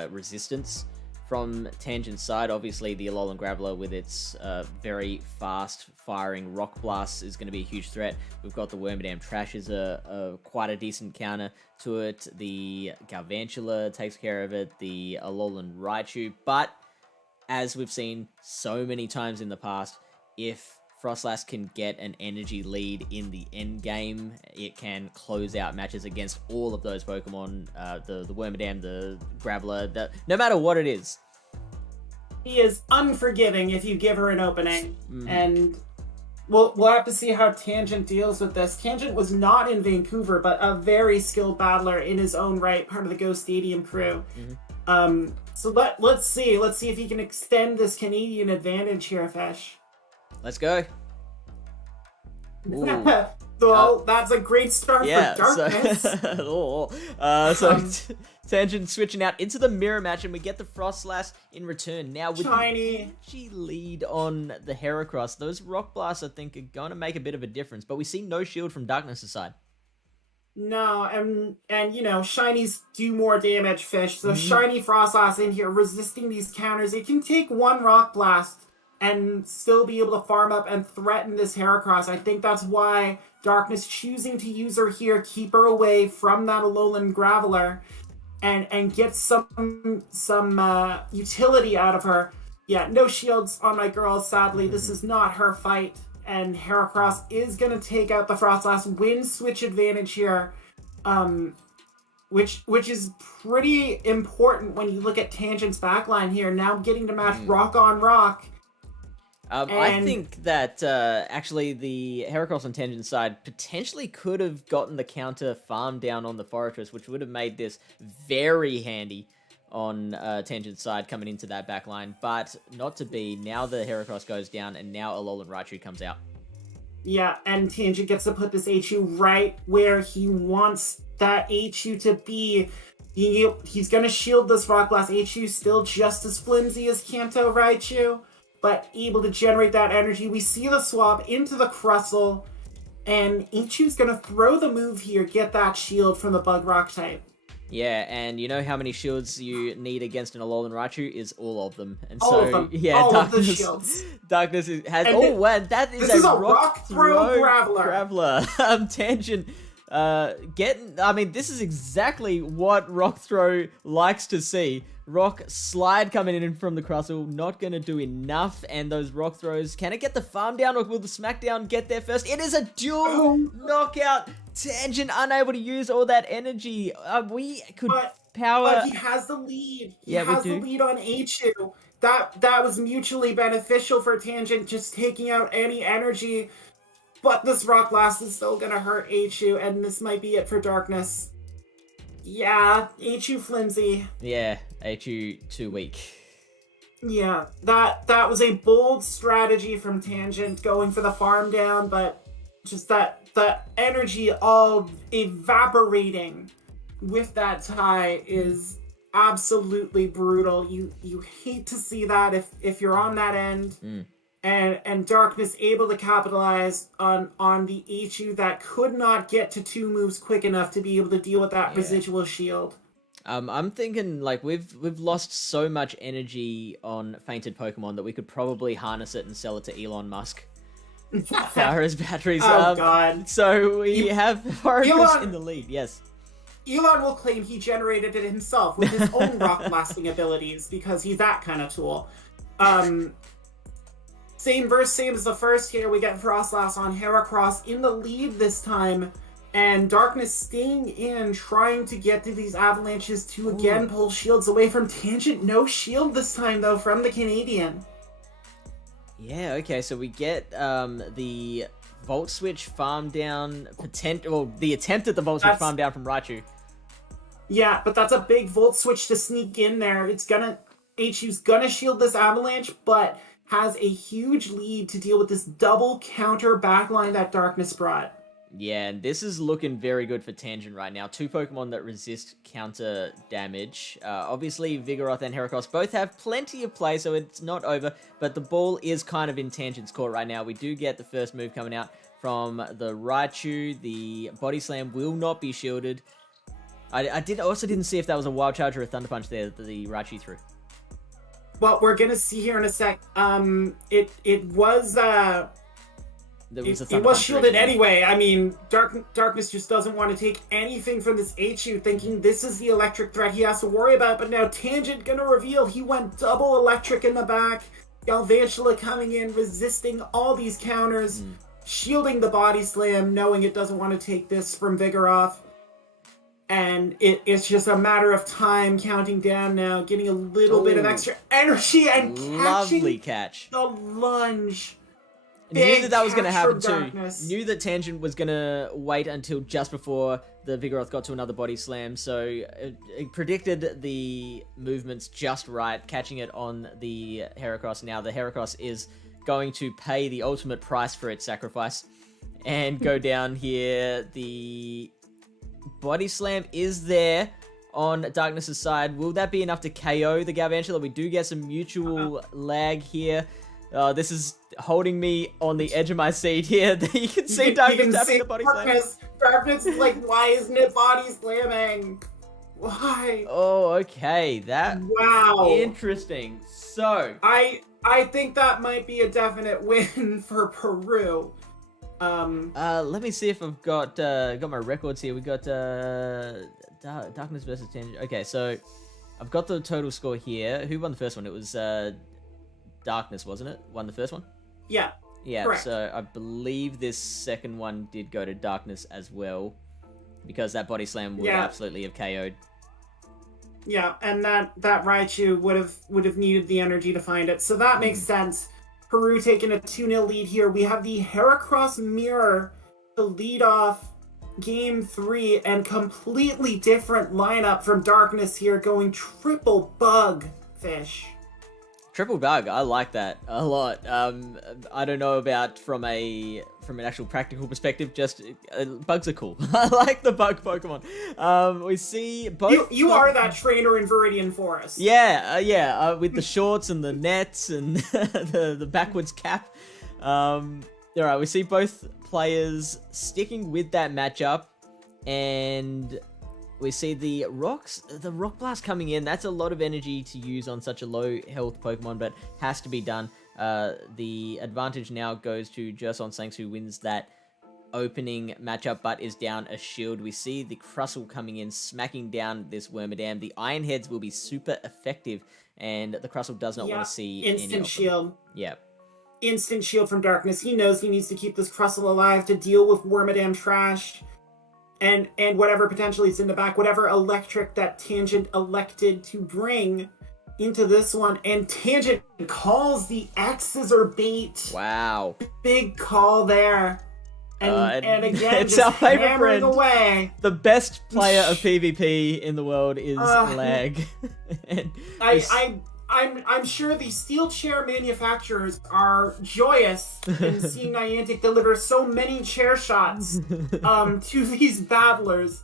resistance from Tangent's side. Obviously, the Alolan Graveler with its very fast-firing Rock Blast is going to be a huge threat. We've got the Wormadam Trash as quite a decent counter to it. The Galvantula takes care of it. The Alolan Raichu. But, as we've seen so many times in the past, if Frostlass can get an energy lead in the end game, it can close out matches against all of those Pokemon, the Wormadam, the Graveler, no matter what it is. is unforgiving if you give her an opening, and we'll have to see how Tangent deals with this. Tangent was not in Vancouver, but a very skilled battler in his own right, part of the Go Stadium crew. So let's see if he can extend this Canadian advantage here, Fish. Let's go. Well, that's a great start for Darkness. So Tangent switching out into the mirror match, and we get the Frost Slash in return. Now with Shiny the lead on the Heracross, those Rock Blasts I think are going to make a bit of a difference, but we see no shield from Darkness' side. No, and you know, shinies do more damage, Fish. So shiny Frostlass in here resisting these counters. It can take one Rock Blast and still be able to farm up and threaten this Heracross. I think that's why Darkness choosing to use her here, keep her away from that Alolan Graveler, and get some utility out of her. Yeah, no shields on my girl, sadly. This is not her fight. And Heracross is going to take out the Frostlass, win switch advantage here, which is pretty important when you look at Tangent's backline here. Now getting to match rock on rock. I think that actually the Heracross on Tangent's side potentially could have gotten the counter farm down on the Forretress, which would have made this very handy on Tangent's side coming into that backline, but not to be. Now the Heracross goes down, and now Alolan Raichu comes out. Yeah, and Tangent gets to put this HU right where he wants that HU to be. He's going to shield this Rock Blast. HU still just as flimsy as Kanto Raichu, but able to generate that energy. We see the swap into the Crustle, and HU's going to throw the move here, get that shield from the Bug Rock type. Yeah, and you know how many shields you need against an Alolan Raichu is all of them. And all so, of them. yeah, all Darkness, of the shields. Darkness has. And wow, that is this is a rock throw Graveler. Tangent. I mean, this is exactly what Rock Throw likes to see. Rock Slide coming in from the Crustle, not going to do enough, and those Rock Throws, can it get the farm down, or will the Smackdown get there first? It is a dual knockout. Tangent unable to use all that energy. We could power... But he has the lead. He has the lead on HU. That was mutually beneficial for Tangent, just taking out any energy. But this Rock Blast is still going to hurt HU, and this might be it for Darkness. Yeah, HU flimsy. Yeah, HU too weak. Yeah, that was a bold strategy from Tangent, going for the farm down, but just the energy all evaporating with that tie is absolutely brutal. You hate to see that if you're on that end. And Darkness able to capitalize on the HU that could not get to two moves quick enough to be able to deal with that residual shield. I'm thinking, like, we've lost so much energy on fainted Pokemon that we could probably harness it and sell it to Elon Musk. Power his batteries. Oh, God. So we have Forretress in the lead, yes. Elon will claim he generated it himself with his own rock blasting abilities because he's that kind of tool. Same as the first here. We get Frostlass on Heracross in the lead this time. And Darkness staying in, trying to get to these avalanches to again pull shields away from Tangent. No shield this time, though, from the Canadian. Yeah, okay, so we get the Volt Switch farm down, the attempt at the Volt Switch farm down from Raichu. Yeah, but that's a big Volt Switch to sneak in there. HU's gonna shield this avalanche, but has a huge lead to deal with this double counter backline that Darkness brought. Yeah, and this is looking very good for Tangent right now. Two Pokemon that resist counter damage. Obviously, Vigoroth and Heracross both have plenty of play, so it's not over, but the ball is kind of in Tangent's court right now. We do get the first move coming out from the Raichu. The Body Slam will not be shielded. I also didn't see if that was a Wild Charge or a Thunder Punch there that the Raichu threw. Well, we're gonna see here in a sec. It was shielded anyway. I mean, Darkness just doesn't want to take anything from this HU, thinking this is the electric threat he has to worry about. But now Tangent gonna reveal he went double electric in the back. Galvantula coming in, resisting all these counters, shielding the Body Slam, knowing it doesn't want to take this from Vigoroth. And it's just a matter of time, counting down now, getting a little bit of extra energy and lovely catching catch. the lunge. Knew that was going to catch happen from too. Darkness. Knew that Tangent was going to wait until just before the Vigoroth got to another body slam, so it predicted the movements just right, catching it on the Heracross. Now the Heracross is going to pay the ultimate price for its sacrifice and go down here. The body slam is there on Darkness's side. Will that be enough to KO the Galvantula? We do get some mutual lag here. This is holding me on the edge of my seat here. You can see Darkness tapping the body slam. Darkness is like, why isn't it body slamming? Why? Oh, okay. Wow. Interesting. So I think that might be a definite win for Peru. let me see if I've got my records here. We got Darkness versus Tangent. Okay, so I've got the total score here. Who won the first one? It was Darkness, wasn't it? Won the first one? Yeah. Yeah, correct. so I believe this second one did go to Darkness as well, because that body slam would absolutely have KO'd. Yeah, and that Raichu would have needed the energy to find it. So that makes sense. Peru taking a 2-0 lead here. We have the Heracross Mirror to lead off Game 3, and completely different lineup from Darkness here, going triple bug fish. Triple bug, I like that a lot. I don't know about from an actual practical perspective. Just bugs are cool. I like the bug Pokemon. We see both. You are that trainer in Viridian Forest. Yeah, with the shorts and the nets and the backwards cap. All right, we see both players sticking with that matchup, and we see the Rock Blast coming in. That's a lot of energy to use on such a low health Pokemon, but has to be done. The advantage now goes to Jerson Sanks, who wins that opening matchup, but is down a shield. We see the Crustle coming in, smacking down this Wormadam. The Iron Heads will be super effective, and the Crustle does not want to see instant shield. Yeah. Instant shield from Darkness. He knows he needs to keep this Crustle alive to deal with Wormadam trash. And whatever potentially is in the back, whatever electric that Tangent elected to bring into this one. And Tangent calls the X-Scissor bait. Wow. Big call there. And again, it's just our favorite hammering friend. away. The best player of PvP in the world is Lag. And I'm sure the steel chair manufacturers are joyous in seeing Niantic deliver so many chair shots to these battlers.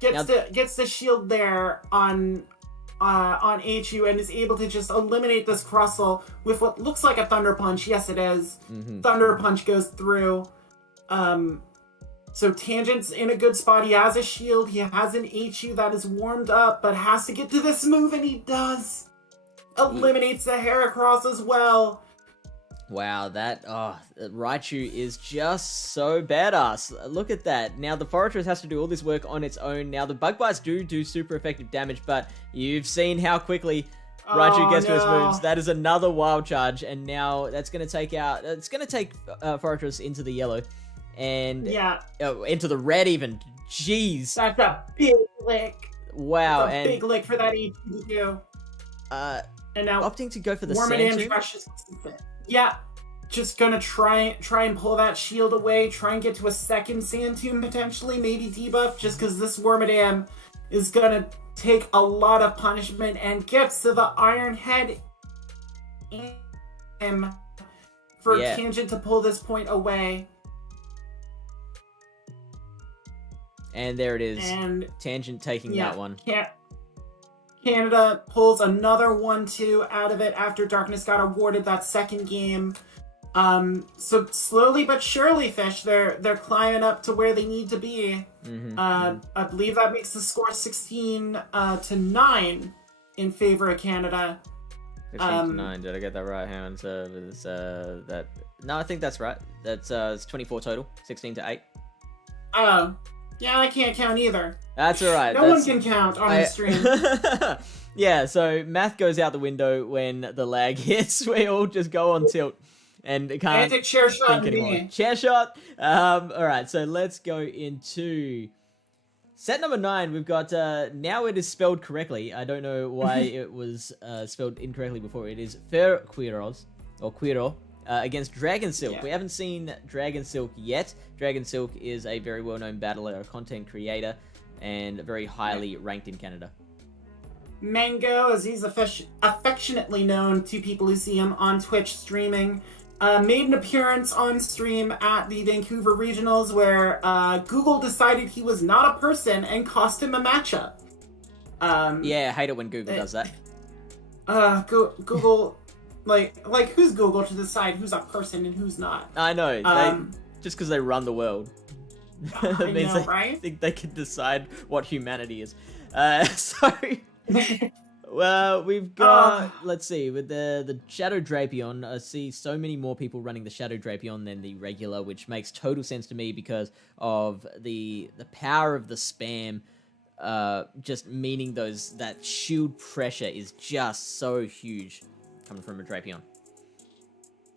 Gets the shield there on HU and is able to just eliminate this Crustle with what looks like a Thunder Punch. Yes, it is. Mm-hmm. Thunder Punch goes through. So Tangent's in a good spot. He has a shield. He has an HU that is warmed up, but has to get to this move, and he does. Eliminates the Heracross as well. Wow, Raichu is just so badass. Look at that. Now the Forretress has to do all this work on its own. Now the Bug Bites do super effective damage, but you've seen how quickly Raichu gets to his moves. That is another Wild Charge, and now that's going to take Forretress into the yellow. And into the red even. Jeez. That's a big lick. Wow. That's a big lick for that ETQ. And now opting to go for the Wormadam just gonna try and pull that shield away, try and get to a second Sand Tomb potentially, maybe debuff, just because this Wormadam is gonna take a lot of punishment and gets to the Iron Head for Tangent to pull this point away. And there it is. And Tangent taking that one. Canada pulls another 1-2 out of it after Darkness got awarded that second game. So slowly but surely, Fish, they're climbing up to where they need to be. I believe that makes the score 16-9 in favor of Canada. 16-9. Did I get that right? Hang on. So that. No, I think that's right. That's it's 24 total. 16-8. Oh. Yeah, I can't count either. That's alright. No one can count on the stream. Yeah, so math goes out the window when the lag hits. We all just go on tilt and can't chair shot think anymore. Chair shot. Alright, so let's go into Set number 9, we've got, now it is spelled correctly. I don't know why it was spelled incorrectly before. It is Queiroz, or Queiro, against Dragon Silk. Yeah. We haven't seen Dragon Silk yet. Dragon Silk is a very well-known battler, a content creator, and very highly ranked in Canada. Mango, as he's affectionately known to people who see him on Twitch streaming, made an appearance on stream at the Vancouver Regionals where Google decided he was not a person and cost him a matchup. Yeah, I hate it when Google does that. Google, like who's Google to decide who's a person and who's not? I know, just because they run the world. I means know, they right? think they can decide what humanity is. So... Well, we've got, let's see, with the Shadow Drapion, I see so many more people running the Shadow Drapion than the regular, which makes total sense to me because of the power of the spam, just meaning that shield pressure is just so huge coming from a Drapion.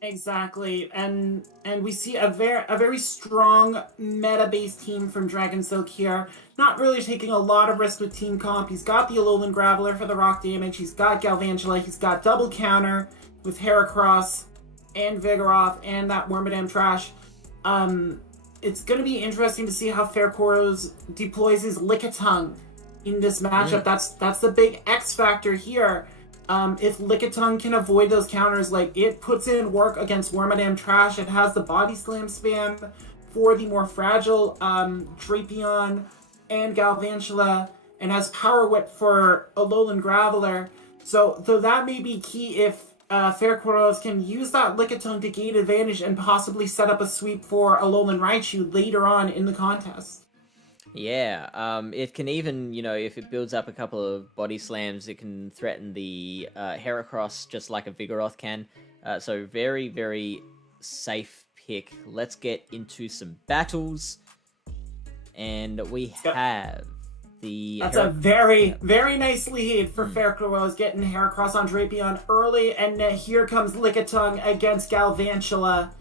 Exactly, and we see a very strong meta-based team from Dragon Silk here. Not really taking a lot of risk with team comp. He's got the Alolan Graveler for the rock damage. He's got Galvantula. He's got double counter with Heracross and Vigoroth and that Wormadam trash. It's going to be interesting to see how Fairkoros deploys his Lickitung in this matchup. That's the big X factor here. If Lickitung can avoid those counters, like, it puts in work against Wormadam trash. It has the Body Slam spam for the more fragile Drapion and Galvantula, and has Power Whip for Alolan Graveler. So that may be key if Fairkoros can use that Lickitung to gain advantage and possibly set up a sweep for Alolan Raichu later on in the contest. Yeah, it can even, if it builds up a couple of body slams, it can threaten the Heracross just like a Vigoroth can. So very, very safe pick. Let's get into some battles. And we have the... That's a very, very nice lead for Fairkoros, getting Heracross on Drapion early, and here comes Lickitung against Galvantula.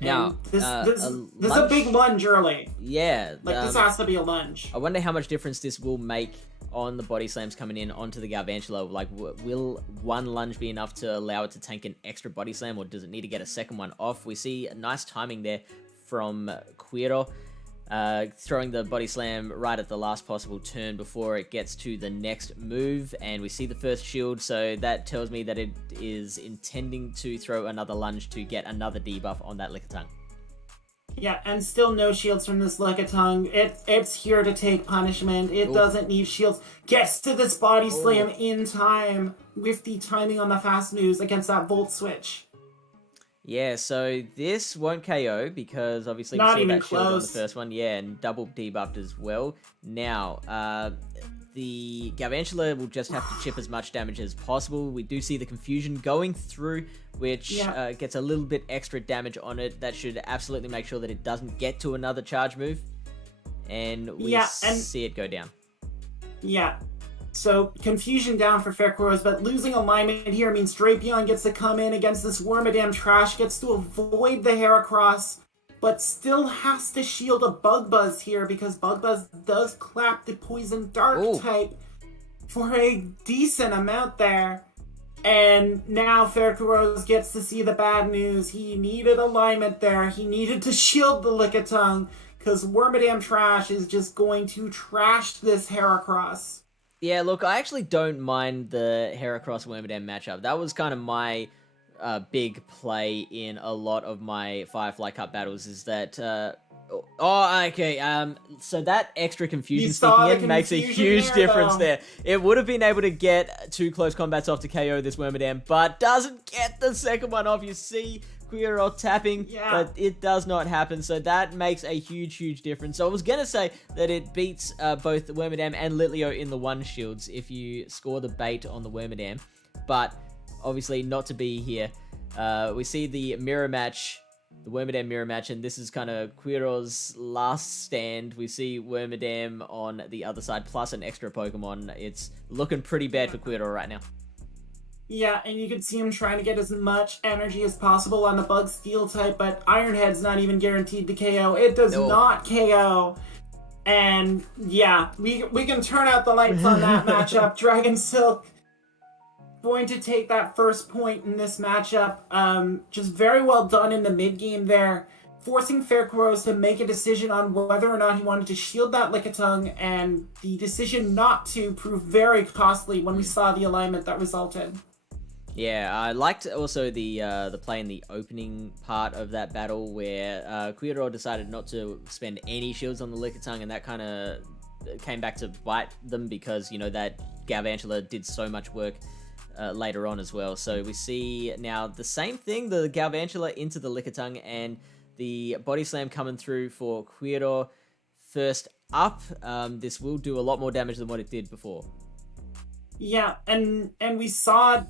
Now, this is a big lunge early. Yeah. This has to be a lunge. I wonder how much difference this will make on the body slams coming in onto the Galvantula. Like, will one lunge be enough to allow it to tank an extra body slam, or does it need to get a second one off? We see a nice timing there from Queiro, throwing the body slam right at the last possible turn before it gets to the next move, and we see the first shield, so that tells me that it is intending to throw another lunge to get another debuff on that Lickitung. Yeah, and still no shields from this Lickitung. It's here to take punishment. It doesn't need shields. Gets to this body slam in time with the timing on the fast moves against that Volt Switch. Yeah, so this won't KO because obviously we Not saw even that shield on the close. first one. Yeah, and double debuffed as well. Now, the Galvantula will just have to chip as much damage as possible. We do see the confusion going through, which gets a little bit extra damage on it. That should absolutely make sure that it doesn't get to another charge move. And we see it go down. Yeah. So, confusion down for Fairkoros, but losing alignment here means Drapion gets to come in against this Wormadam trash, gets to avoid the Heracross, but still has to shield a Bug Buzz here because Bug Buzz does clap the Poison Dark type for a decent amount there. And now Fairkoros gets to see the bad news. He needed alignment there. He needed to shield the Lickitung because Wormadam trash is just going to trash this Heracross. Yeah, look, I actually don't mind the Heracross Wormadam matchup. That was kind of my big play in a lot of my Firefly Cup battles, is that... so that extra confusion sneaking in makes a huge difference there. It would have been able to get 2 close combats off to KO this Wormadam, but doesn't get the second one off. You see Queiro tapping, but it does not happen, so that makes a huge difference. So I was gonna say that it beats both the Wormadam and Litleo in the 1 shields if you score the bait on the Wormadam, but obviously not to be here. We see the mirror match, the Wormadam mirror match, and this is kind of Queiro's last stand. We see Wormadam on the other side, plus an extra Pokemon. It's looking pretty bad for Queiro right now. Yeah, and you can see him trying to get as much energy as possible on the Bug Steel type, but Iron Head's not even guaranteed to KO. It does not KO. And yeah, we can turn out the lights on that matchup. Dragon Silk going to take that first point in this matchup. Just very well done in the mid game there, forcing Faircrows to make a decision on whether or not he wanted to shield that Lickitung, and the decision not to proved very costly when we saw the alignment that resulted. Yeah, I liked also the play in the opening part of that battle where Quiro decided not to spend any shields on the Lickitung, and that kind of came back to bite them because, you know, that Galvantula did so much work later on as well. So we see now the same thing, the Galvantula into the Lickitung, and the Body Slam coming through for Quiro first up. This will do a lot more damage than what it did before. Yeah, and we saw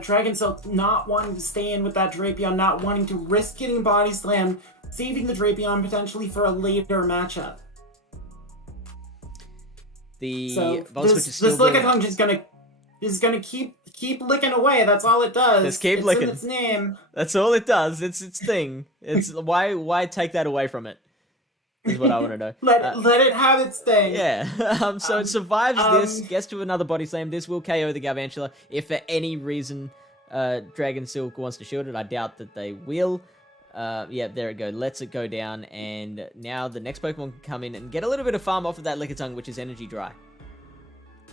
Dragon Silk not wanting to stay in with that Drapion, not wanting to risk getting Body Slam, saving the Drapion potentially for a later matchup. The so this Lickitung is gonna keep licking away. That's all it does. Just keep it's licking. In its name. That's all it does. It's its thing. It's why take that away from it? Is what I want to know. Let it have its thing. Yeah. So it survives this, gets to another Body Slam. This will KO the Galvantula. If for any reason Dragon Silk wants to shield it, I doubt that they will. Yeah, there it goes. Lets it go down, and now the next Pokemon can come in and get a little bit of farm off of that Lickitung, which is Energy Dry.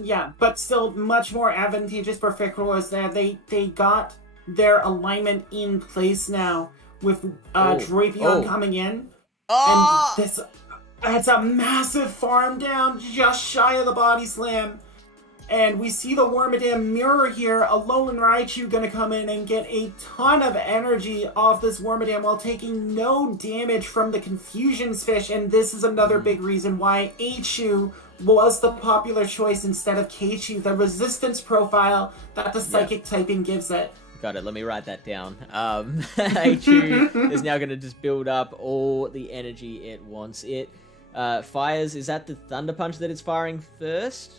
Yeah, but still much more advantageous for Ficroas there. They got their alignment in place now with Drapion coming in. Oh! And it's a massive farm down just shy of the Body Slam. And we see the Wormadam mirror here. Alolan Raichu gonna come in and get a ton of energy off this Wormadam while taking no damage from the Confusions Fish. And this is another big reason why Aichu was the popular choice instead of Keichu. The resistance profile that the Psychic typing gives it. Got it. Let me write that down. Aichu is now going to just build up all the energy it wants. It fires. Is that the Thunder Punch that it's firing first?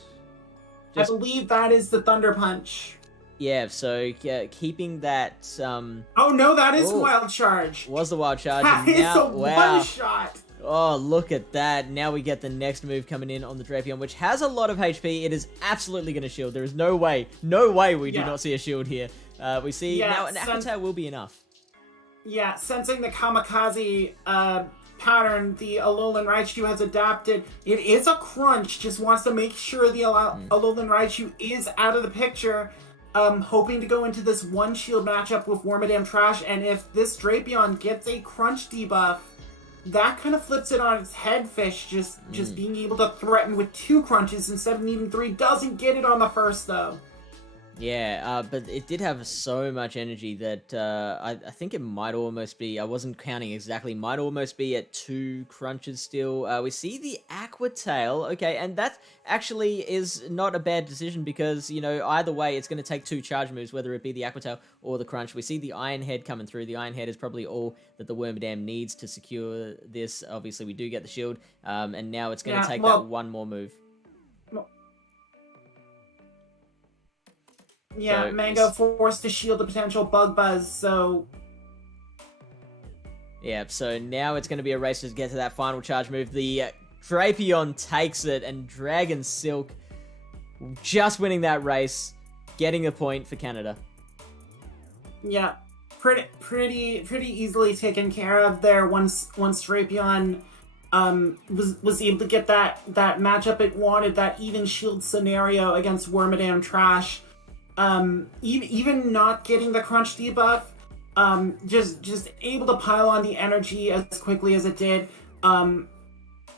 I believe that is the Thunder Punch. Yeah. So keeping that. Oh no, that is Wild Charge. Was the Wild Charge? That is a one shot. Oh, look at that. Now we get the next move coming in on the Drapion, which has a lot of HP. It is absolutely going to shield. There is no way we do not see a shield here. We see now an Appetite will be enough. Yeah, sensing the Kamikaze pattern the Alolan Raichu has adapted. It is a crunch, just wants to make sure the Alolan Raichu is out of the picture. Hoping to go into this one shield matchup with Wormadam Trash, and if this Drapion gets a crunch debuff, that kind of flips it on its head. Fish just being able to threaten with 2 crunches instead of needing 3. Doesn't get it on the first though. Yeah, but it did have so much energy that I think it might almost be, I wasn't counting exactly, might almost be at 2 crunches still. We see the Aqua Tail, okay, and that actually is not a bad decision because, you know, either way it's going to take 2 charge moves, whether it be the Aqua Tail or the crunch. We see the Iron Head coming through. The Iron Head is probably all that the Wormadam needs to secure this. Obviously, we do get the shield, and now it's going to take that one more move. Yeah, so Mango forced to shield the potential Bug Buzz, so... Yeah, so now it's going to be a race to get to that final charge move. The Drapion takes it, and Dragon Silk just winning that race, getting a point for Canada. Yeah, pretty easily taken care of there once Drapion was able to get that matchup it wanted, that even shield scenario against Wormadam Trash. Even not getting the crunch debuff, just able to pile on the energy as quickly as it did,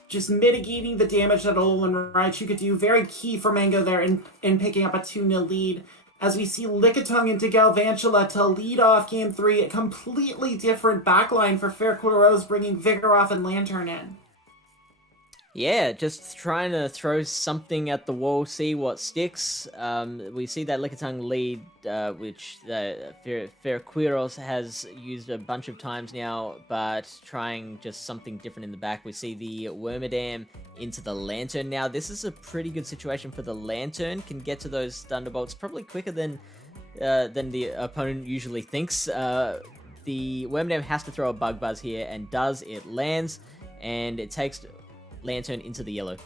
just mitigating the damage that Alolan Raichu could do. Very key for Mango there in picking up a 2-0 lead. As we see Lickitung into Galvantula to lead off Game 3, a completely different backline for Fairclough, bringing Vigoroth and Lantern in. Yeah, just trying to throw something at the wall, see what sticks. We see that Lickitung lead, which Fairquiros has used a bunch of times now, but trying just something different in the back. We see the Wormadam into the Lantern now. This is a pretty good situation for the Lantern. Can get to those Thunderbolts probably quicker than the opponent usually thinks. The Wormadam has to throw a Bug Buzz here, and does. It lands, and it takes Lantern into the yellow.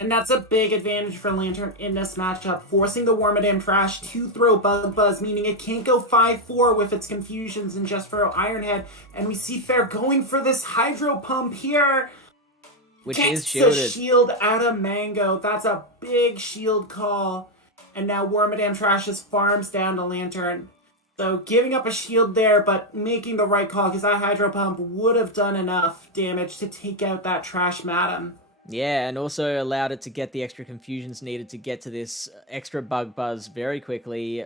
And that's a big advantage for Lantern in this matchup, forcing the Wormadam Trash to throw Bug Buzz, meaning it can't go 5-4 with its confusions and just throw Iron Head. And we see Fair going for this Hydro Pump here. Which Gets is shielded. the shield out of Mango. That's a big shield call. And now Wormadam Trash just farms down to Lantern. So giving up a shield there, but making the right call, because that Hydro Pump would have done enough damage to take out that Trash Madam. Yeah, and also allowed it to get the extra confusions needed to get to this extra Bug Buzz very quickly.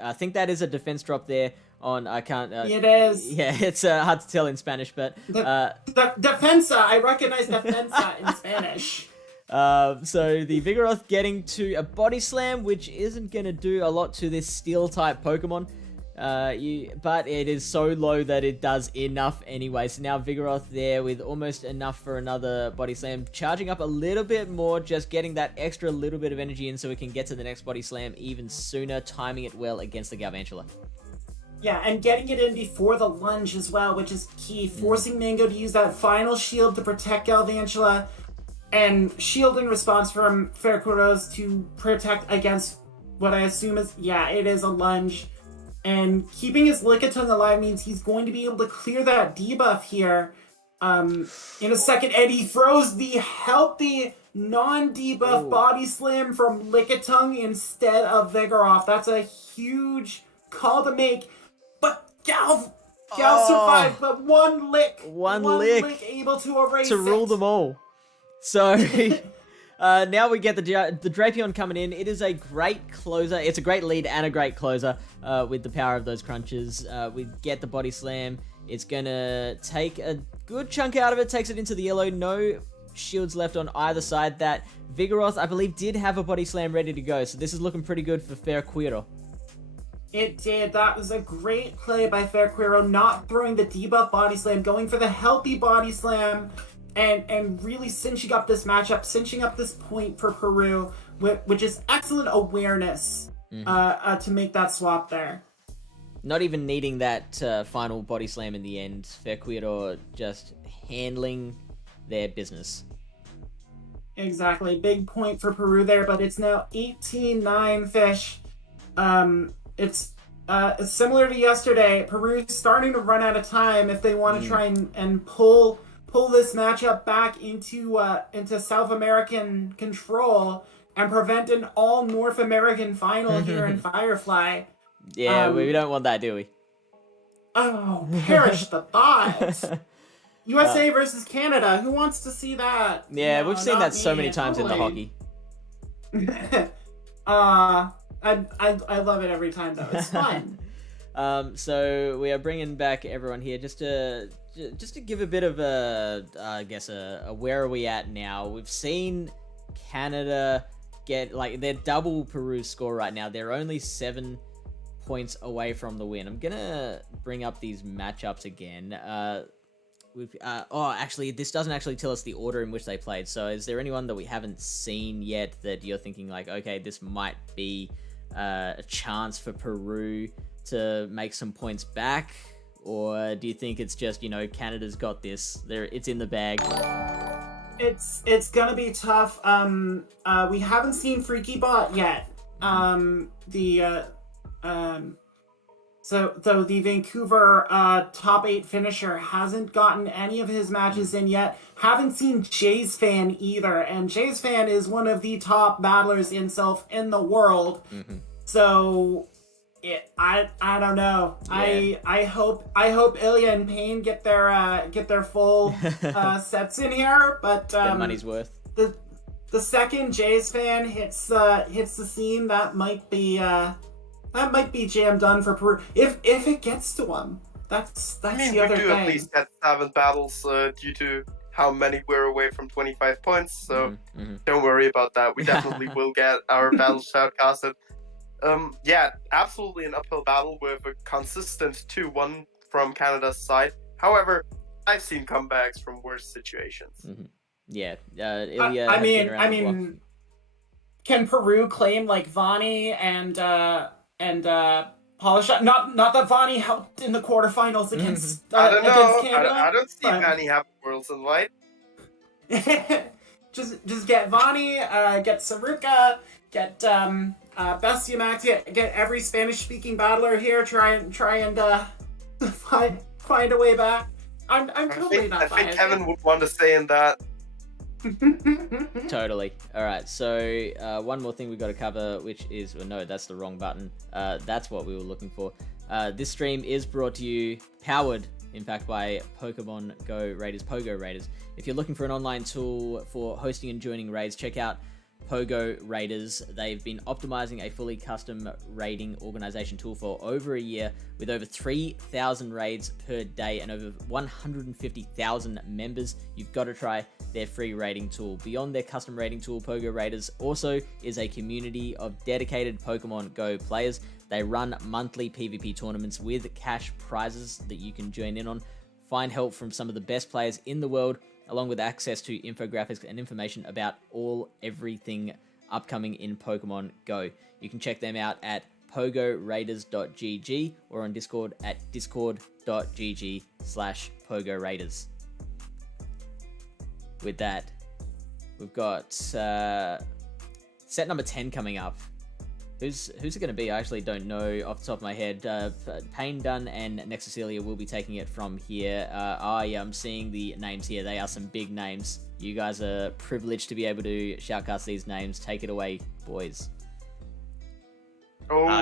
I think that is a defense drop there on, I can't... it is. Yeah, it's hard to tell in Spanish, but... Defensa, I recognize Defensa in Spanish. So the Vigoroth getting to a Body Slam, which isn't going to do a lot to this Steel-type Pokemon. But it is so low that it does enough anyway. So now Vigoroth there with almost enough for another Body Slam. Charging up a little bit more, just getting that extra little bit of energy in so we can get to the next Body Slam even sooner, timing it well against the Galvantula. Yeah, and getting it in before the lunge as well, which is key. Forcing Mango to use that final shield to protect Galvantula, and shield in response from Ferqueros to protect against what I assume is, it is a lunge. And keeping his Lickitung alive means he's going to be able to clear that debuff here in a second. And he throws the healthy, non-debuff Body Slam from Lickitung instead of Vigoroth. That's a huge call to make. But Gal survived, but one lick able to erase to rule them all. So... now we get the Drapion coming in. It is a great closer. It's a great lead and a great closer with the power of those crunches. We get the Body Slam. It's going to take a good chunk out of it. Takes it into the yellow. No shields left on either side. That Vigoroth, I believe, did have a Body Slam ready to go. So this is looking pretty good for Ferquero. It did. That was a great play by Ferquero. Not throwing the debuff Body Slam. Going for the healthy Body Slam. And really cinching up this matchup, cinching up this point for Peru, which is excellent awareness to make that swap there. Not even needing that final Body Slam in the end. Ferquero just handling their business. Exactly. Big point for Peru there, but it's now 18-9 Fish. It's similar to yesterday. Peru's starting to run out of time if they want to try and pull this matchup back into South American control and prevent an all North American final here in Firefly. Yeah, we don't want that, do we? Oh, perish the thoughts. USA versus Canada. Who wants to see that? Yeah, No, we've seen that so many times in the totally. hockey. I love it every time though. It's fun. So we are bringing back everyone here just to give a bit of a where are we at now. We've seen Canada get, like, they're double Peru's score right now. They're only 7 points away from the win. I'm gonna bring up these matchups again. Actually, this doesn't actually tell us the order in which they played. So is there anyone that we haven't seen yet that you're thinking like, okay, this might be a chance for Peru to make some points back? Or do you think it's just, Canada's got this, it's in the bag? It's gonna be tough. We haven't seen Freaky Bot yet. So the Vancouver top 8 finisher hasn't gotten any of his matches in yet. Haven't seen Jay's Fan either, and Jay's Fan is one of the top battlers in the world. Mm-hmm. So I don't know. Yeah. I hope Ilya and Payne get their full sets in here, but their money's worth. The second Jay's Fan hits the scene, that might be jam done for Peru if it gets to him. That's the other thing. We do at least get 7 battles due to how many we're away from 25 points. So don't worry about that. We definitely will get our battles shoutcasted. Yeah, absolutely an uphill battle with a consistent 2-1 from Canada's side. However, I've seen comebacks from worse situations. Mm-hmm. Yeah, Ilya. I mean, can Peru claim like Vani and Polish? Not that Vani helped in the quarterfinals against I don't know. against Canada. I don't see Vani have Worlds Invite. just get Vani, get Saruka, get Bestia Max, get every Spanish-speaking battler here. Try and find a way back. I'm totally not biased. I think Kevin would want to say in that. Totally. All right. So one more thing we got to cover, which is no, that's the wrong button. That's what we were looking for. This stream is brought to you, powered, in fact, by Pokemon Go Raiders, Pogo Raiders. If you're looking for an online tool for hosting and joining raids, check out Pogo Raiders. They've been optimizing a fully custom raiding organization tool for over a year, with over 3,000 raids per day and over 150,000 members. You've got to try their free raiding tool. Beyond their custom raiding tool, Pogo Raiders also is a community of dedicated Pokemon Go players. They run monthly PvP tournaments with cash prizes that you can join in on. Find help from some of the best players in the world, along with access to infographics and information about everything upcoming in Pokemon Go. You can check them out at pogoraiders.gg or on Discord at discord.gg/pogoraiders. With that, we've got set number 10 coming up. Who's it going to be? I actually don't know off the top of my head. Payne Dunn and Nexusilia will be taking it from here. I am seeing the names here. They are some big names. You guys are privileged to be able to shoutcast these names. Take it away, boys.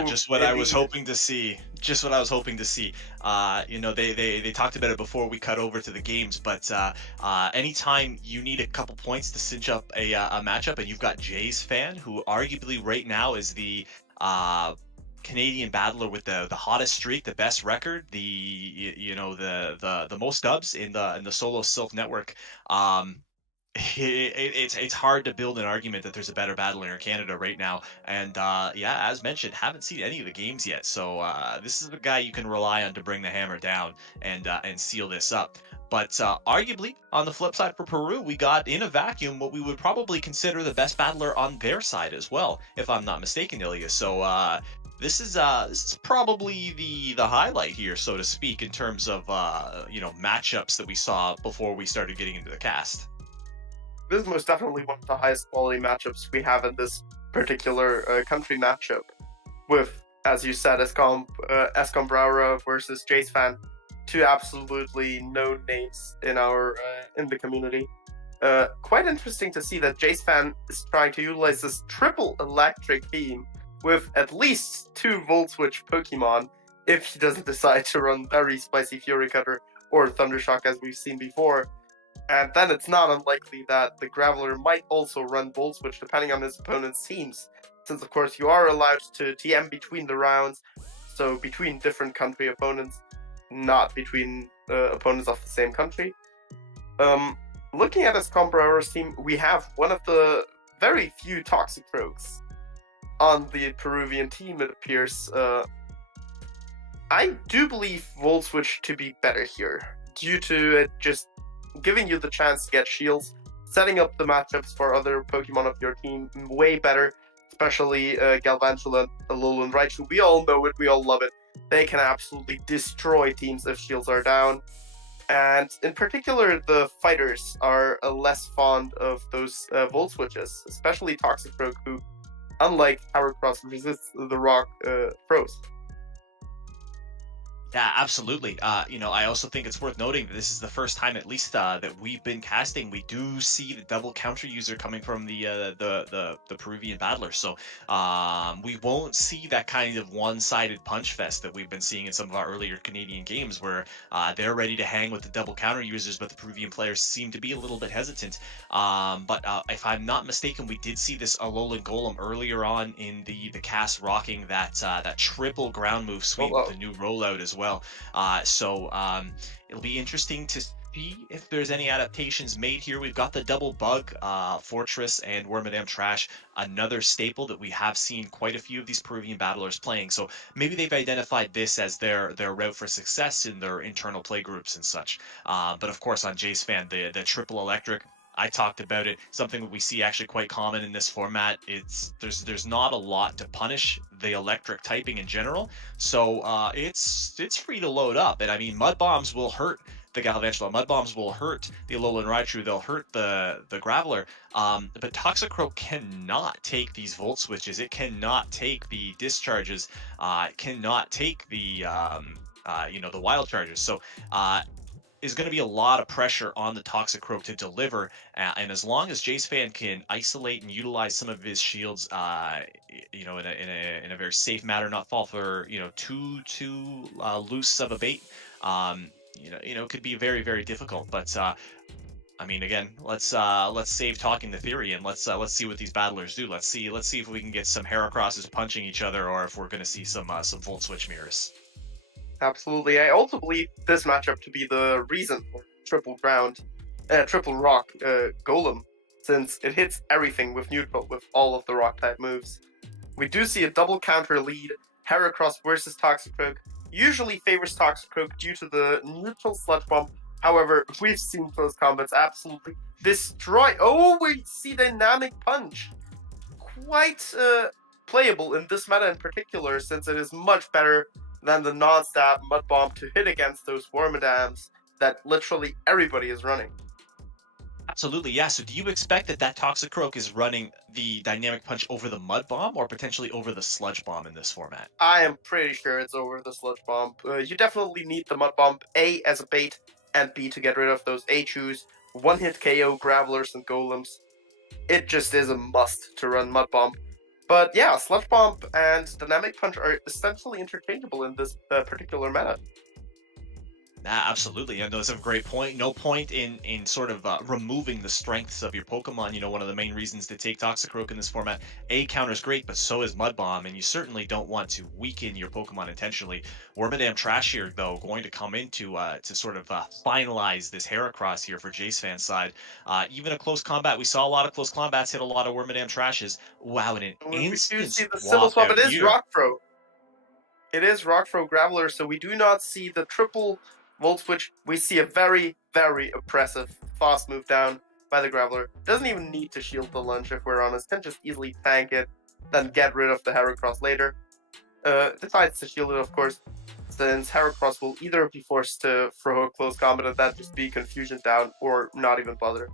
Just what I was hoping to see. Just what I was hoping to see. They talked about it before we cut over to the games, but anytime you need a couple points to cinch up a matchup, and you've got Jay's fan, who arguably right now is the Canadian battler with the hottest streak, the best record, the most dubs in the solo Silph network. It's hard to build an argument that there's a better battler in Canada right now, and as mentioned, haven't seen any of the games yet, so this is the guy you can rely on to bring the hammer down and seal this up. But arguably, on the flip side for Peru, we got in a vacuum what we would probably consider the best battler on their side as well, if I'm not mistaken, Ilya. So this is probably the highlight here, so to speak, in terms of matchups that we saw before we started getting into the cast. This is most definitely one of the highest quality matchups we have in this particular country matchup, with, as you said, Escom Braura versus Jace Fan, two absolutely known names in the community. Quite interesting to see that Jace Fan is trying to utilize this triple electric team with at least 2 Volt Switch Pokemon, if he doesn't decide to run very spicy Fury Cutter or Thundershock as we've seen before. And then it's not unlikely that the Graveler might also run Volt Switch depending on his opponent's teams, since of course you are allowed to TM between the rounds, so between different country opponents, not between opponents of the same country. Looking at his Combraura's team, we have one of the very few Toxic Rogues on the Peruvian team, it appears. I do believe Volt Switch to be better here, due to it just giving you the chance to get shields, setting up the matchups for other Pokemon of your team way better, especially Galvantula, Alolan Raichu. We all know it, we all love it. They can absolutely destroy teams if shields are down. And in particular, the fighters are less fond of those Volt Switches, especially Toxic Rogue, who, unlike Power Cross, resists the Rock pros. Yeah, absolutely. I also think it's worth noting that this is the first time, at least that we've been casting, we do see the double counter user coming from the Peruvian battler. So we won't see that kind of one-sided punch fest that we've been seeing in some of our earlier Canadian games, where they're ready to hang with the double counter users, but the Peruvian players seem to be a little bit hesitant. But if I'm not mistaken, we did see this Alolan Golem earlier on in the cast rocking that triple ground move suite with the new rollout as well. So it'll be interesting to see if there's any adaptations made here. We've got the double bug, Fortress, and Wormadam Trash, another staple that we have seen quite a few of these Peruvian battlers playing. So maybe they've identified this as their route for success in their internal play groups and such. But of course, on Jace Fan, the triple electric, I talked about it. Something that we see actually quite common in this format. There's not a lot to punish the electric typing in general, so it's free to load up. And I mean, mud bombs will hurt the Galvantula. Mud Bombs will hurt the Alolan Raichu, they'll hurt the Graveler, but Toxicroak cannot take these Volt Switches, it cannot take the Discharges, it cannot take the, the Wild Charges. So, is going to be a lot of pressure on the Toxicroak to deliver, and as long as Jace Fan can isolate and utilize some of his shields, in a very safe manner, not fall for too loose of a bait, it could be very, very difficult. But I mean, again, let's save talking the theory and let's see what these battlers do. Let's see if we can get some Heracrosses punching each other, or if we're going to see some Volt Switch mirrors. Absolutely. I also believe this matchup to be the reason for triple rock Golem, since it hits everything with neutral with all of the rock type moves. We do see a double counter lead. Heracross versus Toxicroak usually favors Toxicroak due to the neutral Sludge Bomb. However, we've seen close combats absolutely destroy. Oh, we see Dynamic Punch. Quite playable in this meta in particular, since it is much better than the non-stab Mud Bomb to hit against those Wormadams that literally everybody is running. Absolutely, yeah. So do you expect that Toxicroak is running the Dynamic Punch over the Mud Bomb, or potentially over the Sludge Bomb in this format? I am pretty sure it's over the Sludge Bomb. You definitely need the Mud Bomb, A, as a bait, and B, to get rid of those A-Chews, one-hit KO Gravelers and Golems. It just is a must to run Mud Bomb. But yeah, Sludge Bomb and Dynamic Punch are essentially interchangeable in this particular meta. Absolutely, and that's a great point. No point in sort of removing the strengths of your Pokemon. One of the main reasons to take Toxicroak in this format, A, counter's great, but so is Mud Bomb, and you certainly don't want to weaken your Pokemon intentionally. Wormadam Trashier, though, going to come in to sort of finalize this Heracross here for Jace Fan's side. Even a close combat, we saw a lot of close combats hit a lot of Wormadam Trashes. Wow, in an instant we do see the Symbol Swap. It is Rock Throw. It is Rock Throw Graveler, so we do not see the triple Volt Switch. We see a very, very oppressive fast move down by the Graveler. Doesn't even need to shield the lunge, if we're honest. Can just easily tank it, then get rid of the Heracross later. Decides to shield it, of course, since Heracross will either be forced to throw a close combat and that just be confusion down, or not even bother.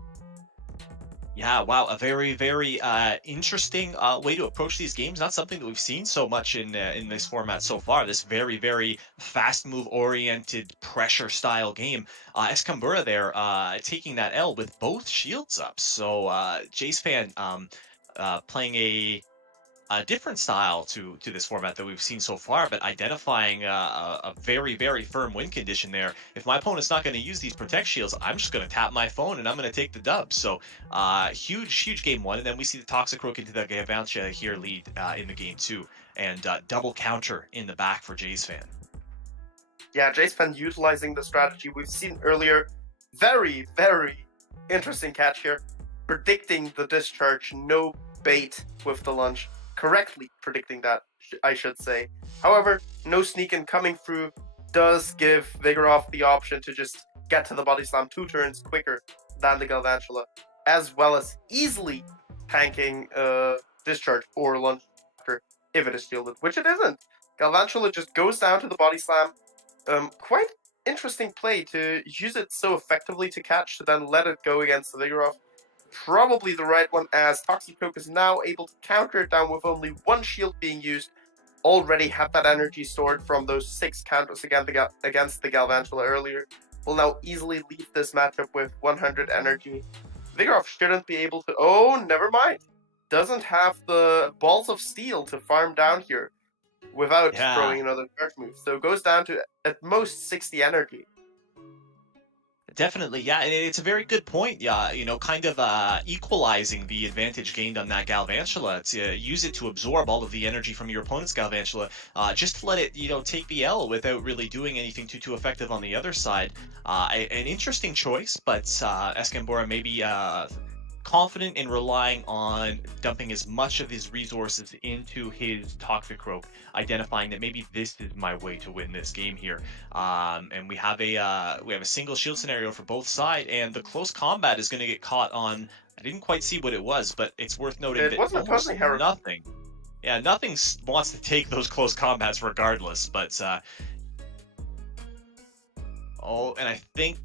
Yeah, wow, a very, very interesting way to approach these games. Not something that we've seen so much in this format so far. This very, very fast move-oriented pressure style game. Escambura there taking that L with both shields up. So Jace Fan playing a different style to this format that we've seen so far, but identifying a very, very firm win condition there. If my opponent's not going to use these Protect Shields, I'm just going to tap my phone and I'm going to take the dub. So huge game one, and then we see the Toxicroak into the Galvantula here lead in the game two, and double counter in the back for Jace Fan. Yeah, Jace Fan utilizing the strategy we've seen earlier. Very, very interesting catch here. Predicting the discharge, no bait with the lunge. Correctly predicting that, I should say. However, no sneak-in coming through does give Vigoroth the option to just get to the Body Slam 2 turns quicker than the Galvantula, as well as easily tanking Discharge or Lunge if it is shielded, which it isn't. Galvantula just goes down to the Body Slam. Quite interesting play to use it so effectively to catch, to then let it go against the Vigoroth. Probably the right one, as Toxicroak is now able to counter it down with only one shield being used. Already had that energy stored from those 6 counters against the Galvantula earlier. Will now easily lead this matchup with 100 energy. Vigoroth shouldn't be able to... Oh, never mind. Doesn't have the Balls of Steel to farm down here without throwing another charge move. So goes down to at most 60 energy. Definitely, yeah, and it's a very good point. Yeah, kind of equalizing the advantage gained on that Galvantula, to use it to absorb all of the energy from your opponent's Galvantula, just to let it, take the L without really doing anything too effective on the other side. An interesting choice, but Escambora maybe confident in relying on dumping as much of his resources into his Toxicroak, identifying that maybe this is my way to win this game here. And we have a single shield scenario for both sides, and the close combat is going to get caught on. I didn't quite see what it was, but it's worth noting that almost nothing. Yeah, nothing wants to take those close combats regardless. But and I think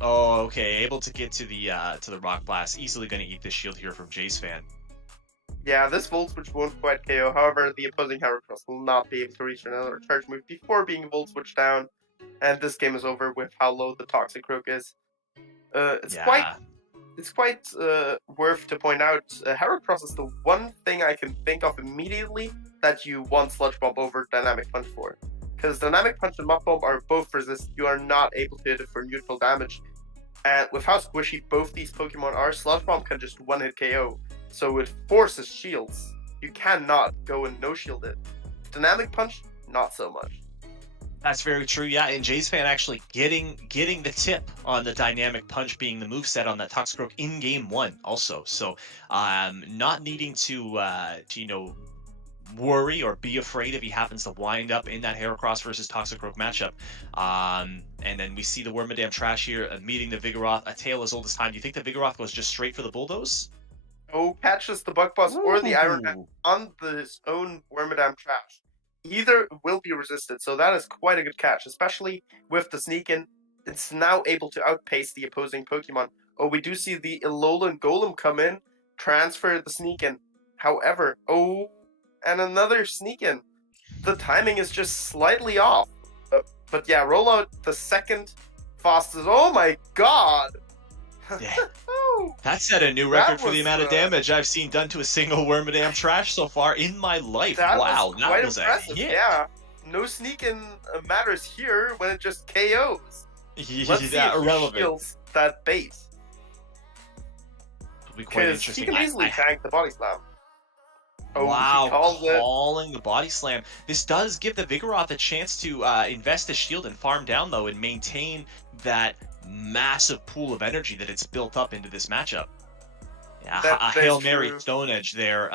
Oh, okay. Able to get to the Rock Blast. Easily going to eat this shield here from Jace Fan. Yeah, this Volt Switch won't quite KO. However, the opposing Heracross will not be able to reach another charge move before being Volt Switch down, and this game is over with how low the Toxic Rogue is. It's quite worth to point out. Heracross is the one thing I can think of immediately that you want Sludge Bomb over Dynamic Punch for, because Dynamic Punch and Muck Bomb are both resist. You are not able to hit it for neutral damage, and with how squishy both these Pokemon are, Sludge Bomb can just one-hit KO. So it forces shields. You cannot go and no-shield it. Dynamic Punch, not so much. That's very true, yeah. And Jace Fan actually getting the tip on the Dynamic Punch being the moveset on that Toxic Rogue in Game 1 also. So not needing to worry or be afraid if he happens to wind up in that Heracross versus Toxic Rogue matchup. And then we see the Wormadam Trash here meeting the Vigoroth, a tale as old as time. Do you think the Vigoroth goes just straight for the Bulldoze? Oh, catches the Bug Buzz or the Iron Man on his own Wormadam Trash. Either will be resisted, so that is quite a good catch, especially with the Sneak In. It's now able to outpace the opposing Pokemon. Oh, we do see the Alolan Golem come in, transfer the Sneak In. However, and another Sneak In. The timing is just slightly off. But yeah, rollout the second fastest. Oh my god! Yeah. That set a new record for the amount of damage I've seen done to a single Wormadam Trash so far in my life. Wow, that was impressive. A hit. Yeah, no Sneak-In matters here when it just KOs. Let's see if he shields that bait. It'll be quite interesting. He can easily tank the Body Slam. Wow, calling the Body Slam. This does give the Vigoroth a chance to invest a shield and farm down, though, and maintain that massive pool of energy that it's built up into this matchup. Yeah, a Hail Mary Stone Edge there,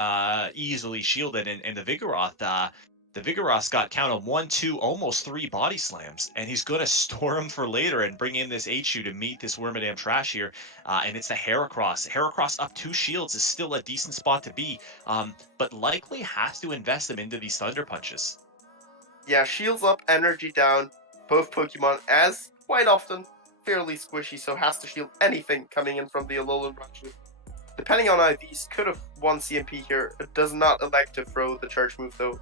easily shielded, and the Vigoroth's got count of 1, 2, almost 3 Body Slams, and he's gonna store them for later and bring in this H-U to meet this Wormadam Trash here, and it's the Heracross. Heracross up 2 shields is still a decent spot to be, but likely has to invest them into these Thunder Punches. Yeah, shields up, energy down, both Pokemon, as quite often fairly squishy, so has to shield anything coming in from the Alolan Raichu. Depending on IVs, could have won CMP here. It does not elect to throw the charge move though,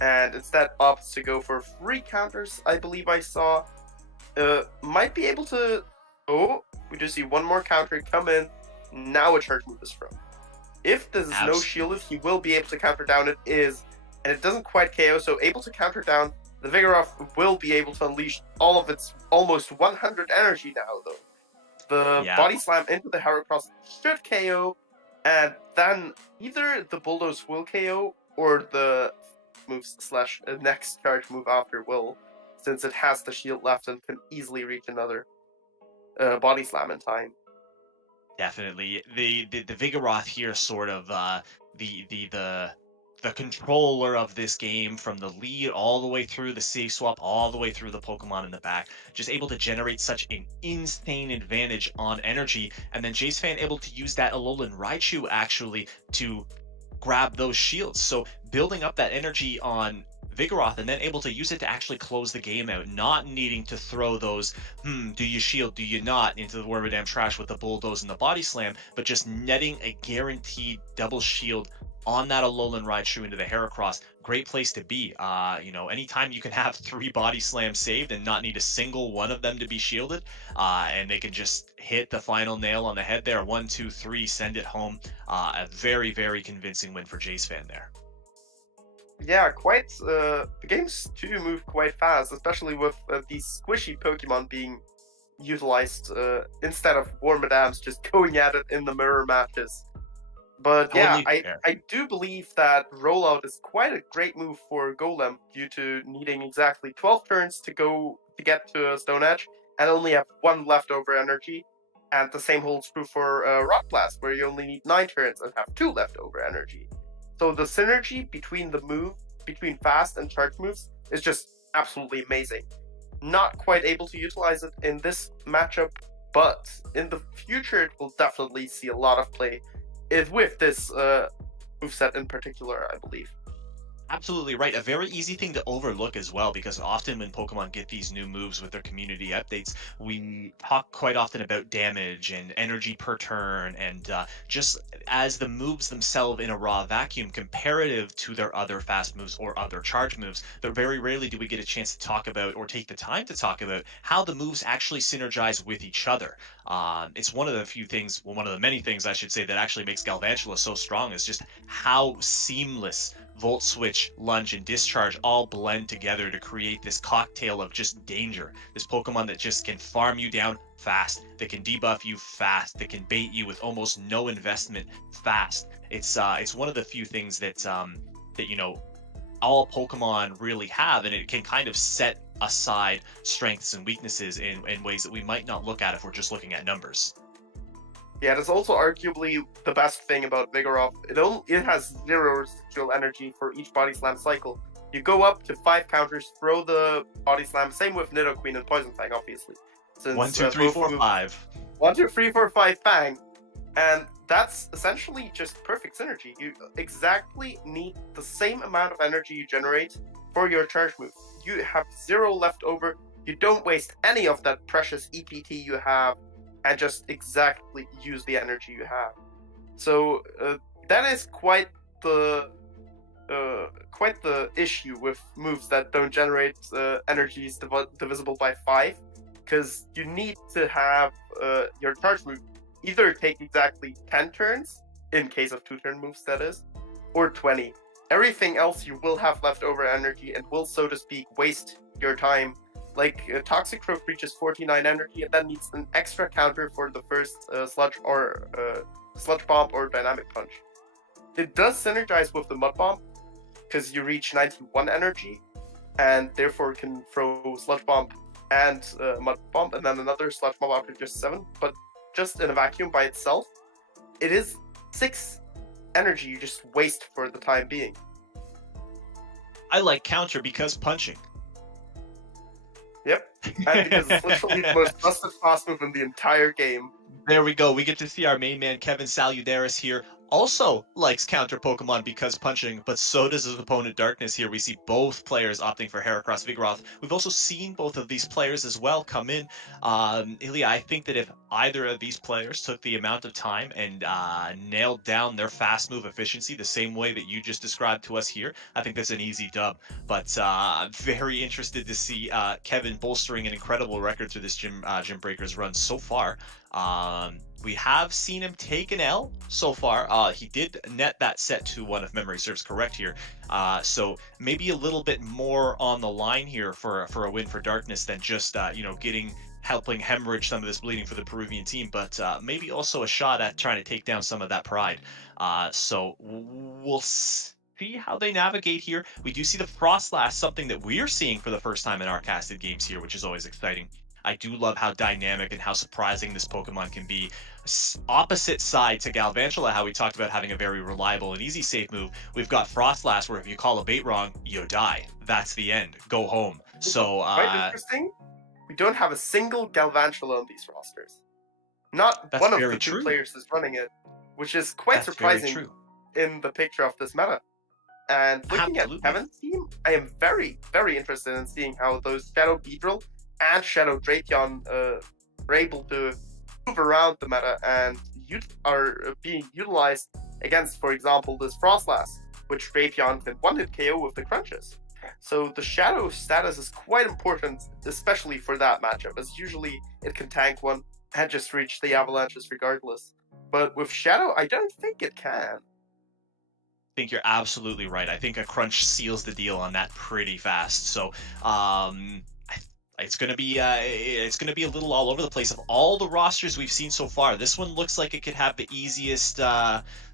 and instead opts to go for free counters. I believe I saw. Might be able to. Oh, we do see one more counter come in. Now a charge move is thrown. If this is no shielded, he will be able to counter down. It is, and it doesn't quite KO, so able to counter down. The Vigoroth will be able to unleash all of its almost 100 energy now, though. The Body Slam into the Heracross should KO, and then either the Bulldoze will KO, or the moves / next charge move after will, since it has the shield left and can easily reach another Body Slam in time. Definitely. The Vigoroth here sort of the controller of this game, from the lead all the way through the safe swap, all the way through the Pokemon in the back, just able to generate such an insane advantage on energy, and then Jace Fan able to use that Alolan Raichu actually to grab those shields. So building up that energy on Vigoroth and then able to use it to actually close the game out, not needing to throw those do you shield, do you not, into the Wormadam Trash with the Bulldoze and the Body Slam, but just netting a guaranteed double shield on that Alolan Raichu into the Heracross. Great place to be. Anytime you can have 3 Body Slams saved and not need a single one of them to be shielded, and they can just hit the final nail on the head there, 1, 2, 3, send it home. A very, very convincing win for Jace Fan there. Yeah, quite. The games do move quite fast, especially with these squishy Pokemon being utilized instead of Wormadams just going at it in the mirror matches. But yeah, I do believe that rollout is quite a great move for Golem due to needing exactly 12 turns to get to a Stone Edge and only have 1 leftover energy. And the same holds true for Rock Blast, where you only need 9 turns and have 2 leftover energy. So the synergy between fast and charge moves is just absolutely amazing. Not quite able to utilize it in this matchup, but in the future it will definitely see a lot of play with this moveset in particular, I believe. Absolutely right. A very easy thing to overlook as well, because often when Pokemon get these new moves with their community updates, we talk quite often about damage and energy per turn, and just as the moves themselves in a raw vacuum, comparative to their other fast moves or other charge moves, but very rarely do we get a chance to talk about or take the time to talk about how the moves actually synergize with each other. It's one of the few things, well, one of the many things I should say, that actually makes Galvantula so strong, is just how seamless Volt Switch, Lunge, and Discharge all blend together to create this cocktail of just danger. This Pokemon that just can farm you down fast, that can debuff you fast, that can bait you with almost no investment fast. It's one of the few things that all Pokemon really have, and it can kind of set aside strengths and weaknesses in ways that we might not look at if we're just looking at numbers. Yeah, that's also arguably the best thing about Vigoroth. It has 0 residual energy for each Body Slam cycle. You go up to 5 counters, throw the Body Slam. Same with Nidoqueen and Poison Fang, obviously. Since, 1, 2, 3, 4, 5. 1, 2, 3, 4, 5, bang. And that's essentially just perfect synergy. You exactly need the same amount of energy you generate for your charge move. You have 0 left over. You don't waste any of that precious EPT you have, and just exactly use the energy you have. So that is quite the issue with moves that don't generate energies divisible by 5, because you need to have your charge move either take exactly 10 turns, in case of 2-turn moves that is, or 20. Everything else you will have leftover energy and will, so to speak, waste your time. Like, Toxicroak reaches 49 energy and then needs an extra counter for the first Sludge Bomb or Dynamic Punch. It does synergize with the Mud Bomb, because you reach 91 energy, and therefore can throw Sludge Bomb and Mud Bomb, and then another Sludge Bomb after just 7, but just in a vacuum by itself, it is 6 energy you just waste for the time being. I like counter because punching. Yep, and because it's literally the most busted fast move in the entire game. There we go. We get to see our main man, Kevin Saludaris, here. Also likes counter Pokemon because punching, but so does his opponent Darkness here. We see both players opting for Heracross Vigoroth. We've also seen both of these players as well come in. Ilya, I think that if either of these players took the amount of time and nailed down their fast move efficiency the same way that you just described to us here, I think that's an easy dub. But I'm very interested to see Kevin bolstering an incredible record through this Gymbreakers run so far. We have seen him take an L so far. He did net that set to 1 if memory serves correct here. So maybe a little bit more on the line here for a win for Darkness than just helping hemorrhage some of this bleeding for the Peruvian team, but maybe also a shot at trying to take down some of that pride. So we'll see how they navigate here. We do see the Frostlass, something that we're seeing for the first time in our casted games here, which is always exciting. I do love how dynamic and how surprising this Pokemon can be. Opposite side to Galvantula, how we talked about having a very reliable and easy safe move, we've got Frostlass, where if you call a bait wrong, you die. That's the end. Go home. So quite interesting. We don't have a single Galvantula on these rosters. Not one of the 2 players is running it, which is quite surprising in the picture of this meta. And looking at Kevin's team, I am very, very interested in seeing how those Shadow Beedrill and Shadow Drapion are able to move around the meta and are being utilized against, for example, this Frostlass, which Drapion can one-hit KO with the crunches. So the Shadow status is quite important, especially for that matchup, as usually it can tank one and just reach the avalanches regardless. But with Shadow, I don't think it can. I think you're absolutely right. I think a crunch seals the deal on that pretty fast. So it's gonna be a little all over the place. Of all the rosters we've seen so far, this one looks like it could have the easiest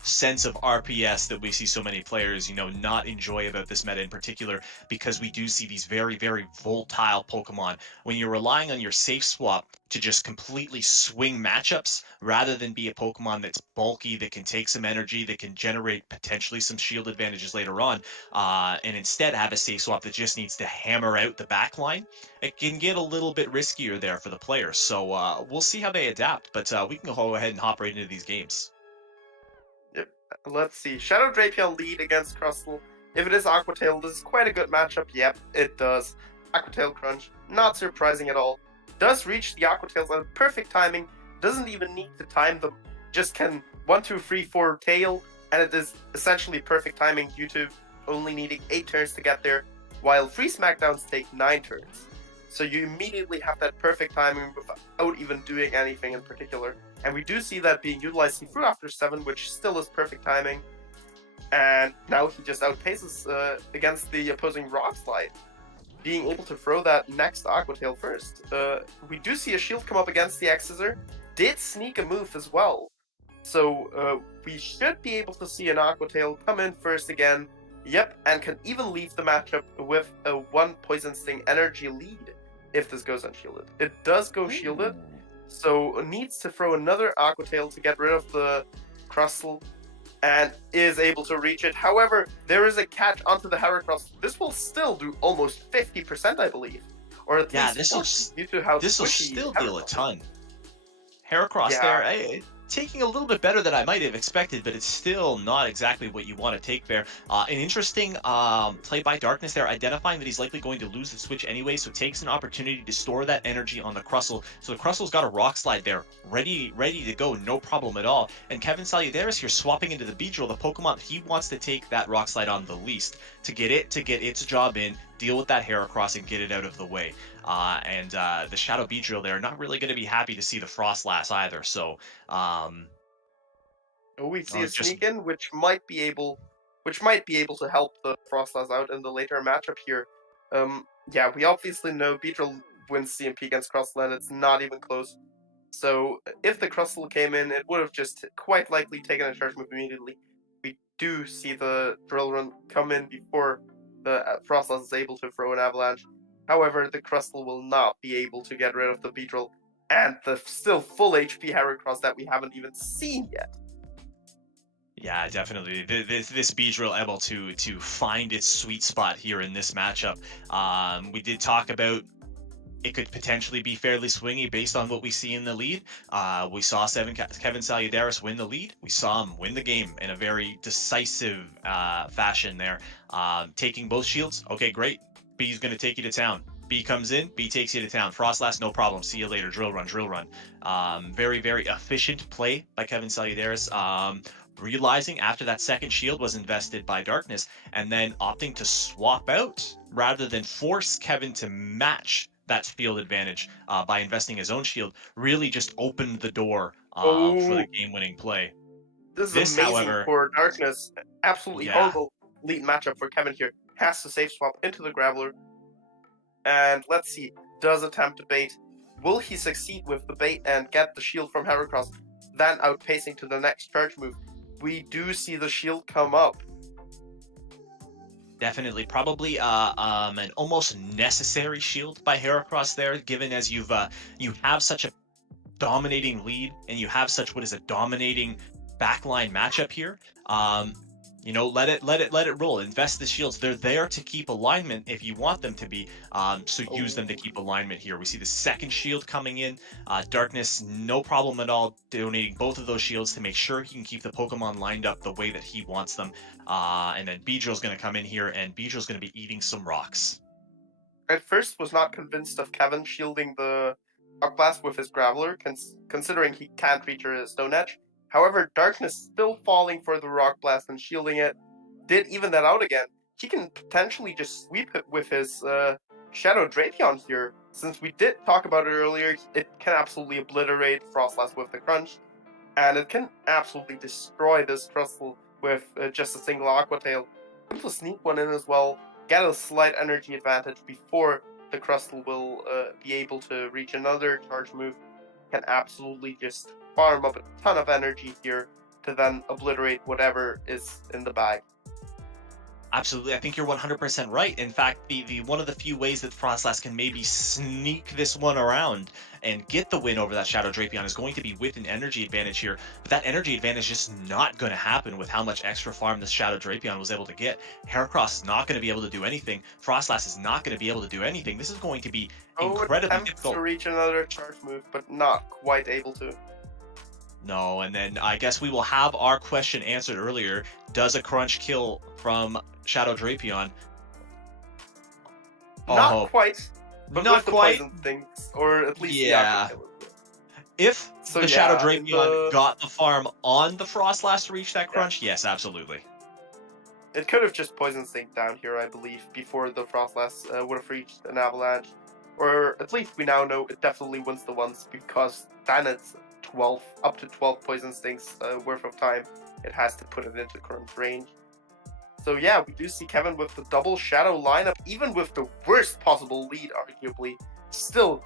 sense of RPS that we see so many players, not enjoy about this meta in particular, because we do see these very, very volatile Pokemon. When you're relying on your safe swap to just completely swing matchups, rather than be a Pokemon that's bulky, that can take some energy, that can generate potentially some shield advantages later on, and instead have a safe swap that just needs to hammer out the backline, it can get a little bit riskier there for the players. So we'll see how they adapt, but we can go ahead and hop right into these games. Yep. Let's see. Shadow Drapion lead against Crustle if it is Aqua Tail, this is quite a good matchup. Yep, it does. Aqua Tail Crunch, not surprising at all. Does reach the Aqua Tails at perfect timing, doesn't even need to time them, just can 1, 2, 3, 4 tail, and it is essentially perfect timing due to only needing 8 turns to get there, while free Smackdowns take 9 turns. So you immediately have that perfect timing without even doing anything in particular. And we do see that being utilized through after 7, which still is perfect timing. And now he just outpaces against the opposing Rock Slide, being able to throw that next Aqua Tail first. We do see a shield come up against the X-Scissor, did sneak a move as well. So we should be able to see an Aqua Tail come in first again. Yep, and can even leave the matchup with a 1 Poison Sting energy lead if this goes unshielded. It does go shielded, so needs to throw another Aqua Tail to get rid of the Crustle, and is able to reach it. However, there is a catch onto the Heracross. This will still do almost 50%, I believe. Or at least due to how this will still deal a ton. Heracross there, taking a little bit better than I might have expected, but it's still not exactly what you want to take there. An interesting play by Darkness there, identifying that he's likely going to lose the switch anyway, so takes an opportunity to store that energy on the Crustle. So the Crustle's got a Rock Slide there, ready to go, no problem at all. And Kevin Saludaris here swapping into the Beedrill, the Pokemon he wants to take that Rock Slide on the least, to get its job in, deal with that Heracross and get it out of the way. The Shadow Beedrill there, not really going to be happy to see the Frostlass either. So, we see a sneak in, which might be able to help the Frostlass out in the later matchup here. We obviously know Beedrill wins CMP against Crustle, and it's not even close. So if the Crustle came in, it would have just quite likely taken a charge move immediately. We do see the Drill Run come in before the Frostlass is able to throw an Avalanche. However, the Crustle will not be able to get rid of the Beedrill and the still full HP Heracross that we haven't even seen yet. Yeah, definitely. This Beedrill able to find its sweet spot here in this matchup. We did talk about it could potentially be fairly swingy based on what we see in the lead. We saw Kevin Saludaris win the lead. We saw him win the game in a very decisive fashion there. Taking both shields, okay, great. B's going to take you to town. B comes in, B takes you to town. Frostlass, no problem. See you later. Drill run. Very, very efficient play by Kevin Saludaris. Realizing after that second shield was invested by Darkness, and then opting to swap out rather than force Kevin to match that field advantage by investing his own shield, really just opened the door for the game-winning play. This is amazing, however, for Darkness. Absolutely horrible lead matchup for Kevin here. Has to safe swap into the Graveler. And let's see, does attempt to bait. Will he succeed with the bait and get the shield from Heracross, then outpacing to the next charge move? We do see the shield come up. Definitely, probably an almost necessary shield by Heracross there, given as you have such a dominating lead and you have such what is a dominating backline matchup here. Let it roll. Invest the shields. They're there to keep alignment if you want them to be. So use them to keep alignment here. We see the second shield coming in. Darkness, no problem at all, donating both of those shields to make sure he can keep the Pokemon lined up the way that he wants them. And then Beedrill's going to come in here, and Beedrill's going to be eating some rocks. At first, was not convinced of Kevin shielding the Rock Blast with his Graveler, considering he can't reach a Stone Edge. However, Darkness still falling for the Rock Blast and shielding it, did even that out again. He can potentially just sweep it with his Shadow Drapion here. Since we did talk about it earlier, it can absolutely obliterate Frostlass with the Crunch, and it can absolutely destroy this Crustle with just a single Aqua Tail. Able to sneak one in as well, get a slight energy advantage before the Crustle will be able to reach another charge move. Can absolutely just farm up a ton of energy here to then obliterate whatever is in the bag. Absolutely, I think you're 100% right. In fact, the one of the few ways that Frostlass can maybe sneak this one around and get the win over that Shadow Drapion is going to be with an energy advantage here. But that energy advantage is just not going to happen with how much extra farm this Shadow Drapion was able to get. Heracross is not going to be able to do anything. Frostlass is not going to be able to do anything. This is going to be incredibly difficult. To reach another charge move, but not quite able to. No, and then I guess we will have our question answered earlier. Does a crunch kill from Shadow Drapion? Not Oh, quite, but not with the quite. poison things, or at least Yeah. the Aqua Killer. If So the Shadow yeah, Drapion got the farm on the Frostlass to reach that Yeah. crunch, yes, absolutely. it could have just poison synced down here, I believe, before the Frostlass would have reached an avalanche. Or at least we now know it definitely wins the once, because then it's 12, up to 12 poison stinks worth of time. It has to put it into current range. So yeah, we do see Kevin with the double Shadow lineup, even with the worst possible lead, arguably, still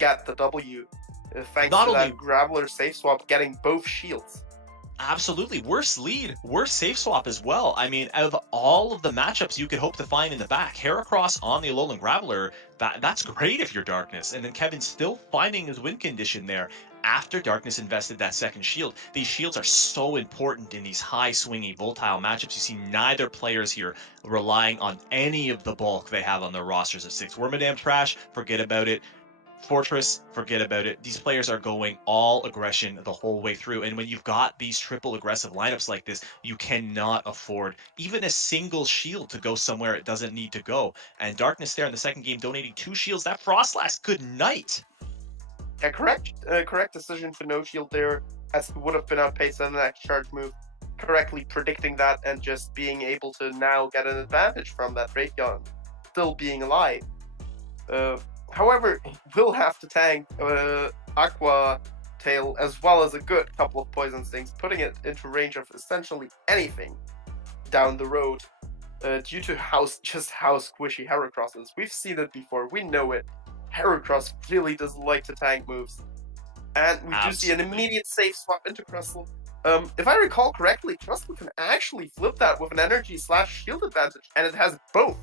get the W. Thanks Not to that only- Graveler safe swap getting both shields. Absolutely. Worst lead, worst safe swap as well. I mean, out of all of the matchups you could hope to find in the back, Heracross on the Alolan Graveler, that's great if you're Darkness. And then Kevin's still finding his win condition there after Darkness invested that second shield. These shields are so important in these high swingy volatile matchups. You see neither players here relying on any of the bulk they have on their rosters of 6. Wormadam Trash, forget about it. Fortress, forget about it. These players are going all aggression the whole way through. And when you've got these triple aggressive lineups like this, you cannot afford even a single shield to go somewhere it doesn't need to go. And Darkness there in the second game donating 2 shields. That Frostlass, good night. Yeah, correct decision to no shield there, as he would have been outpaced on the next charge move. Correctly predicting that and just being able to now get an advantage from that Raytheon still being alive. However, he will have to tank Aqua Tail as well as a good couple of poison stings, putting it into range of essentially anything down the road. Due to how squishy Heracross is. We've seen it before, we know it. Heracross really doesn't like to tank moves. And we do see an immediate safe swap into Crystal. If I recall correctly, Crystal can actually flip that with an energy/shield advantage, and it has both.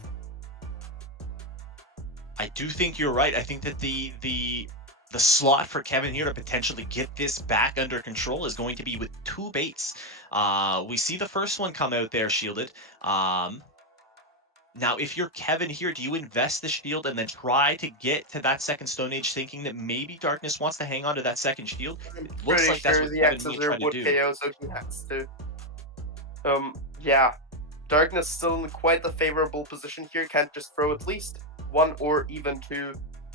I do think you're right. I think that the slot for Kevin here to potentially get this back under control is going to be with 2 baits. We see the first one come out there shielded. Now, if you're Kevin here, do you invest the shield and then try to get to that second Stone Age, thinking that maybe Darkness wants to hang on to that second shield? It looks Pretty like that's sure what the Kevin may Exeter try to would do. KO, so he has to. Yeah. Darkness still in quite the favorable position here. Can't just throw at least 1 or even 2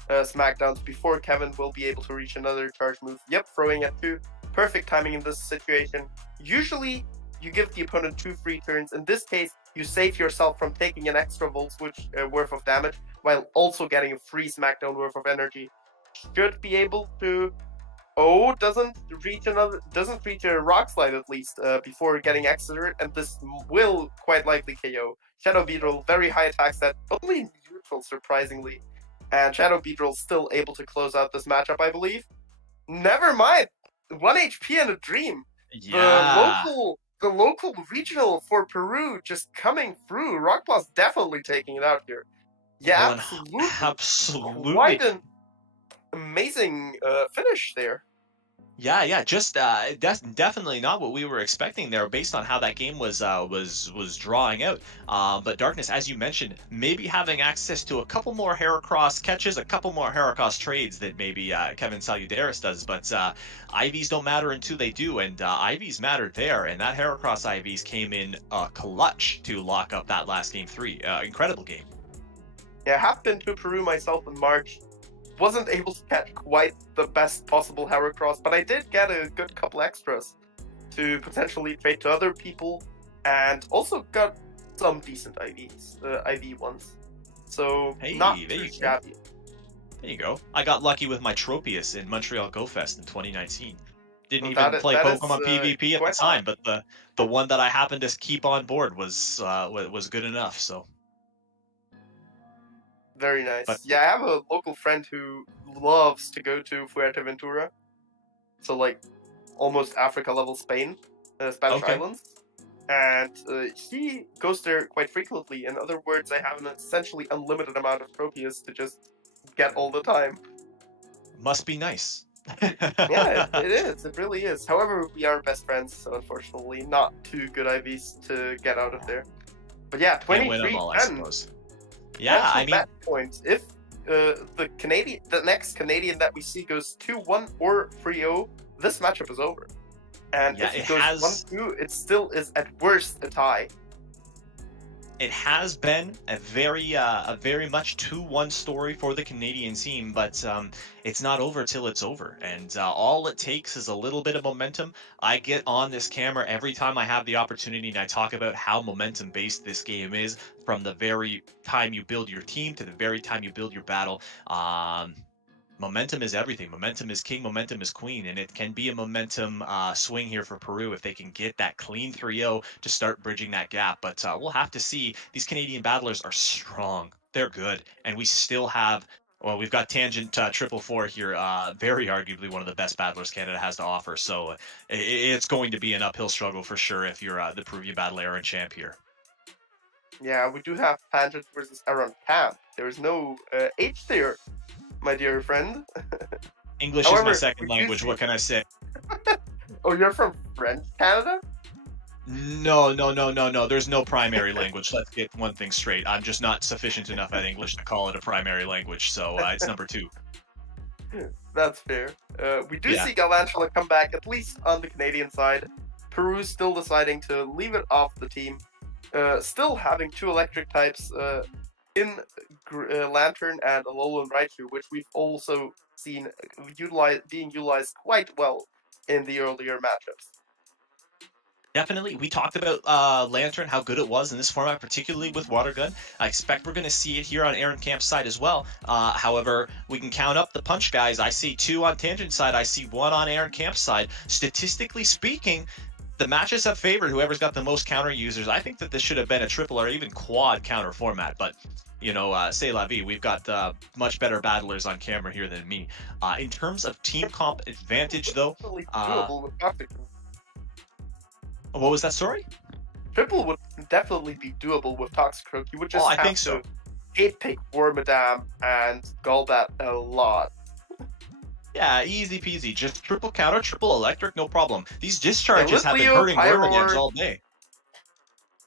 smackdowns before Kevin will be able to reach another charge move. Yep, throwing at 2. Perfect timing in this situation. Usually, you give the opponent 2 free turns. In this case, you save yourself from taking an extra Volt Switch worth of damage, while also getting a free smackdown worth of energy. Should be able to... Oh, doesn't reach a Rock Slide at least before getting Exeter, and this will quite likely KO. Shadow Beetle, very high attack set, only neutral surprisingly. And Shadow Beetle still able to close out this matchup, I believe. Never mind! 1 HP and a dream! Yeah. The local regional for Peru just coming through. Rockblast definitely taking it out here. Yeah, Absolutely. Quite an amazing finish there. Yeah, just definitely not what we were expecting there, based on how that game was drawing out. But Darkness, as you mentioned, maybe having access to a couple more Heracross catches, a couple more Heracross trades that maybe Kevin Saludaris does. But IVs don't matter until they do, and IVs mattered there, and that Heracross IVs came in clutch to lock up that last game 3. Incredible game. Yeah, I have been to Peru myself in March. Wasn't able to catch quite the best possible Heracross, but I did get a good couple extras to potentially trade to other people, and also got some decent IVs, IV ones. So, Hey, not there too you go. shabby. There you go. I got lucky with my Tropius in Montreal Go Fest in 2019. Didn't Well, even play that is, Pokemon PvP at the quite time, but the one that I happened to keep on board was good enough. So Very nice. But- Yeah, I have a local friend who loves to go to Fuerteventura. So, like, almost Africa level Spain, Spanish Okay. islands. And he goes there quite frequently. In other words, I have an essentially unlimited amount of Tropius to just get all the time. must be nice. Yeah, it is. It really is. However, we are best friends, so unfortunately, not too good IVs to get out of there. But yeah, Can't win 23 them all, I 10. suppose. Yeah, I mean, That point, if the next Canadian that we see goes 2-1 or 3-0, this matchup is over. And Yeah, if it it goes has. 1-2, it still is at worst a tie. It has been a very much 2-1 story for the Canadian team, but it's not over till it's over. And all it takes is a little bit of momentum. I get on this camera every time I have the opportunity, and I talk about how momentum-based this game is from the very time you build your team to the very time you build your battle. Momentum is everything. Momentum is king. Momentum is queen, and it can be a momentum swing here for Peru if they can get that clean 3-0 to start bridging that gap. But we'll have to see. These Canadian battlers are strong. They're good, and we still have. Well, we've got Tangent 444 here. Very arguably one of the best battlers Canada has to offer. So it's going to be an uphill struggle for sure if you're the Peruvian battle Aaron champ here. Yeah, we do have Tangent versus Aaron Camp. There is no H there, my dear friend. English However, is my second we do language. see- What can I say? Oh, you're from French Canada? No. There's no primary language. Let's get one thing straight. I'm just not sufficient enough at English to call it a primary language, so it's number 2. That's fair. We do Yeah. see Galantula come back, at least on the Canadian side. Peru still deciding to leave it off the team. Still having 2 electric types in Lantern and Alolan Raichu, which we've also seen being utilized quite well in the earlier matchups. Definitely. We talked about Lantern, how good it was in this format, particularly with Water Gun. I expect we're going to see it here on Aaron Camp's side as well. However, we can count up the punch guys. I see 2 on Tangent side. I see 1 on Aaron Camp's side. Statistically speaking, the matches have favored whoever's got the most counter users. I think that this should have been a triple or even quad counter format, but say la vie, we've got much better battlers on camera here than me. In terms of team comp advantage, though, Definitely doable with Toxic. what was that, sorry? Triple would definitely be doable with Toxicroak. You would just I have think to so. hate pick Wormadam and Golbat a lot. Yeah, easy peasy. Just triple counter, triple electric, no problem. These discharges have been Litleo, hurting Pyroar. Wormadams all day.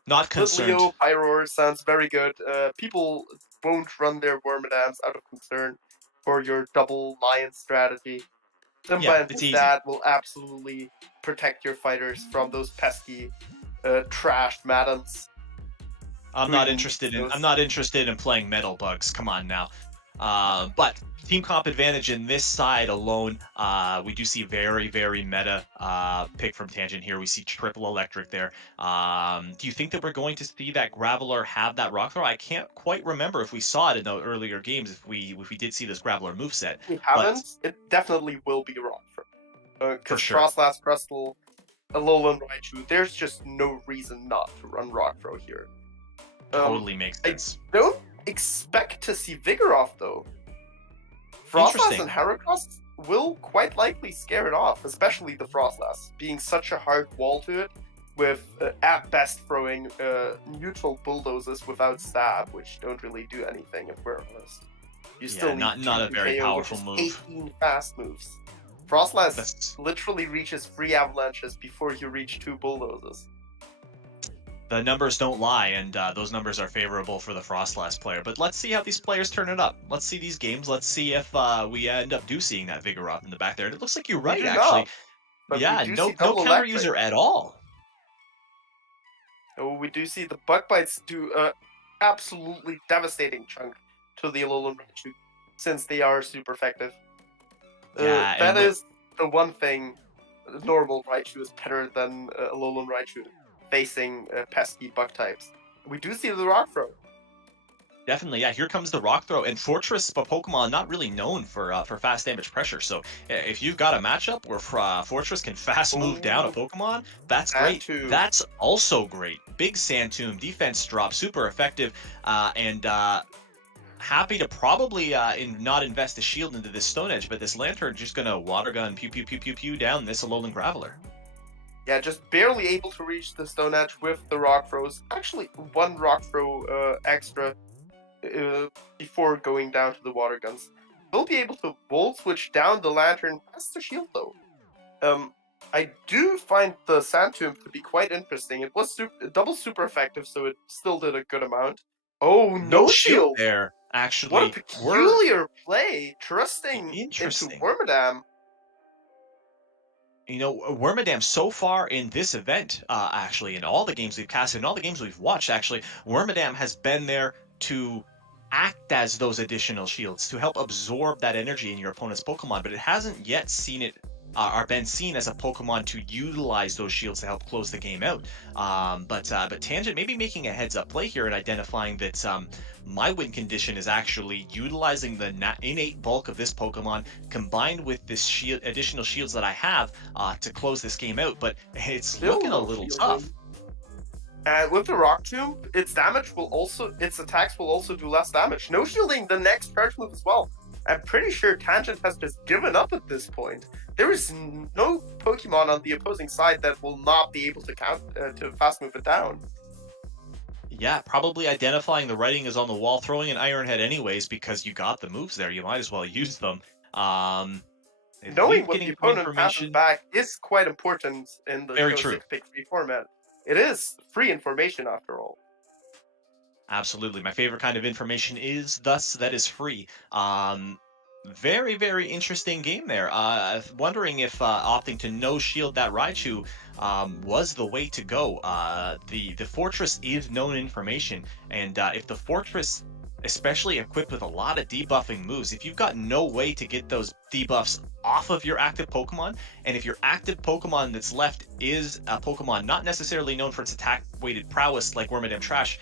Not concerned. Litleo, Pyroar sounds very good. People won't run their Wormadams out of concern for your double lion strategy. Yeah, Simba it's and easy. that will absolutely protect your fighters from those pesky trashed madams. I'm not interested in playing Metal Bugs. Come on now. But team comp advantage in this side alone, we do see very, very meta pick from Tangent here. We see triple electric there. Do you think that we're going to see that Graveler have that rock throw? I can't quite remember if we saw it in the earlier games, if we did see this Graveler moveset. If we haven't, it definitely will be wrong For because sure. Frostlass, Crustle, Alolan Raichu, there's just no reason not to run Rock Throw here. Totally makes sense. Don't expect to see Vigoroth though. Frostlass Interesting. and Heracross will quite likely scare it off, especially the Frostlass, being such a hard wall to it, with at best throwing neutral bulldozers without stab, which don't really do anything if we're honest. You still need not a very KO, powerful which is move. 18 fast moves. Frostlass That's- literally reaches 3 avalanches before you reach 2 bulldozers. The numbers don't lie, and those numbers are favorable for the Frostlass player. But let's see how these players turn it up. Let's see these games. Let's see if we end up seeing that Vigoroth in the back there. And it looks like you're right, do actually. not, but Yeah, we do no see double counter electric. user at all. Oh, we do see the Bug Bites do absolutely devastating chunk to the Alolan Raichu, since they are super effective. Yeah, That and is the one thing normal Raichu is better than Alolan Raichu facing pesky bug types. We do see the Rock Throw. Definitely, yeah. Here comes the Rock Throw, and Fortress, a Pokemon not really known for fast damage pressure. So if you've got a matchup where Fortress can fast move down a Pokemon, that's great. Sandtomb. That's also great. Big Sandtomb, defense drop, super effective, and happy to probably not invest a shield into this Stone Edge, but this Lantern just gonna Water Gun pew pew pew pew pew down this Alolan Graveler. Yeah, just barely able to reach the Stone Edge with the Rock Throws. Actually, 1 Rock Throw extra before going down to the Water Guns. We'll be able to Volt Switch down the Lantern past the shield, though. I do find the Sandtomb to be quite interesting. It was double super effective, so it still did a good amount. Oh, no shield! there, actually. What a peculiar play, trusting into Interesting. Wormadam. you know, Wormadam so far in this event, actually, in all the games we've casted, in all the games we've watched, actually, Wormadam has been there to act as those additional shields, to help absorb that energy in your opponent's Pokemon, but it hasn't yet seen it or been seen as a Pokemon to utilize those shields to help close the game out. But Tangent maybe making a heads-up play here and identifying that my win condition is actually utilizing the innate bulk of this Pokemon combined with this shield, additional shields that I have to close this game out. But it's Still looking a no little shielding. tough. And with the Rock Tomb, its attacks will also do less damage. No shielding the next charge move as well. I'm pretty sure Tangent has just given up at this point. There is no Pokemon on the opposing side that will not be able to to fast move it down. Yeah, probably identifying the writing is on the wall, throwing an Iron Head anyways because you got the moves there. You might as well use them. Knowing what the opponent passes back is quite important in the Very true. 6-pick 3 format. It is free information after all. Absolutely. My favorite kind of information is thus that is free. Very, very interesting game there. Wondering if opting to no shield that Raichu was the way to go. The fortress is known information, and if the fortress, especially equipped with a lot of debuffing moves, if you've got no way to get those debuffs off of your active Pokemon, and if your active Pokemon that's left is a Pokemon not necessarily known for its attack weighted prowess like Wormadam Trash,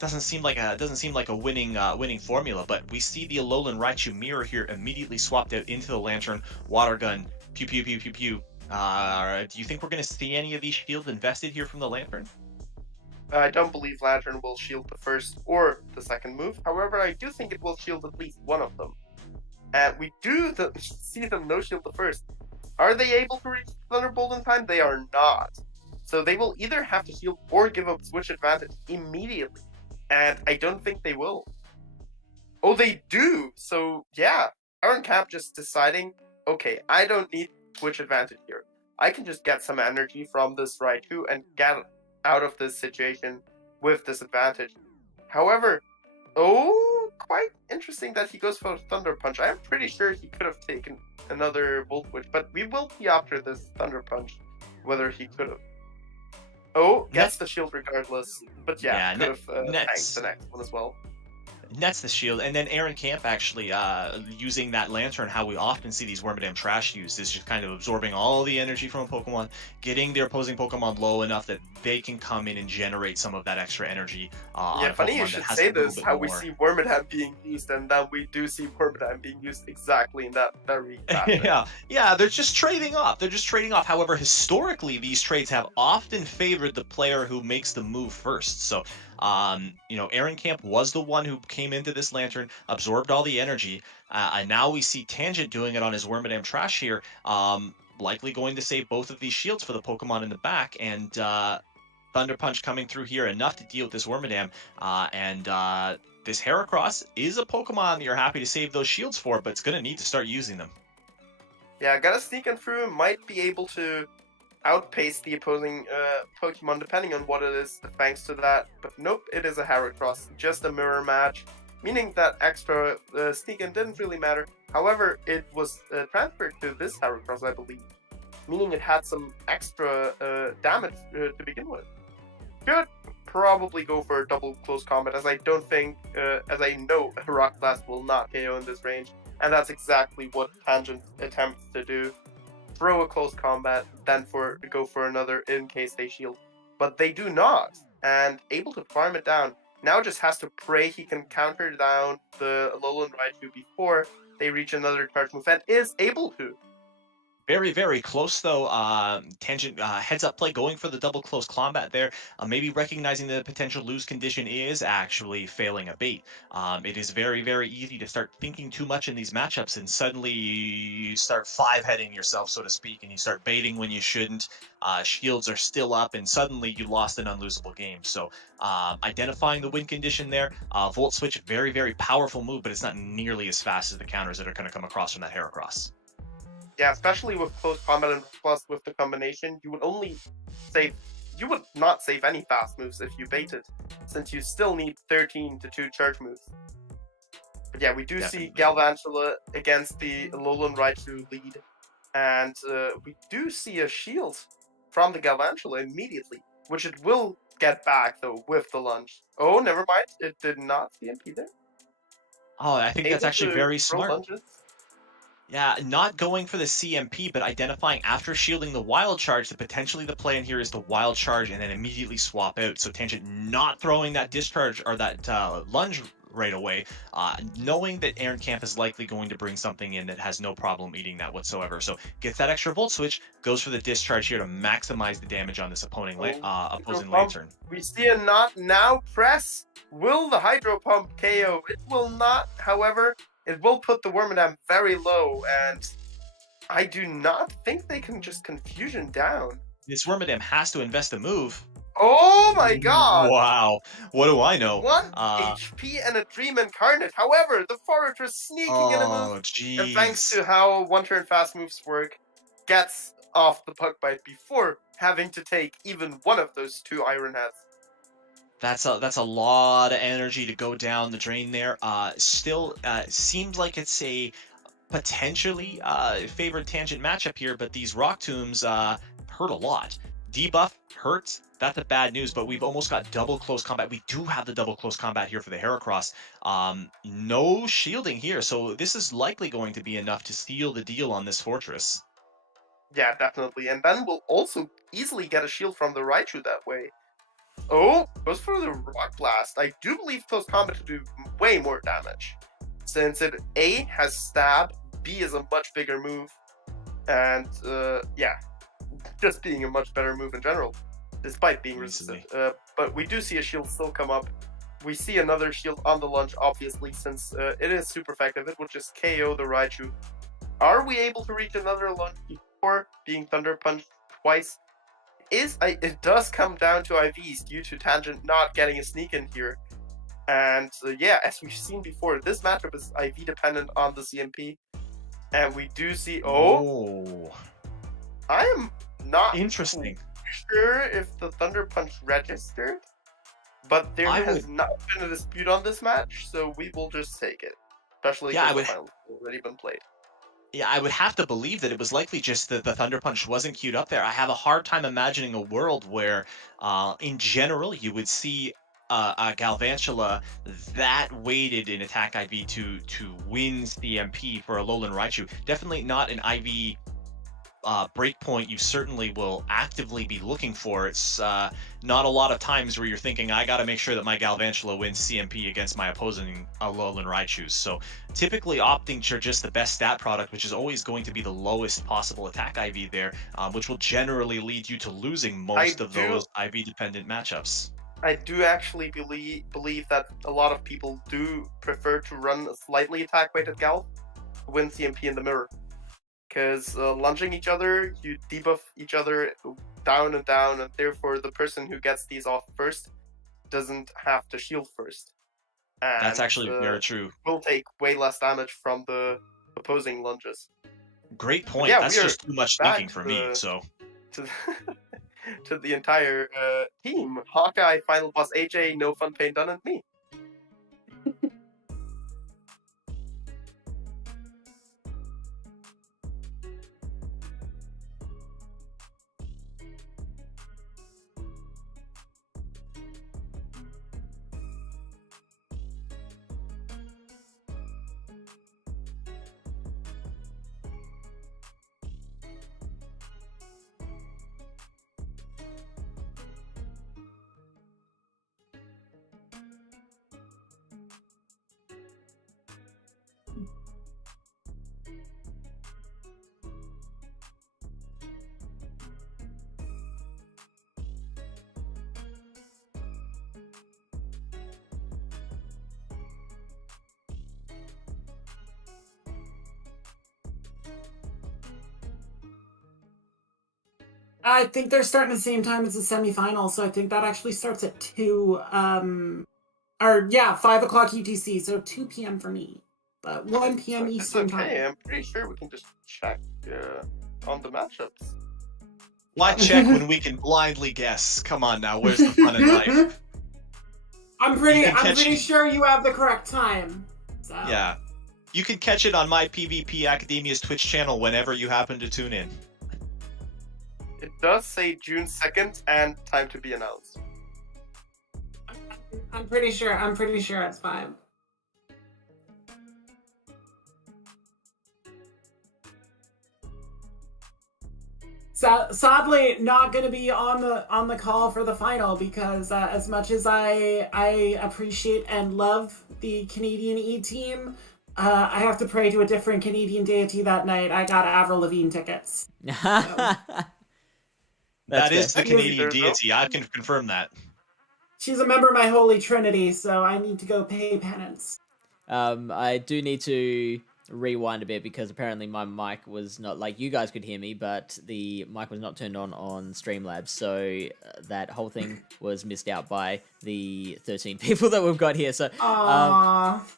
doesn't seem like a winning formula. But we see the Alolan Raichu mirror here immediately swapped out into the Lantern, Water Gun, pew pew pew pew pew. Do you think we're going to see any of these shields invested here from the Lantern? I don't believe Lantern will shield the first or the second move. However, I do think it will shield at least one of them. And we do see them no shield the first. Are they able to reach Thunderbolt in time? They are not. So they will either have to shield or give up switch advantage immediately. And I don't think they will. Oh, they do! So, yeah. Iron Cap just deciding, okay, I don't need switch advantage here. I can just get some energy from this Raichu and get out of this situation with this advantage. However, quite interesting that he goes for Thunder Punch. I am pretty sure he could have taken another Volt Switch, but we will see after this Thunder Punch whether he could have. Gets the shield regardless. But yeah could have tanked the next one as well. Nets the shield, and then Aaron Camp actually using that Lantern, how we often see these Wormadam Trash used, is just kind of absorbing all the energy from a Pokemon, getting their opposing Pokemon low enough that they can come in and generate some of that extra energy. Funny you should say this, how we see Wormadam being used, and then we do see Wormadam being used exactly in that very fashion. Yeah, they're just trading off. However, historically, these trades have often favored the player who makes the move first. So, Aaron Camp was the one who came into this Lantern, absorbed all the energy, and now we see Tangent doing it on his Wormadam Trash here, likely going to save both of these shields for the Pokemon in the back, and Thunder Punch coming through here, enough to deal with this Wormadam, and this Heracross is a Pokemon you're happy to save those shields for, but it's going to need to start using them. Yeah, gotta sneak in through, might be able to outpace the opposing Pokemon depending on what it is thanks to that, but nope, it is a Heracross, just a mirror match, meaning that extra sneak in didn't really matter. However, it was transferred to this Heracross, I believe, meaning it had some extra damage to begin with. Could probably go for a double close combat, as I don't think, as I know Rock Blast will not KO in this range, and that's exactly what Tangent attempts to do. Throw a close combat, then go for another in case they shield. But they do not, and able to farm it down. Now just has to pray he can counter down the Alolan Raichu before they reach another charge move, and is able to. Very, very close, though. Tangent heads-up play, going for the double close combat there. Maybe recognizing the potential lose condition is actually failing a bait. It is very, very easy to start thinking too much in these matchups, and suddenly you start five-heading yourself, so to speak, and you start baiting when you shouldn't. Shields are still up, and suddenly you lost an unlosable game. So identifying the win condition there. Volt Switch, very, very powerful move, but it's not nearly as fast as the counters that are going to come across from that Heracross. Yeah, especially with close combat and plus with the combination, you would not save any fast moves if you baited, since you still need 13 to 2 charge moves. But yeah, we do see Galvantula against the Alolan Raichu lead. And we do see a shield from the Galvantula immediately, which it will get back, though, with the lunge. Oh, never mind. It did not CMP there. Oh, I think that's Able actually to very throw smart. lunges. Yeah, not going for the CMP, but identifying after shielding the wild charge that potentially the play in here is the wild charge and then immediately swap out. So Tangent not throwing that discharge or that lunge right away, knowing that Aaron Camp is likely going to bring something in that has no problem eating that whatsoever. So gets that extra volt switch, goes for the discharge here to maximize the damage on this opposing lane turn. We see a not now press. Will the Hydro Pump KO? It will not, however. It will put the Wormadam very low, and I do not think they can just Confusion down. This Wormadam has to invest a move. Oh my god! Wow, what do I know? 1 HP and a Dream Incarnate. However, the Forager sneaking in a move, and thanks to how one-turn fast moves work, gets off the Puck Bite before having to take even one of those 2 Iron Heads. That's a lot of energy to go down the drain there. Still seems like it's a potentially favored Tangent matchup here, but these Rock Tombs hurt a lot. Debuff hurts. That's the bad news, but we've almost got double close combat. We do have the double close combat here for the Heracross. No shielding here, so this is likely going to be enough to seal the deal on this fortress. Yeah, definitely. And then we'll also easily get a shield from the Raichu that way. Oh, goes for the Rock Blast. I do believe close combat to do way more damage. Since it A has stab, B is a much bigger move, and yeah, just being a much better move in general, despite being resistant. But we do see a shield still come up. We see another shield on the lunge, obviously, since it is super effective. It will just KO the Raichu. Are we able to reach another lunge before being Thunder Punched twice? It does come down to IVs due to Tangent not getting a sneak in here. And yeah, as we've seen before, this matchup is IV dependent on the CMP. And we do see... Oh! I am not interesting sure if the Thunder Punch registered, but there has not been a dispute on this match, so we will just take it. Especially because the finals have already been played. Yeah, I would have to believe that it was likely just that the Thunder Punch wasn't queued up there. I have a hard time imagining a world where, in general, you would see a Galvantula that weighted in attack IV to win CMP for a Lowland Raichu. Definitely not an IV breakpoint you certainly will actively be looking for. It's not a lot of times where you're thinking, I got to make sure that my Galvantula wins CMP against my opposing Alolan Raichu. So typically opting for just the best stat product, which is always going to be the lowest possible attack IV there, which will generally lead you to losing most of those IV dependent matchups. I do actually believe that a lot of people do prefer to run a slightly attack weighted Gal to win CMP in the mirror. Because lunging each other, you debuff each other down, and therefore the person who gets these off first doesn't have to shield first. And, that's actually very true. Will take way less damage from the opposing lunges. Great point. Yeah, that's just too much thinking for me. So to the entire team, Hawkeye, Final Boss AJ, No Fun Pain Done, and me. I think they're starting at the same time as the semifinal, so I think that actually starts at 5 o'clock UTC, so 2 p.m. for me, but 1 p.m. Eastern time. I'm pretty sure we can just check on the matchups. Why check when we can blindly guess? Come on now, where's the fun in life? I'm pretty sure you have the correct time. So. Yeah. You can catch it on my PvP Academia's Twitch channel whenever you happen to tune in. It does say June 2nd and time to be announced. I'm pretty sure it's fine. So, sadly, not going to be on the call for the final because as much as I appreciate and love the Canadian E team, I have to pray to a different Canadian deity that night. I got Avril Lavigne tickets. So. That is the Canadian There's deity. I can confirm that. She's a member of my Holy Trinity, so I need to go pay penance. I do need to rewind a bit because apparently my mic was not, like, you guys could hear me, but the mic was not turned on Streamlabs, so that whole thing was missed out by the 13 people that we've got here. So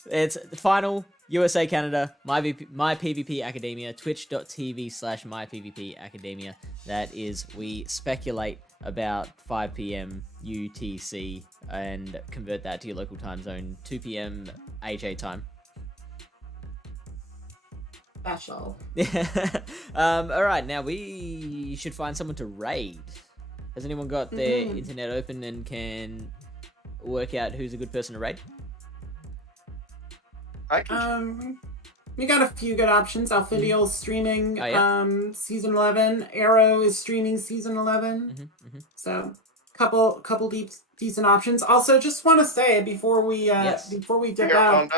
it's the final USA Canada, my PvP Academia, twitch.tv/mypvp Academia. That is, we speculate about 5 p.m. UTC and convert that to your local time zone, 2 p.m. AJ time. Special. All right, now we should find someone to raid. Has anyone got their internet open and can work out who's a good person to raid? I can. We got a few good options. Alphidial's streaming season 11. Arrow is streaming season 11. So, couple decent options. Also, just want to say before we dip out,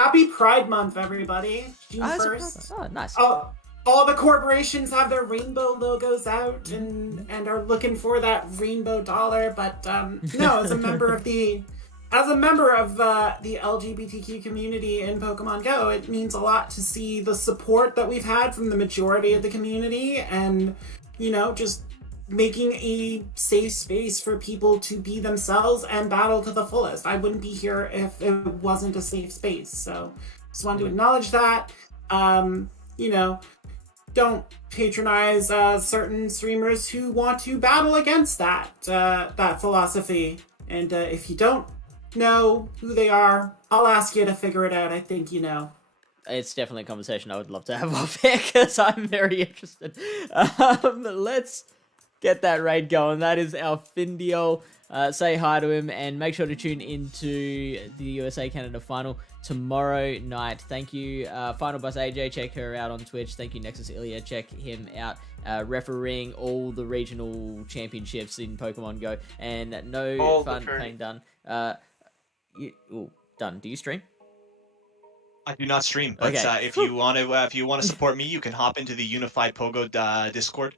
happy Pride Month, everybody! June 1st. Oh, nice. All the corporations have their rainbow logos out and are looking for that rainbow dollar. But no, as a member of the LGBTQ community in Pokemon Go, it means a lot to see the support that we've had from the majority of the community and, just making a safe space for people to be themselves and battle to the fullest. I wouldn't be here if it wasn't a safe space. So just wanted to acknowledge that. Don't patronize certain streamers who want to battle against that philosophy. And if you don't know who they are, I'll ask you to figure it out. I think you know. It's definitely a conversation I would love to have off here because I'm very interested. Let's get that raid going. That is our Findial. Say hi to him and make sure to tune into the USA Canada final tomorrow night. Thank you, Final Bus AJ. Check her out on Twitch. Thank you, Nexus Ilya. Check him out. Refereeing all the regional championships in Pokemon Go. And no all fun playing done. Done. Do you stream? I do not stream, but okay. If you want to support me, you can hop into the Unified Pogo Discord.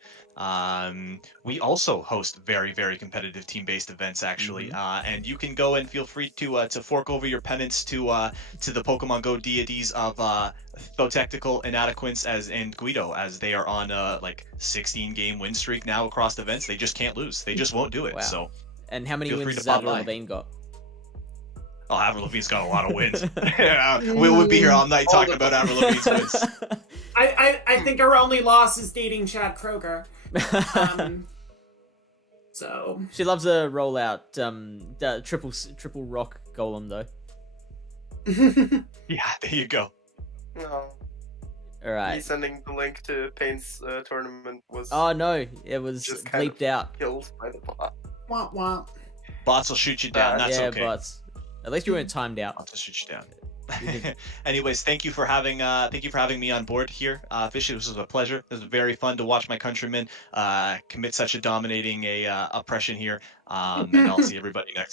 We also host very, very competitive team-based events, actually, and you can go and feel free to fork over your penance to the Pokemon Go deities of Thotectical, Inadequance, and Guido, as they are on a 16-game win streak now across events. They just can't lose. They just won't do it. Wow. So, and how many wins has Avril Lavigne got? Oh, Avril Lavigne's got a lot of wins. We would be here all night talking about Avril Lavigne's wins. I think our only loss is dating Chad Kroger. So she loves a rollout triple rock golem though. Yeah, there you go. No. All right. Me sending the link to Payne's tournament was. Oh no! It was just bleeped out. Killed by the bot. Womp womp. Bots will shoot you down. That's okay. Yeah, bots. At least you weren't timed out. Bots will shoot you down. Anyways, thank you for having me on board here, Fishy. This was a pleasure. It was very fun to watch my countrymen commit such a dominating oppression here. And I'll see everybody next.